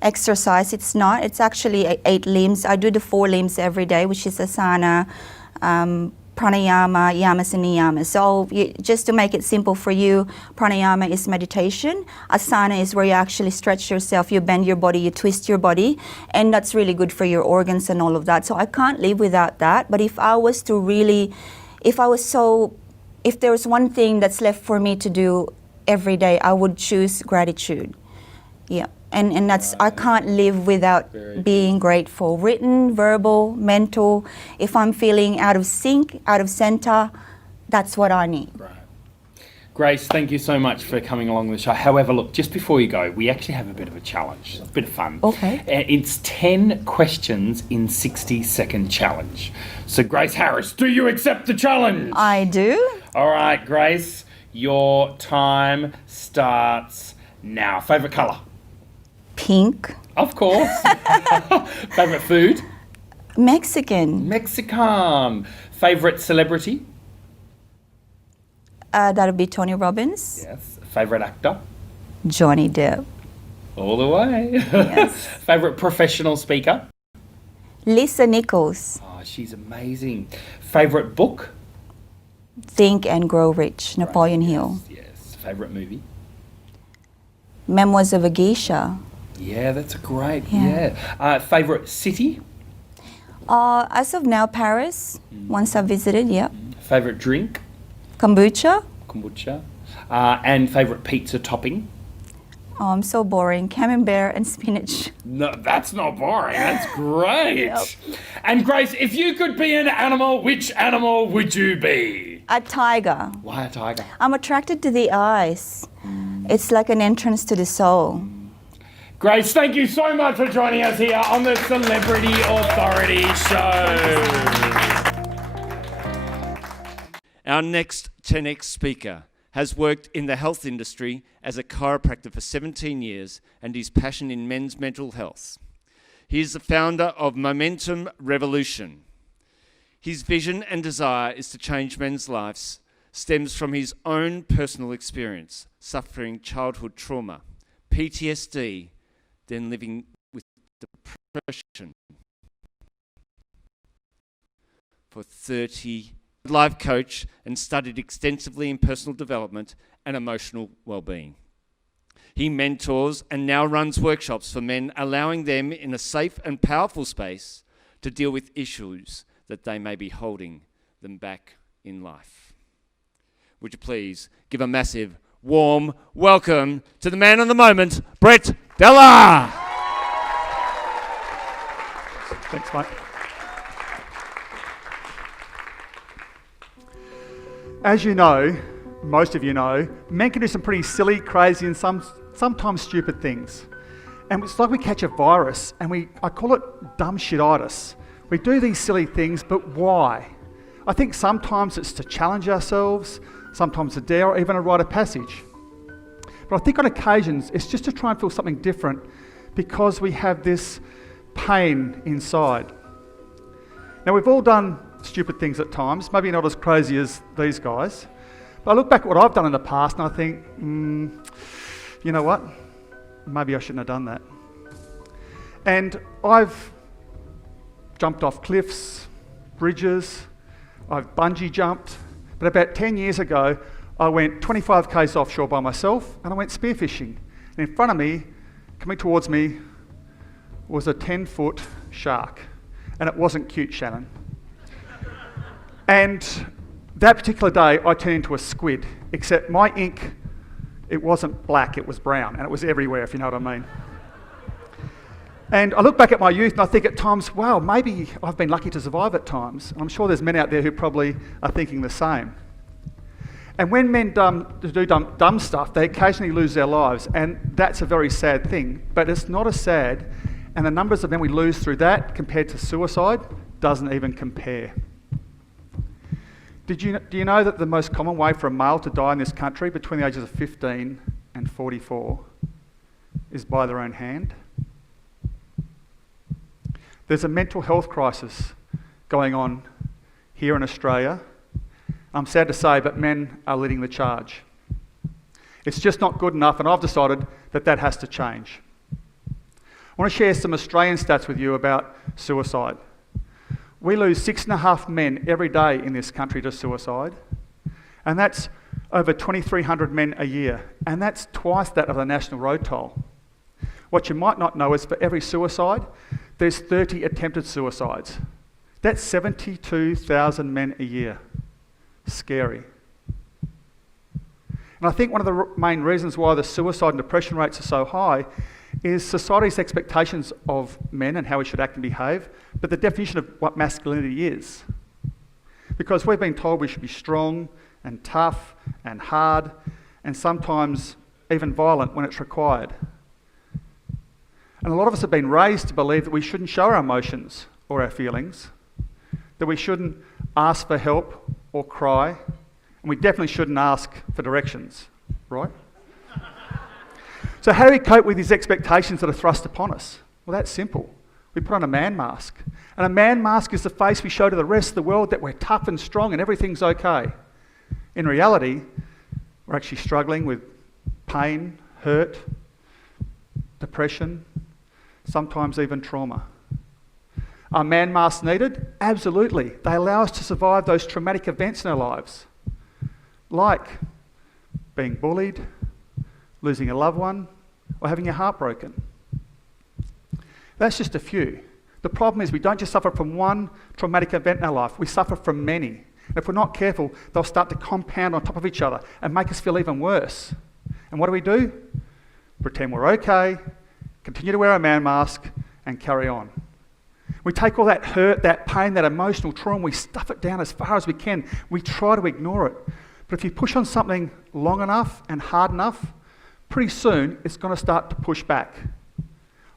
exercise. It's not. It's actually 8 limbs. I do the 4 limbs every day, which is asana, pranayama, yamas, and niyamas. So just to make it simple for you, pranayama is meditation. Asana is where you actually stretch yourself, you bend your body, you twist your body, and that's really good for your organs and all of that. So I can't live without that. But if there was one thing that's left for me to do every day, I would choose gratitude. Yeah. And that's, I can't live without being grateful. Written, verbal, mental. If I'm feeling out of sync, out of center, that's what I need. Right. Grace, thank you so much for coming along the show. However, look, just before you go, we actually have a bit of a challenge, a bit of fun. Okay. It's 10 questions in 60-second challenge. So Grace Harris, do you accept the challenge? I do. All right, Grace, your time starts now. Favourite colour? Pink. Of course. Favourite food? Mexican. Mexican. Favourite celebrity? That would be Tony Robbins. Yes. Favourite actor? Johnny Depp. All the way. Yes. Favourite professional speaker? Lisa Nichols. Oh, she's amazing. Favourite book? Think and Grow Rich, Napoleon Hill. Yes. Favourite movie? Memoirs of a Geisha. Yeah, that's a great, favourite city? As of now, Paris. Once I visited, Favourite drink? Kombucha. And favourite pizza topping? Oh, I'm so boring. Camembert and spinach. No, that's not boring. That's great. Yep. And Grace, if you could be an animal, which animal would you be? A tiger. Why a tiger? I'm attracted to the eyes. It's like an entrance to the soul. Grace, thank you so much for joining us here on the Celebrity Authority Show. Our next TENx speaker has worked in the health industry as a chiropractor for 17 years and is passionate in men's mental health. He is the founder of Momentum Revolution. His vision and desire is to change men's lives stems from his own personal experience, suffering childhood trauma, PTSD, then living with depression for 30 years. Life coach and studied extensively in personal development and emotional well-being. He mentors and now runs workshops for men, allowing them in a safe and powerful space to deal with issues that they may be holding them back in life. Would you please give a massive, warm welcome to the man of the moment, Brett Dellar. Thanks, mate. As you know, most of you know, men can do some pretty silly, crazy and sometimes stupid things. And it's like we catch a virus and I call it dumb shititis. We do these silly things, but why? I think sometimes it's to challenge ourselves, sometimes to dare, or even a rite of passage. But I think on occasions it's just to try and feel something different because we have this pain inside. Now, we've all done stupid things at times, maybe not as crazy as these guys. But I look back at what I've done in the past and I think, you know what? Maybe I shouldn't have done that. And I've jumped off cliffs, bridges, I've bungee jumped. But about 10 years ago, I went 25 k's offshore by myself and I went spearfishing. And in front of me, coming towards me, was a 10-foot shark. And it wasn't cute, Shannon. And that particular day, I turned into a squid, except my ink, it wasn't black, it was brown, and it was everywhere, if you know what I mean. And I look back at my youth and I think at times, wow, maybe I've been lucky to survive at times. I'm sure there's men out there who probably are thinking the same. And when men do dumb stuff, they occasionally lose their lives, and that's a very sad thing, but it's not as sad, and the numbers of men we lose through that compared to suicide doesn't even compare. Do you know that the most common way for a male to die in this country between the ages of 15 and 44 is by their own hand? There's a mental health crisis going on here in Australia. I'm sad to say, but men are leading the charge. It's just not good enough, and I've decided that that has to change. I want to share some Australian stats with you about suicide. We lose 6.5 men every day in this country to suicide, and that's over 2,300 men a year, and that's twice that of the national road toll. What you might not know is for every suicide, there's 30 attempted suicides. That's 72,000 men a year. Scary. And I think one of the main reasons why the suicide and depression rates are so high is society's expectations of men and how we should act and behave, but the definition of what masculinity is. Because we've been told we should be strong and tough and hard and sometimes even violent when it's required. And a lot of us have been raised to believe that we shouldn't show our emotions or our feelings, that we shouldn't ask for help or cry, and we definitely shouldn't ask for directions, right? So how do we cope with these expectations that are thrust upon us? Well, that's simple. We put on a man mask. And a man mask is the face we show to the rest of the world that we're tough and strong and everything's okay. In reality, we're actually struggling with pain, hurt, depression, sometimes even trauma. Are man masks needed? Absolutely. They allow us to survive those traumatic events in our lives, like being bullied, losing a loved one, or having your heart broken. That's just a few. The problem is we don't just suffer from one traumatic event in our life, we suffer from many. And if we're not careful, they'll start to compound on top of each other and make us feel even worse. And what do? Pretend we're okay, continue to wear a man mask, and carry on. We take all that hurt, that pain, that emotional trauma, we stuff it down as far as we can. We try to ignore it. But if you push on something long enough and hard enough, pretty soon it's going to start to push back.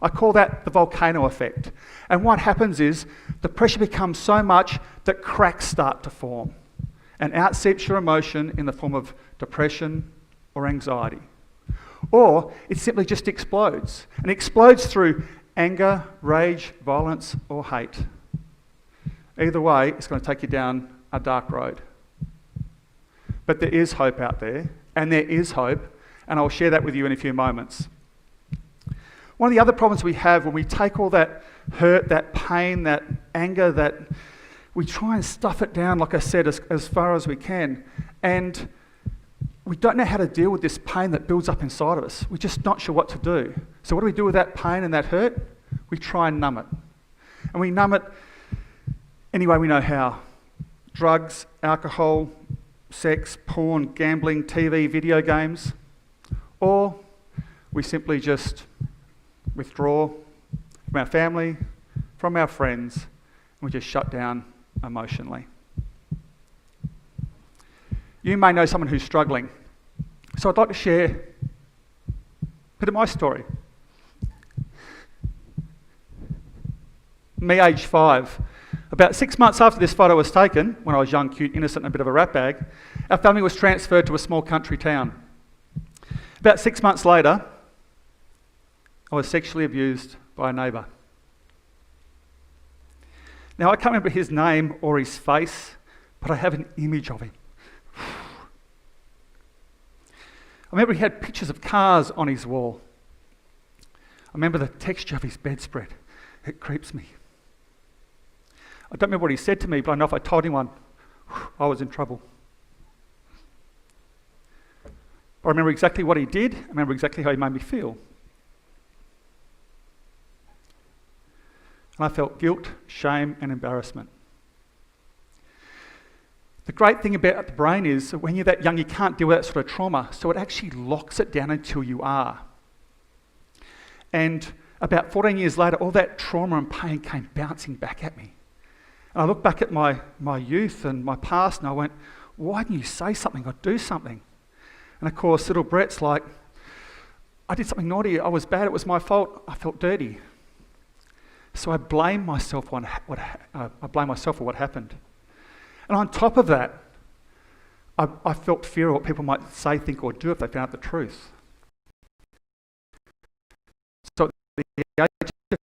I call that the volcano effect. And what happens is the pressure becomes so much that cracks start to form. And out seeps your emotion in the form of depression or anxiety. Or it simply just explodes. And it explodes through anger, rage, violence, or hate. Either way, it's going to take you down a dark road. But there is hope out there, and there is hope, and I'll share that with you in a few moments. One of the other problems we have when we take all that hurt, that pain, that anger, that we try and stuff it down, like I said, as far as we can, and we don't know how to deal with this pain that builds up inside of us. We're just not sure what to do. So what do we do with that pain and that hurt? We try and numb it. And we numb it any way we know how. Drugs, alcohol, sex, porn, gambling, TV, video games. Or we simply just withdraw from our family, from our friends, and we just shut down emotionally. You may know someone who's struggling. So I'd like to share a bit of my story. Me, aged 5. About 6 months after this photo was taken, when I was young, cute, innocent, and a bit of a rat bag, our family was transferred to a small country town. About 6 months later, I was sexually abused by a neighbour. Now, I can't remember his name or his face, but I have an image of him. I remember he had pictures of cars on his wall. I remember the texture of his bedspread. It creeps me. I don't remember what he said to me, but I know if I told anyone, I was in trouble. I remember exactly what he did. I remember exactly how he made me feel. And I felt guilt, shame, and embarrassment. The great thing about the brain is that when you're that young, you can't deal with that sort of trauma, so it actually locks it down until you are. And about 14 years later, all that trauma and pain came bouncing back at me. And I look back at my youth and my past and I went, why didn't you say something or do something? And of course, little Brett's like, I did something naughty, I was bad, it was my fault, I felt dirty. So I blame myself for what happened. And on top of that, I felt fear of what people might say, think, or do if they found out the truth. So at the age of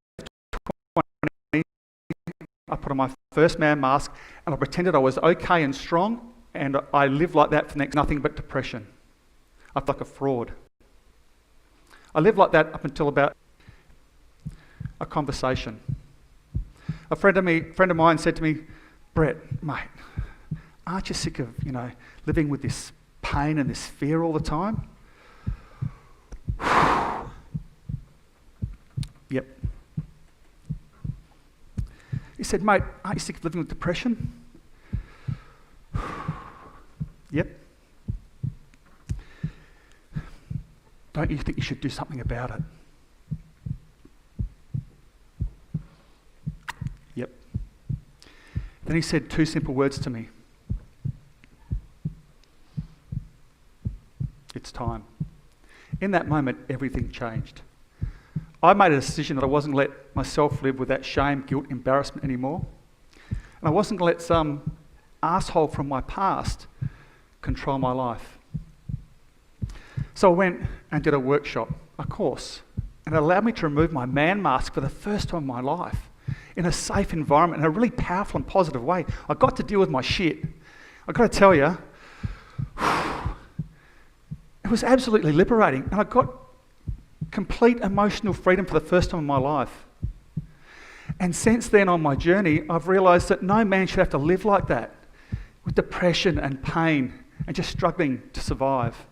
20, I put on my first man mask and I pretended I was okay and strong, and I lived like that for the next nothing but depression. I felt like a fraud. I lived like that up until about a conversation. A friend of mine said to me, Brett, mate, aren't you sick of, living with this pain and this fear all the time? Yep. He said, mate, aren't you sick of living with depression? Yep. Don't you think you should do something about it? Yep. Then he said 2 simple words to me. It's time. In that moment, everything changed. I made a decision that I wasn't going to let myself live with that shame, guilt, embarrassment anymore. And I wasn't going to let some asshole from my past control my life. So I went and did a workshop, a course, and it allowed me to remove my man mask for the first time in my life in a safe environment, in a really powerful and positive way. I got to deal with my shit. I've got to tell you, it was absolutely liberating, and I got complete emotional freedom for the first time in my life. And since then on my journey, I've realised that no man should have to live like that, with depression and pain and just struggling to survive.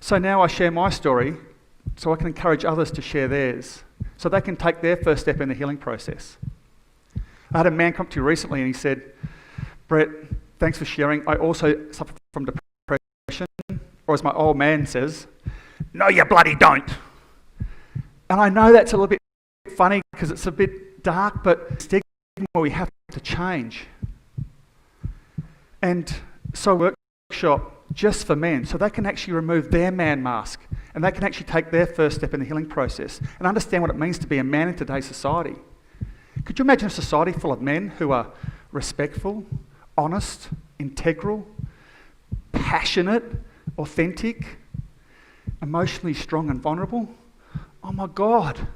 So now I share my story so I can encourage others to share theirs, so they can take their first step in the healing process. I had a man come to me recently and he said, Brett, thanks for sharing. I also suffer from depression, or as my old man says, no, you bloody don't. And I know that's a little bit funny because it's a bit dark, but stigma we have to change. And so workshop just for men, so they can actually remove their man mask and they can actually take their first step in the healing process and understand what it means to be a man in today's society. Could you imagine a society full of men who are respectful, honest, integral, passionate, authentic, emotionally strong and vulnerable? Oh my God.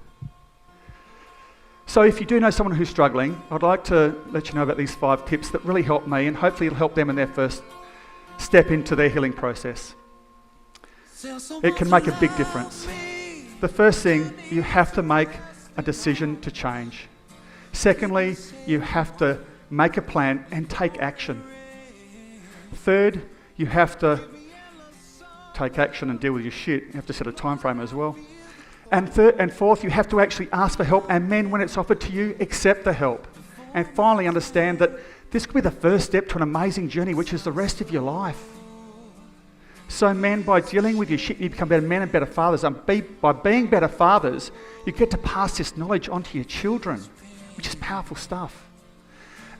So if you do know someone who's struggling, I'd like to let you know about these 5 tips that really helped me, and hopefully it'll help them in their first step into their healing process. It can make a big difference. The first thing, you have to make a decision to change. Secondly, you have to make a plan and take action. Third, you have to take action and deal with your shit. You have to set a time frame as well. And fourth, you have to actually ask for help, and men, when it's offered to you, accept the help. And finally, understand that this could be the first step to an amazing journey, which is the rest of your life. So men, by dealing with your shit, you become better men and better fathers. And by being better fathers, you get to pass this knowledge on to your children, which is powerful stuff.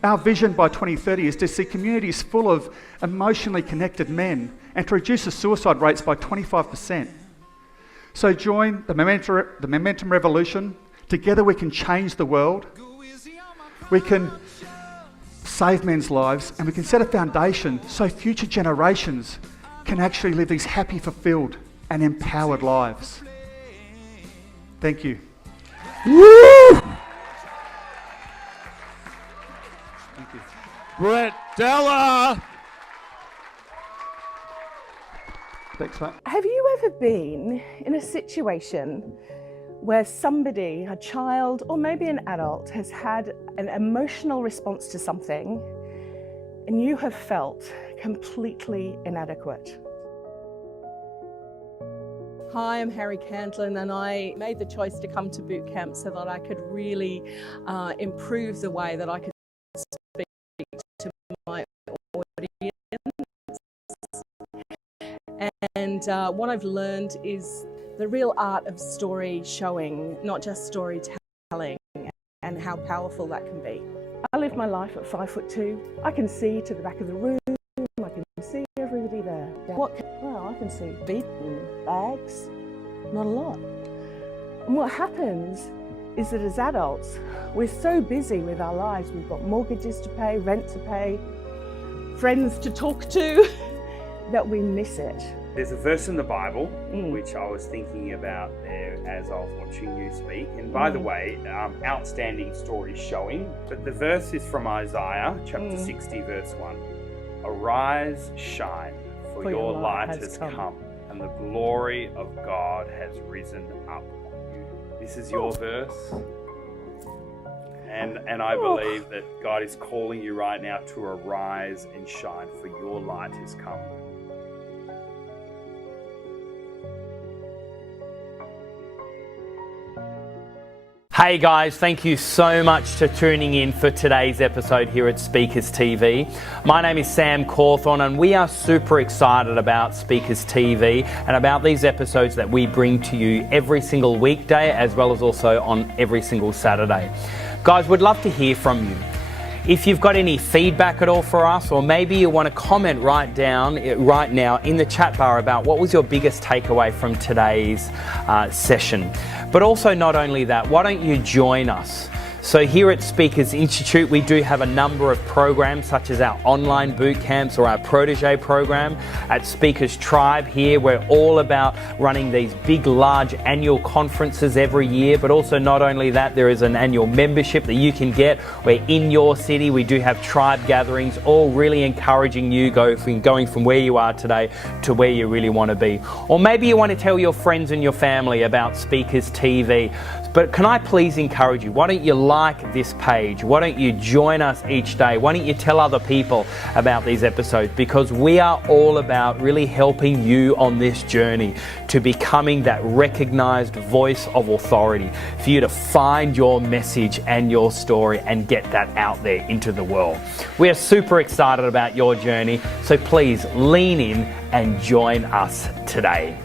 Our vision by 2030 is to see communities full of emotionally connected men and to reduce the suicide rates by 25%. So join the Momentum Revolution. Together we can change the world. We can save men's lives, and we can set a foundation so future generations can actually live these happy, fulfilled and empowered lives. Thank you. Woo! Thank you. Brett Dellar. Thanks, mate. Have you ever been in a situation where somebody, a child or maybe an adult, has had an emotional response to something and you have felt completely inadequate? Hi, I'm Harry Cantlin, and I made the choice to come to boot camp so that I could really improve the way that I could speak to my audience. And what I've learned is the real art of story showing, not just storytelling, and how powerful that can be. I live my life at 5'2". I can see to the back of the room. I can see everybody there. Well, I can see beaten bags, not a lot. And what happens is that as adults, we're so busy with our lives. We've got mortgages to pay, rent to pay, friends to talk to, that we miss it. There's a verse in the Bible which I was thinking about there as I was watching you speak. And by the way, outstanding story showing. But the verse is from Isaiah chapter 60, verse 1. Arise, shine, for your light has come, and the glory of God has risen up on you. This is your verse. And I believe that God is calling you right now to arise and shine, for your light has come. Hey guys, thank you so much for tuning in for today's episode here at Speakers TV. My name is Sam Cawthorne, and we are super excited about Speakers TV and about these episodes that we bring to you every single weekday, as well as also on every single Saturday. Guys, we'd love to hear from you. If you've got any feedback at all for us, or maybe you want to comment right now in the chat bar about what was your biggest takeaway from today's session. But also, not only that, why don't you join us? So here at Speakers Institute, we do have a number of programs such as our online boot camps or our protege program. At Speakers Tribe here, we're all about running these big, large annual conferences every year. But also, not only that, there is an annual membership that you can get where in your city we do have tribe gatherings, all really encouraging you going from where you are today to where you really want to be. Or maybe you want to tell your friends and your family about Speakers TV. But can I please encourage you, why don't you like this page? Why don't you join us each day? Why don't you tell other people about these episodes? Because we are all about really helping you on this journey to becoming that recognized voice of authority, for you to find your message and your story and get that out there into the world. We are super excited about your journey, so please lean in and join us today.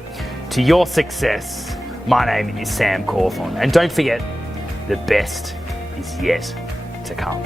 To your success, my name is Sam Cawthorne, and don't forget, the best is yet to come.